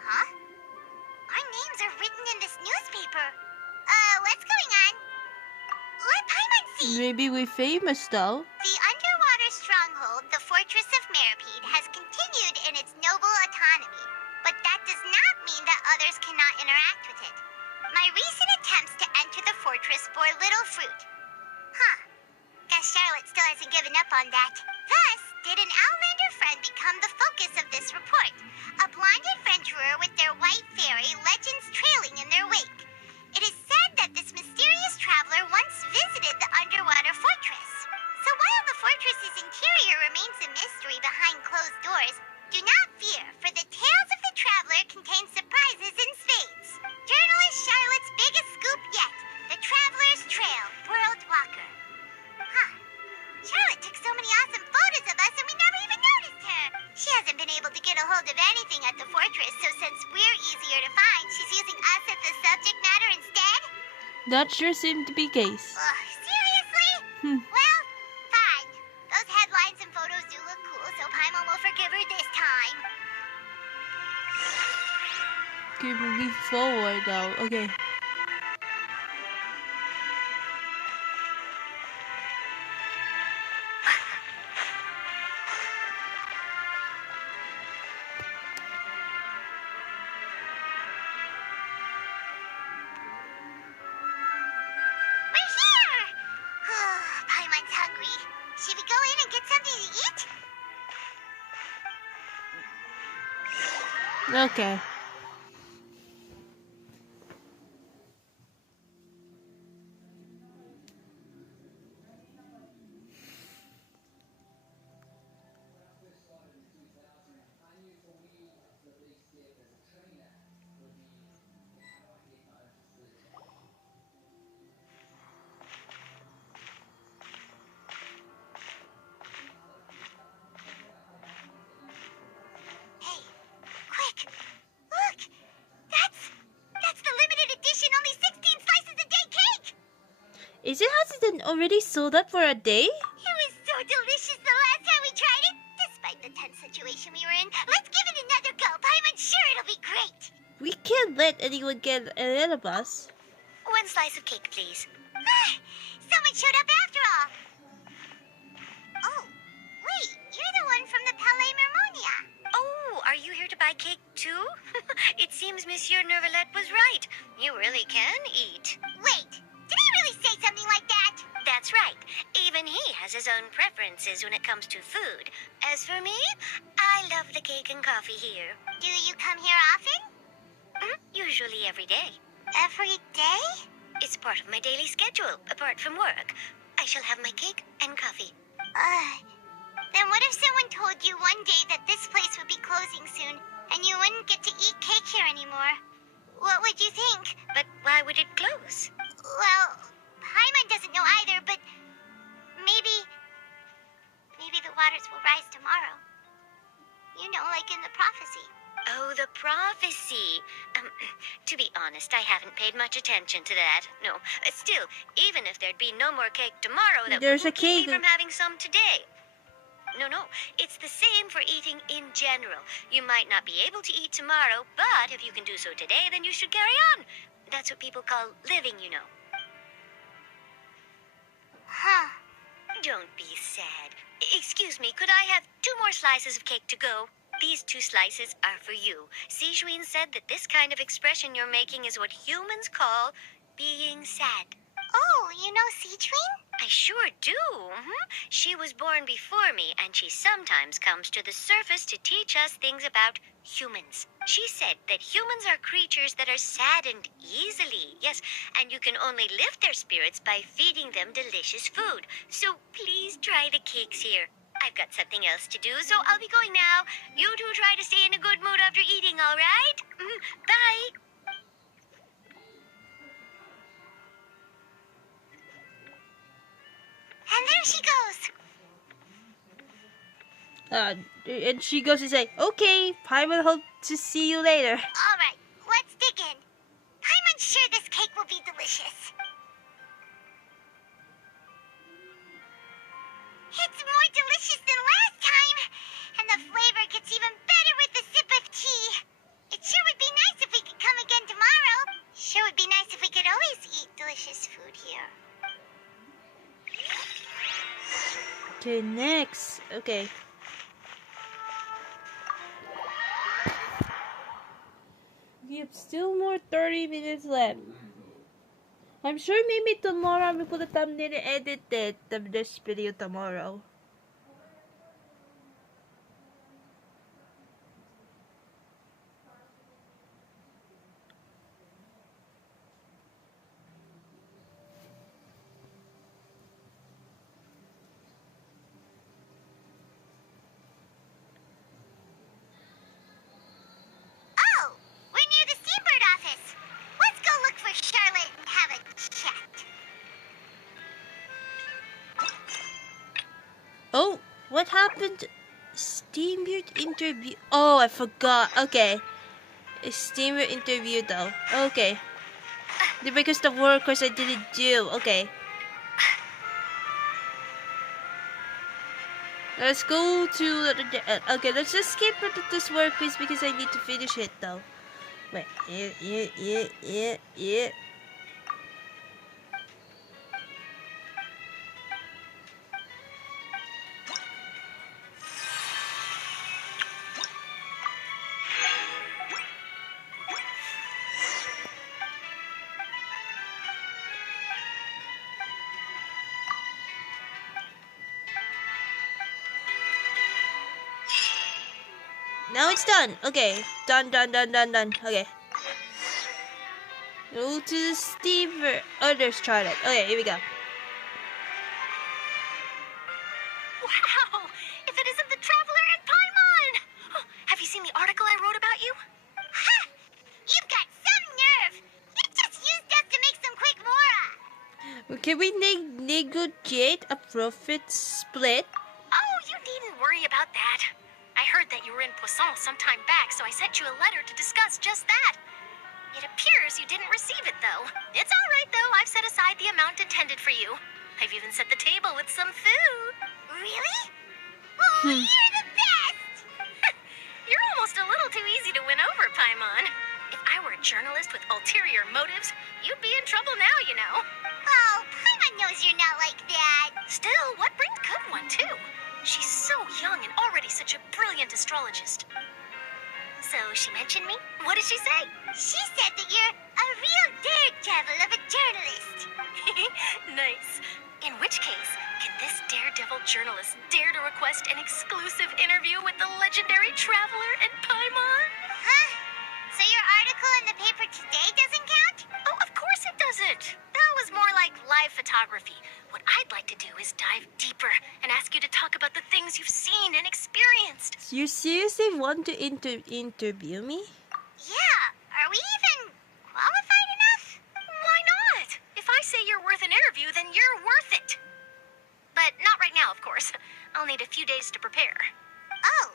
Huh? Our names are written in this newspaper. What's going on? Let Paimon see. Maybe we're famous though. The underwater stronghold, the Fortress of Meripede, has continued in its noble autonomy. But that does not mean that others cannot interact with it. My recent attempts to enter the fortress bore little fruit. Huh. Guess Charlotte still hasn't given up on that. Thus, did an Outlander friend become the focus of this report? A blind adventurer with their white fairy, legends trailing in their wake. It is said that this mysterious traveler once visited the underwater fortress. So while the fortress's interior remains a mystery behind closed doors, do not fear, for the tales of the traveler contain surprises in spades. Journalist Charlotte's biggest scoop yet, the Traveler's Trail, World Walker. Huh. Charlotte took so many awesome photos of us and we never even noticed her. She hasn't been able to get a hold of anything at the fortress, so since we're easier to find, she's using us as the subject matter instead? That sure seemed to be the case. Seriously? Well, fine. Those headlines and photos do look cool, so Paimon will forgive her this time. keep moving forward now. Okay. We're here! Paimon's hungry. Should we go in and get something to eat? Okay. Hey, quick! Look! That's the limited edition only 16 slices a day cake! Has it already sold out for a day? It was so delicious the last time we tried it. Despite the tense situation we were in, let's give it another go. I'm sure it'll be great. We can't let anyone get ahead of us. 1 slice of cake, please. Someone showed up after all. Oh, wait, you're the one from the Palais Mermonia. Oh, are you here to buy cake too? It seems Monsieur Nervalette was right. You really can eat. Wait, did he really say something like that? That's right. Even he has his own preferences when it comes to food. As for me, I love the cake and coffee here. Do you come here often? Usually every day. Every day? It's part of my daily schedule, apart from work. I shall have my cake and coffee. Then what if someone told you one day that this place would be closing soon, and you wouldn't get to eat cake here anymore? What would you think? But why would it close? Well, Paimon doesn't know either, but maybe the waters will rise tomorrow. You know, like in the prophecy. Oh, the prophecy. To be honest, I haven't paid much attention to that. No, still, even if there'd be no more cake tomorrow, that There's a wouldn't keep cake. me from having some today. No, it's the same for eating in general. You might not be able to eat tomorrow, but if you can do so today, then you should carry on. That's what people call living, you know. Huh. Don't be sad. Excuse me, could I have 2 more slices of cake to go? These 2 slices are for you. Sijuin said that this kind of expression you're making is what humans call being sad. Oh, you know Sijuin? I sure do. She was born before me, and she sometimes comes to the surface to teach us things about humans. She said that humans are creatures that are saddened easily, yes, and you can only lift their spirits by feeding them delicious food. So please try the cakes here. I've got something else to do, so I'll be going now. You two try to stay in a good mood after eating, all right? Bye. And there she goes. And she goes to say, okay, Paimon, hope to see you later. All right, let's dig in. I'm sure this cake will be delicious. It's more delicious than last time, and the flavor gets even better with a sip of tea. It sure would be nice if we could come again tomorrow. Sure would be nice if we could always eat delicious food here. Okay, next. Okay. We have still more 30 minutes left. I'm sure maybe tomorrow I will put a thumbnail and edit it of this video tomorrow. Oh, we're near the Seabird office. Let's go look for Charlotte and have a chat. Oh, what happened? Steamboat interview. Oh, I forgot. Okay. A steamboat interview though. Okay. Because the workers I didn't do. Okay. Let's go to okay, let's just skip this work piece because I need to finish it though. Wait, yeah. Now it's done. Okay, done. Okay. Go to the Steve other Charlotte. Okay, here we go. Wow! If it isn't the Traveler and Paimon! Oh, have you seen the article I wrote about you? Ha! You've got some nerve! You just used us to make some quick mora! Can we negotiate a profit split? Oh, you needn't worry about that. I heard that you were in Poisson some time back, so I sent you a letter to discuss just that. It appears you didn't receive it, though. It's all right, though. I've set aside the amount intended for you. I've even set the table with some food. Really? Oh, you're the best! You're almost a little too easy to win over, Paimon. If I were a journalist with ulterior motives, you'd be in trouble now, you know. Oh, Paimon knows you're not like that. Still, what brings could one, too? She's so young and already such a brilliant astrologist. So she mentioned me? What did she say? She said that you're a real daredevil of a journalist. Nice. In which case, can this daredevil journalist dare to request an exclusive interview with the legendary Traveler and Paimon? Huh? So your article in the paper today doesn't count? Oh, of course it doesn't. That was more like live photography. What I'd like to do is dive deeper and ask you to talk about the things you've seen and experienced. You seriously want to interview me? Yeah. Are we even qualified enough? Why not? If I say you're worth an interview, then you're worth it. But not right now, of course. I'll need a few days to prepare. Oh.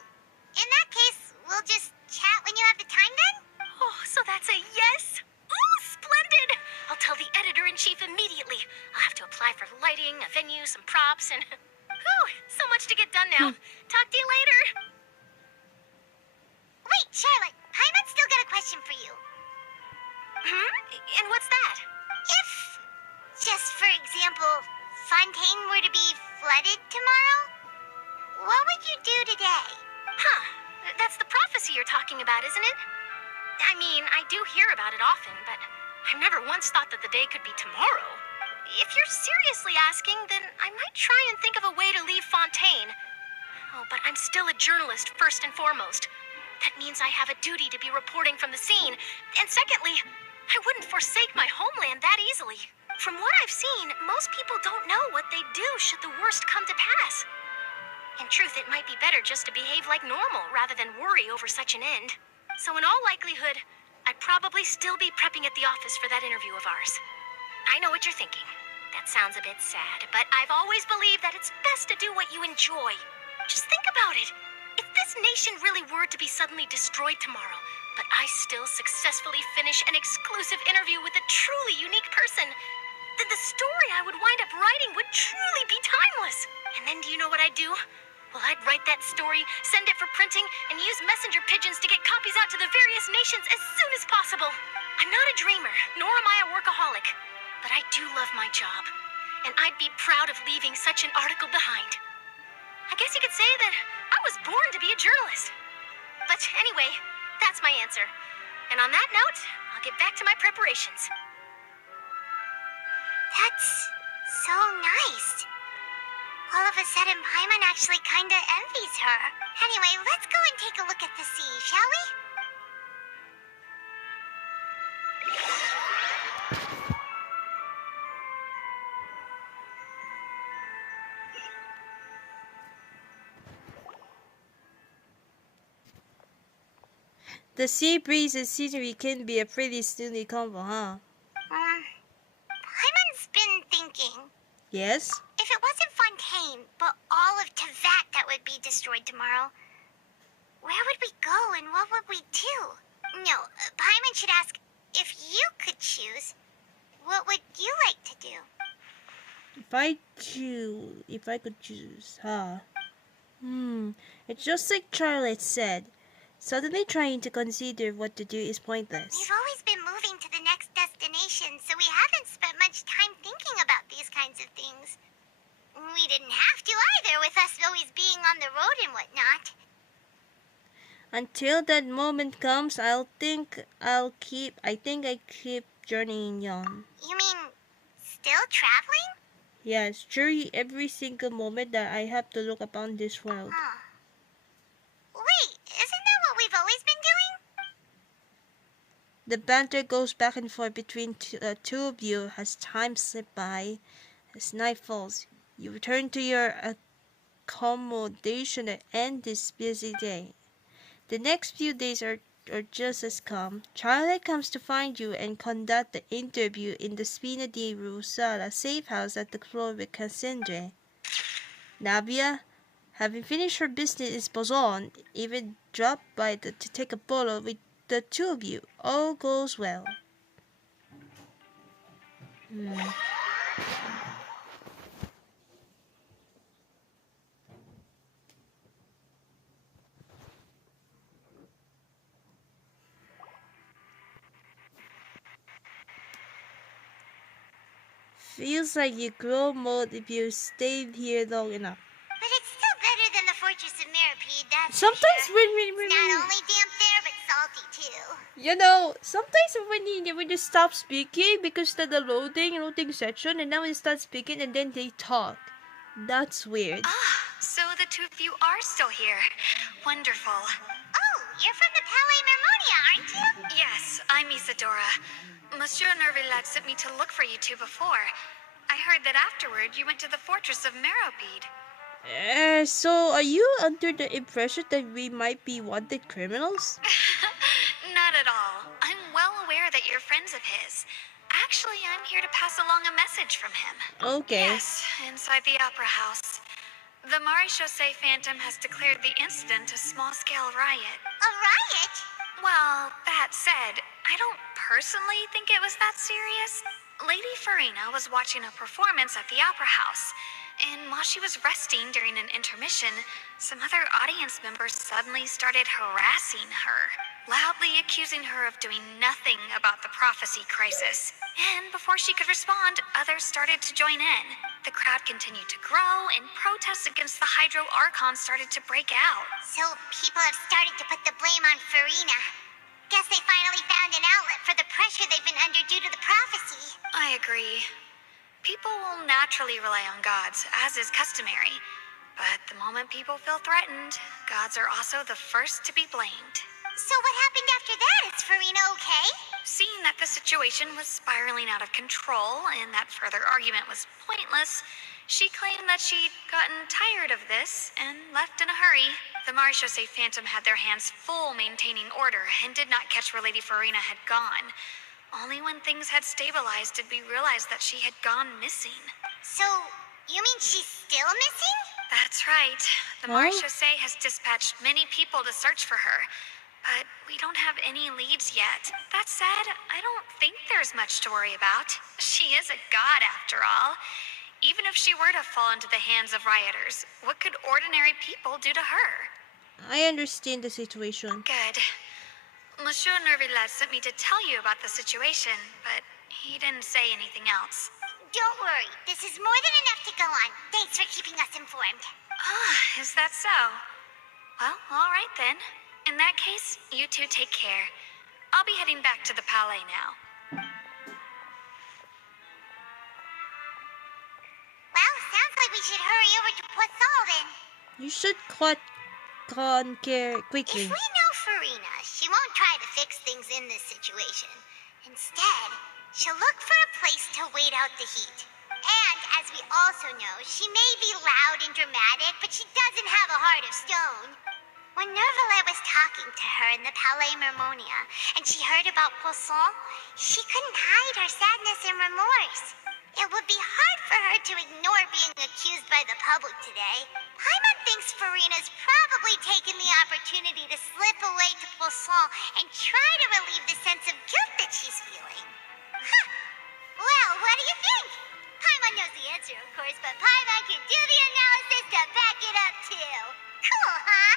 In that case, we'll just chat when you have the time then? Oh, so that's a yes? Ooh, splendid! I'll tell the editor-in-chief immediately. I'll have to apply for lighting, a venue, some props, and... Whew, so much to get done now. Talk to you later. Wait, Charlotte. Paimon's still got a question for you. And what's that? If, just for example, Fontaine were to be flooded tomorrow, what would you do today? Huh. That's the prophecy you're talking about, isn't it? I mean, I do hear about it often, but I've never once thought that the day could be tomorrow. If you're seriously asking, then I might try and think of a way to leave Fontaine. Oh, but I'm still a journalist, first and foremost. That means I have a duty to be reporting from the scene. And secondly, I wouldn't forsake my homeland that easily. From what I've seen, most people don't know what they'd do should the worst come to pass. In truth, it might be better just to behave like normal rather than worry over such an end. So in all likelihood, I'd probably still be prepping at the office for that interview of ours. I know what you're thinking. That sounds a bit sad, but I've always believed that it's best to do what you enjoy. Just think about it. If this nation really were to be suddenly destroyed tomorrow, but I still successfully finish an exclusive interview with a truly unique person, then the story I would wind up writing would truly be timeless. And then do you know what I'd do? Well, I'd write that story, send it for printing, and use messenger pigeons to get copies out to the various nations as soon as possible. I'm not a dreamer, nor am I a workaholic, but I do love my job, and I'd be proud of leaving such an article behind. I guess you could say that I was born to be a journalist. But anyway, that's my answer. And on that note, I'll get back to my preparations. That's so nice. All of a sudden, Paimon actually kinda envies her. Anyway, let's go and take a look at the sea, shall we? The sea breeze and scenery can be a pretty stunning combo, huh? Paimon's been thinking. Yes? If it wasn't Fontaine, but all of Tevat that would be destroyed tomorrow, where would we go and what would we do? No, Paimon should ask, if you could choose, what would you like to do? If I could choose, huh? It's just like Charlotte said. Suddenly trying to consider what to do is pointless. We've always been moving to the next destination, so we haven't spent much time thinking about these kinds of things. We didn't have to either, with us always being on the road and whatnot. Until that moment comes, I think I keep journeying on. You mean, still traveling? Yes, during every single moment that I have to look upon this world. Huh. Wait, isn't that what we've always been doing? The banter goes back and forth between the two of you as time slips by. As night falls, you return to your accommodation and end this busy day. The next few days are just as calm. Charlotte comes to find you and conduct the interview in the Spina di Rusala safe house at the floor with Cassandra. Navia, having finished her business in Bozon, even dropped by to take a photo with the two of you. All goes well. Feels like you grow mold if you stayed here long enough. But it's still better than the Fortress of Mirapede, that's Sometimes for sure. when It's not only damp there, but salty too. you know, sometimes when you stop speaking because of the loading section, and now you start speaking and then they talk. That's weird. Ah, so the two of you are still here. Wonderful. Oh, you're from the Palais Mermonia, aren't you? Yes, I'm Isadora. Monsieur Nervillat sent me to look for you two before. I heard that afterward you went to the Fortress of Meropide. So are you under the impression that we might be wanted criminals? Not at all. I'm well aware that you're friends of his. Actually, I'm here to pass along a message from him. Okay. Yes, inside the Opera House. The Maréchaussée Phantom has declared the incident a small-scale riot. A riot? Well, that said, I don't personally think it was that serious. Lady Farina was watching a performance at the Opera House, and while she was resting during an intermission, some other audience members suddenly started harassing her, loudly accusing her of doing nothing about the prophecy crisis. And before she could respond, others started to join in. The crowd continued to grow, and protests against the Hydro Archon started to break out. So people have started to put the blame on Farina. Guess they finally found an outlet for the pressure they've been under due to the prophecy. I agree. People will naturally rely on gods, as is customary. But the moment people feel threatened, gods are also the first to be blamed. So what happened after that? Is Farina okay? Seeing that the situation was spiraling out of control and that further argument was pointless, she claimed that she'd gotten tired of this and left in a hurry. The Maréchaussée Phantom had their hands full maintaining order and did not catch where Lady Farina had gone. Only when things had stabilized did we realize that she had gone missing. So, you mean she's still missing? That's right. The Maréchaussée has dispatched many people to search for her, but we don't have any leads yet. That said, I don't think there's much to worry about. She is a god after all. Even if she were to fall into the hands of rioters, what could ordinary people do to her? I understand the situation. Good. Monsieur Nervillat sent me to tell you about the situation, but he didn't say anything else. Don't worry, this is more than enough to go on. Thanks for keeping us informed. Ah, is that so? Well, all right then. In that case, you two take care. I'll be heading back to the Palais now. Well, sounds like we should hurry over to Poisson then. You should cut care quickly. If we know Farina, she won't try to fix things in this situation. Instead, she'll look for a place to wait out the heat. And, as we also know, she may be loud and dramatic, but she doesn't have a heart of stone. When Nervillet was talking to her in the Palais Mermonia, and she heard about Poisson, she couldn't hide her sadness and remorse. It would be hard for her to ignore being accused by the public today. Paimon thinks Farina's probably taken the opportunity to slip away to Poisson and try to relieve the sense of guilt that she's feeling. Huh. Well, what do you think? Paimon knows the answer, of course, but Paimon can do the analysis to back it up, too. Cool, huh?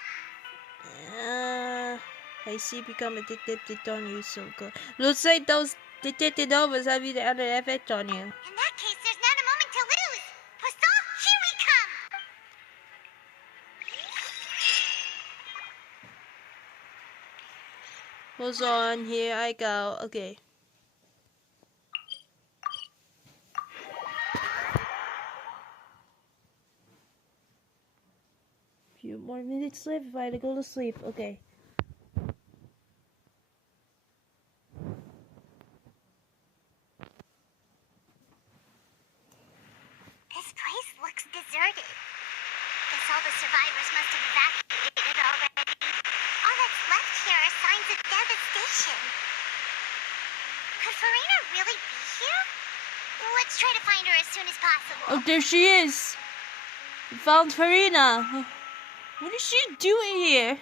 I see. Become addicted on you so good. Looks like those detected overs have the other effect on you. In that case, there's not a moment to lose. Poisson, here we come! Hold on, here I go. Okay. Few more minutes left if I had to go to sleep. Okay. This place looks deserted. Guess all the survivors must have evacuated already. All that's left here are signs of devastation. Could Farina really be here? Let's try to find her as soon as possible. Oh, there she is. We found Farina. What is she doing here?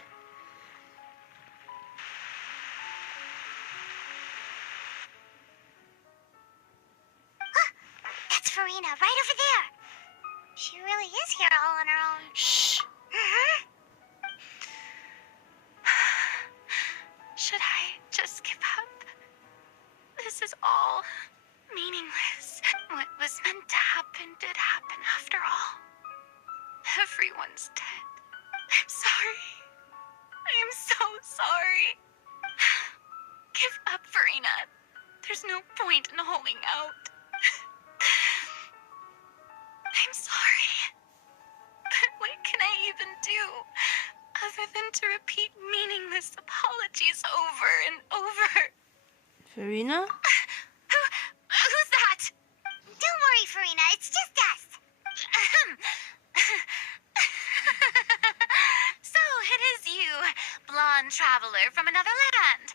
That's Farina, right over there. She really is here all on her own. Shh. Should I just give up? This is all meaningless. What was meant to happen did happen after all. Everyone's dead. I'm sorry. I am so sorry. Give up, Farina. There's no point in holding out. I'm sorry. But what can I even do other than to repeat meaningless apologies over and over? Farina? Who's that? Don't worry, Farina. It's just us. So it is you, blonde traveler from another land.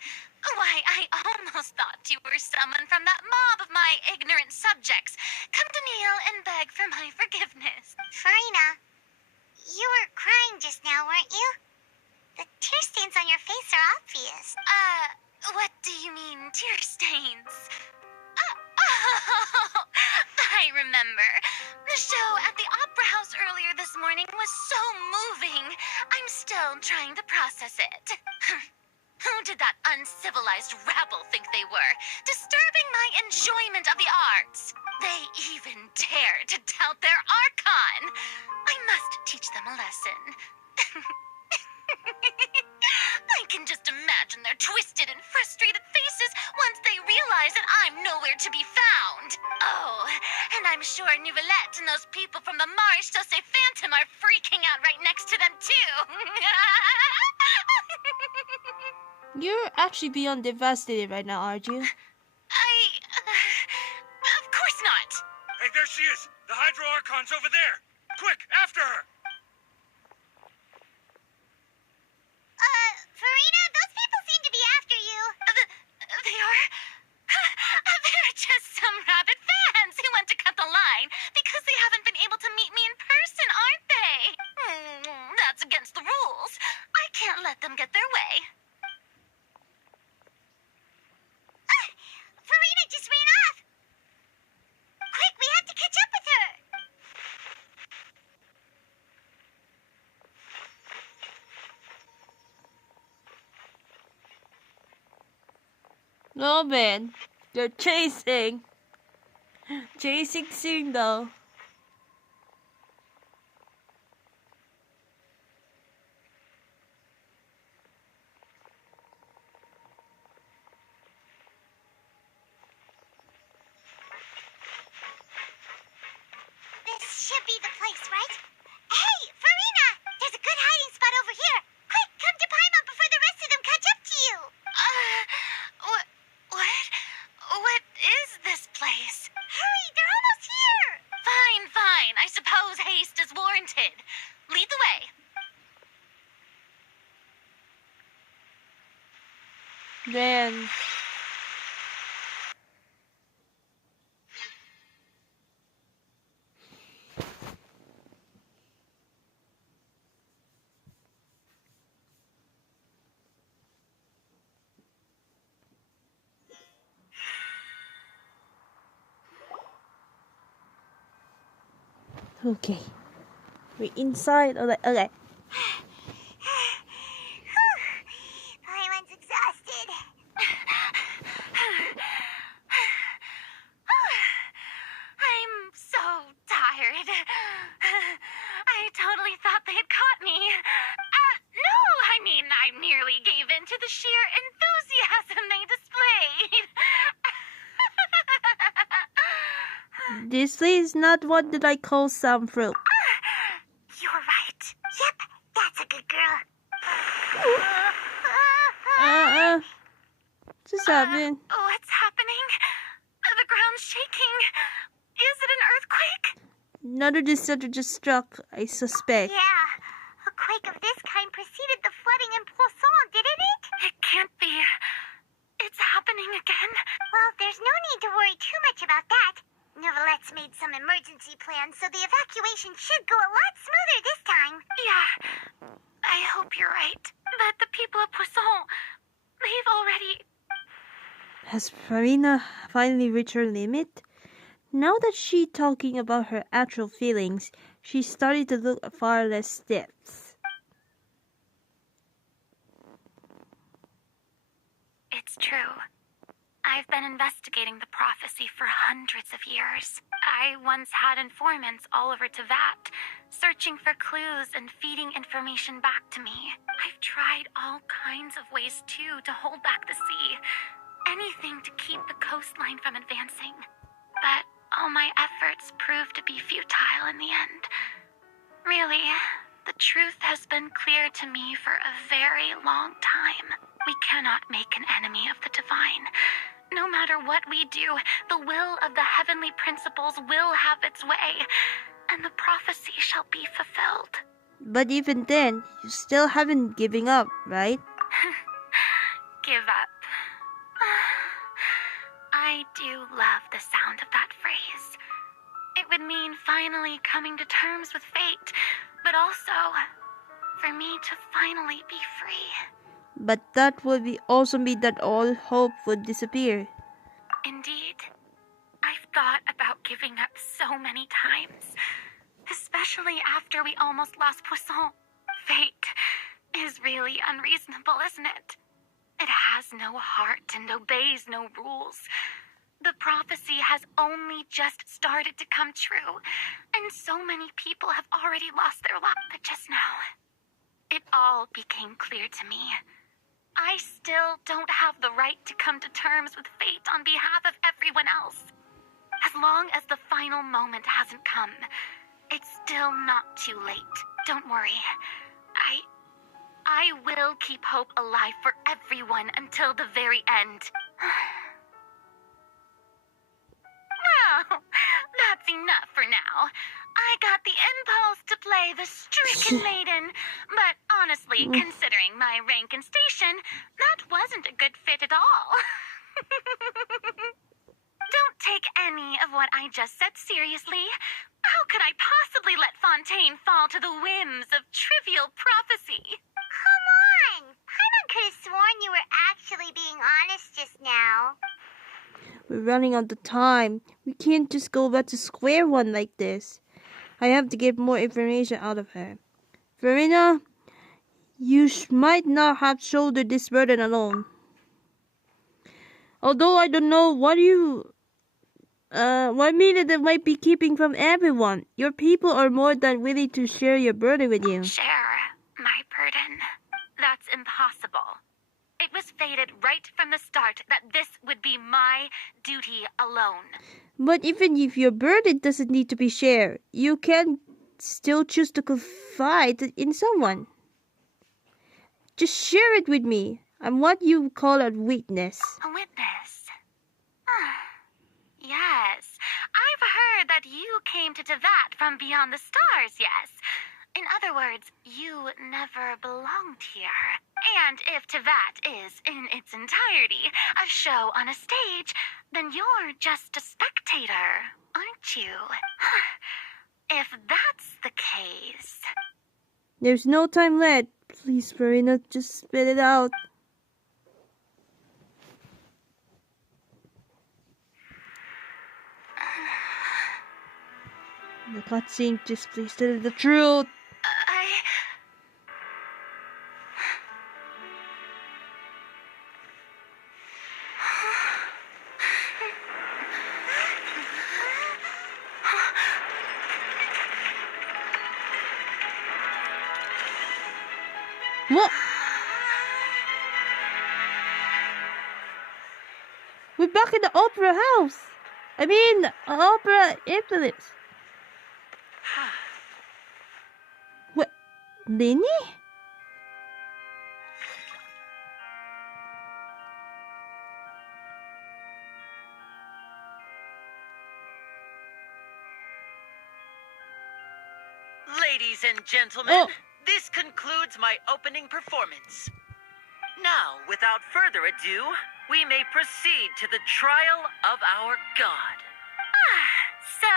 Why, I almost thought you were someone from that mob of my ignorant subjects, come to kneel and beg for my forgiveness. Farina, you were crying just now, weren't you? The tear stains on your face are obvious. What do you mean, tear stains? Oh, I remember. The show at the Opera House earlier this morning was so moving. I'm still trying to process it. Who did that uncivilized rabble think they were, disturbing my enjoyment of the arts? They even dare to doubt their Archon. I must teach them a lesson. I can just imagine their twisted and frustrated faces once they realize that I'm nowhere to be found. Oh, and I'm sure Nouvellette and those people from the Marsh Sauce Phantom are freaking out right next to them, too. You're actually beyond devastated right now, aren't you? Of course not. Hey, there she is! The Hydro Archon's over there! Quick, after her! Farina, those people seem to be after you. They are? They're just some rabid fans who want to cut the line because they haven't been able to meet me in person, aren't they? That's against the rules. I can't let them get their way. Farina just ran off. Quick, we have to catch up with her. No, man. They're chasing. Chasing soon, though. This should be the place, right? Hey, Farina! There's a good hiding spot over here. Quick, come to Paimon before the rest of them catch up to you. What? What is this place? Hurry, they're almost here. Fine. I suppose haste is warranted. Lead the way. Man. Okay. We're inside. Okay. Paimon's caught me. No, I mean, I merely gave in to the sheer enthusiasm they displayed. This is not what did I call some fruit. You're right. Yep, that's a good girl. What's happening? What's happening? The ground's shaking. Is it an earthquake? Another disaster just struck, I suspect. Yeah, a quake of this kind preceded the flooding in Poisson, didn't it? It can't be. It's happening again. Well, there's no need to worry too much about that. Novelette's made some emergency plans, so the evacuation should go a lot smoother this time. Yeah, I hope you're right. But the people of Poisson, they've already... Has Farina finally reached her limit? Now that she's talking about her actual feelings, she's starting to look far less stiff. It's true. I've been investigating the prophecy for hundreds of years. I once had informants all over Tevat, searching for clues and feeding information back to me. I've tried all kinds of ways, too, to hold back the sea. Anything to keep the coastline from advancing. But all my efforts proved to be futile in the end. Really, the truth has been clear to me for a very long time. We cannot make an enemy of the divine. No matter what we do, the will of the heavenly principles will have its way, and the prophecy shall be fulfilled. But even then, you still haven't given up, right? Give up. I do love the sound of that phrase. It would mean finally coming to terms with fate, but also for me to finally be free. But that would also mean that all hope would disappear. Indeed. I've thought about giving up so many times, especially after we almost lost Poisson. Fate is really unreasonable, isn't it? It has no heart and obeys no rules. The prophecy has only just started to come true, and so many people have already lost their lives. But just now, it all became clear to me. I still don't have the right to come to terms with fate on behalf of everyone else. As long as the final moment hasn't come, it's still not too late. Don't worry. I will keep hope alive for everyone until the very end. Well, that's enough for now. I got the impulse to play the stricken maiden, but honestly, considering my rank and station, that wasn't a good fit at all. Don't take any of what I just said seriously. How could I possibly let Fontaine fall to the whims of trivial prophecy? Come on! Paimon could have sworn you were actually being honest just now. We're running out of time. We can't just go back to square one like this. I have to get more information out of her. Verena, you might not have shouldered this burden alone. Although I don't know what meaning that might be keeping from everyone. Your people are more than willing to share your burden with you. Share my burden? That's impossible. It was fated right from the start that this would be my duty alone. But even if your burden doesn't need to be shared, you can still choose to confide in someone. Just share it with me. I'm what you call a witness. A witness? Yes. I've heard that you came to Tevat from beyond the stars, yes. In other words, you never belonged here. And if Tevat is, in its entirety, a show on a stage, then you're just a spectator, aren't you? If that's the case... There's no time left. Please, Verena, just spit it out. The cutscene, just please tell the truth. What? We're back in the opera house. I mean, opera eclipse. What? Lenny? Ladies and gentlemen, this concludes my opening performance. Now, without further ado, we may proceed to the trial of our god. So,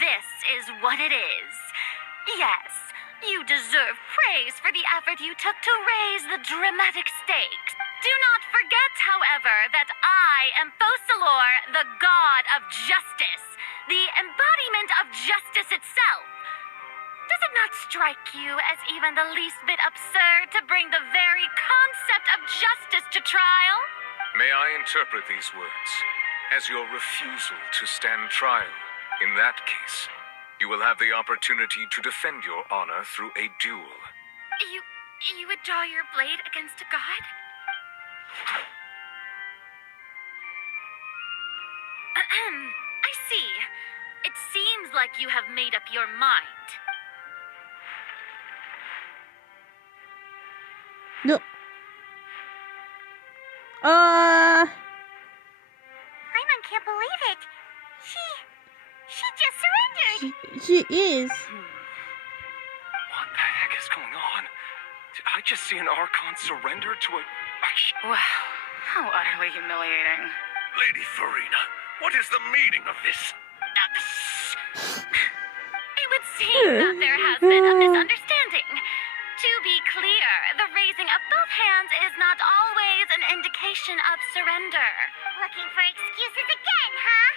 this is what it is. Yes, you deserve praise for the effort you took to raise the dramatic stakes. Do not forget, however, that I am Focalor, the god of justice, the embodiment of justice itself. Does it not strike you as even the least bit absurd to bring the very concept of justice to trial? May I interpret these words as your refusal to stand trial? In that case, you will have the opportunity to defend your honor through a duel. You would draw your blade against a god? I see. It seems like you have made up your mind. No. Paimon can't believe it. She just surrendered. She is. What the heck is going on? Did I just see an Archon surrender to a... Wow, how utterly humiliating. Lady Farina, what is the meaning of this? It would seem that there has been a misunderstanding. To be clear, the raising of both hands is not always an indication of surrender. Looking for excuses again, huh?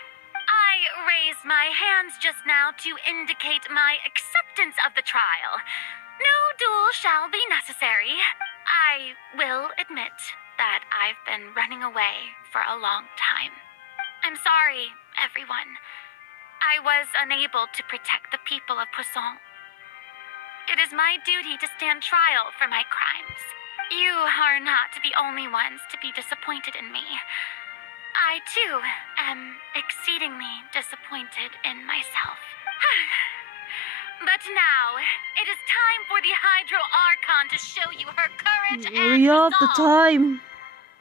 I raised my hands just now to indicate my acceptance of the trial. No duel shall be necessary. I will admit that I've been running away for a long time. I'm sorry, everyone. I was unable to protect the people of Poisson. It is my duty to stand trial for my crimes. You are not the only ones to be disappointed in me. I, too, am exceedingly disappointed in myself. But now, it is time for the Hydro Archon to show you her courage and We have the resolve. time.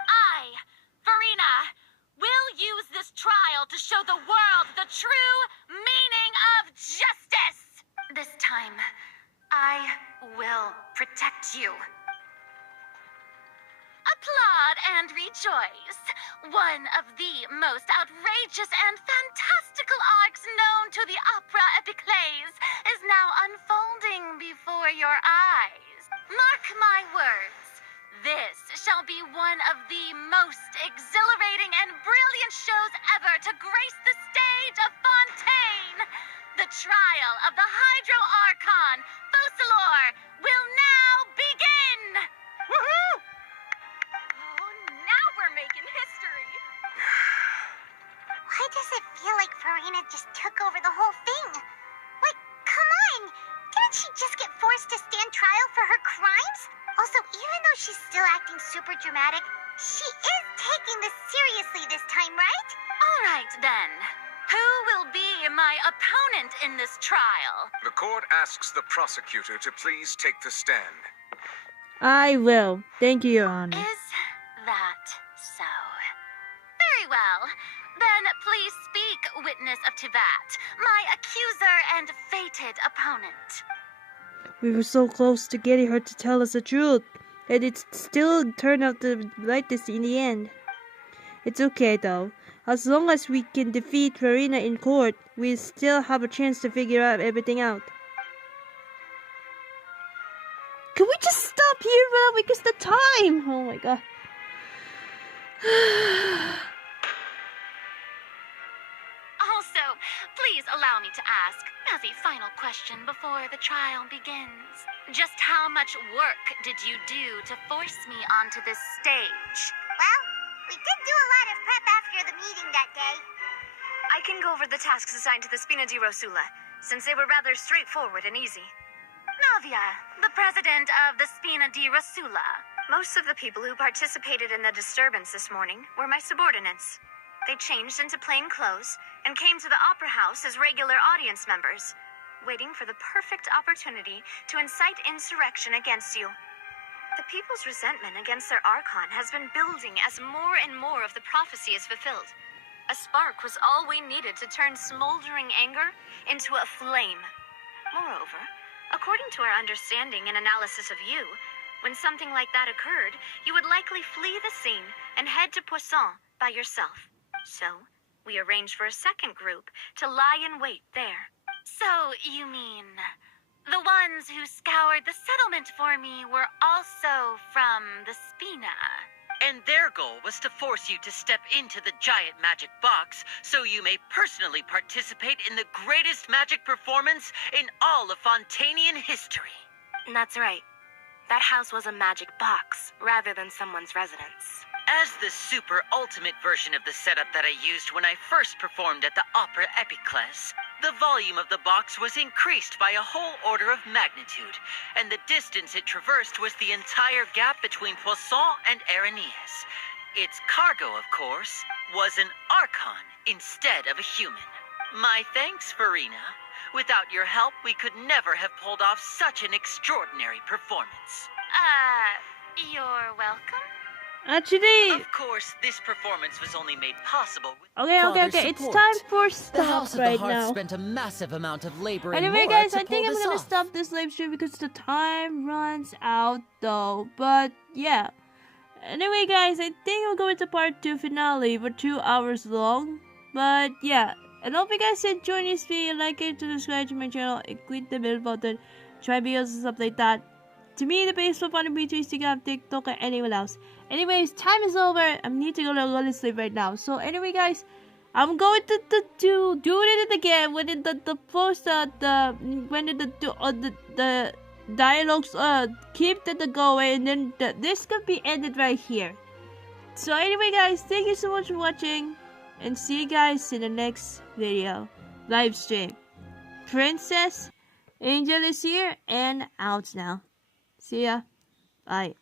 I, Farina, will use this trial to show the world the true meaning of justice. This time, I will protect you. Applaud and rejoice. One of the most outrageous and fantastical arcs known to the opera epiclese is now unfolding before your eyes. Mark my words. This shall be one of the most exhilarating and brilliant shows ever to grace the stage of Fontaine. The trial of the Hydro Archon, Focalor, will now begin! Woohoo! Oh, now we're making history. Why does it feel like Farina just took over the whole thing? Like, come on! Didn't she just get forced to stand trial for her crimes? Also, even though she's still acting super dramatic, she is taking this seriously this time, right? All right, then. Who will be my opponent in this trial? The court asks the prosecutor to please take the stand. I will. Thank you, Your Honor. Is that so? Very well. Then please speak, witness of Tivat, my accuser and fated opponent. We were so close to getting her to tell us the truth, and it still turned out to like this in the end. It's okay, though. As long as we can defeat Farina in court, we still have a chance to figure out everything out. Can we just stop here, Will? Because the time! Oh my god. Also, please allow me to ask, as a final question before the trial begins, just how much work did you do to force me onto this stage? Well, we did do a lot of prep after the meeting that day. I can go over the tasks assigned to the Spina di Rosula, since they were rather straightforward and easy. No, Flavia, the president of the Spina di Rasula. Most of the people who participated in the disturbance this morning were my subordinates. They changed into plain clothes and came to the Opera House as regular audience members, waiting for the perfect opportunity to incite insurrection against you. The people's resentment against their Archon has been building as more and more of the prophecy is fulfilled. A spark was all we needed to turn smoldering anger into a flame. Moreover, according to our understanding and analysis of you, when something like that occurred, you would likely flee the scene and head to Poisson by yourself. So, we arranged for a second group to lie in wait there. So, you mean, the ones who scoured the settlement for me were also from the Spina? And their goal was to force you to step into the giant magic box so you may personally participate in the greatest magic performance in all of Fontainian history. That's right. That house was a magic box rather than someone's residence. As the super ultimate version of the setup that I used when I first performed at the Opera Epiclese, the volume of the box was increased by a whole order of magnitude, and the distance it traversed was the entire gap between Poisson and Aranias. Its cargo, of course, was an Archon instead of a human. My thanks, Farina. Without your help, we could never have pulled off such an extraordinary performance. You're welcome? Actually, of course, this performance was only made possible with okay. It's time for stop right now. Spent a massive amount of labor. Anyway, guys, I think I'm gonna stop this live stream because the time runs out, though. But yeah. Anyway, guys, I think we'll go into part 2 finale for 2 hours long. But yeah, and hope you guys enjoyed this video. Like it, subscribe to my channel, and click the bell button. Try videos and stuff like that. To me, the base for fun between Instagram, TikTok, and anyone else. Anyways, time is over. I need to go to sleep right now. So anyway, guys, I'm going to do it again when the post when the dialogues keep the going, and then this could be ended right here. So anyway, guys, thank you so much for watching, and see you guys in the next video live stream. Princess Angel is here and out now. See ya. Bye.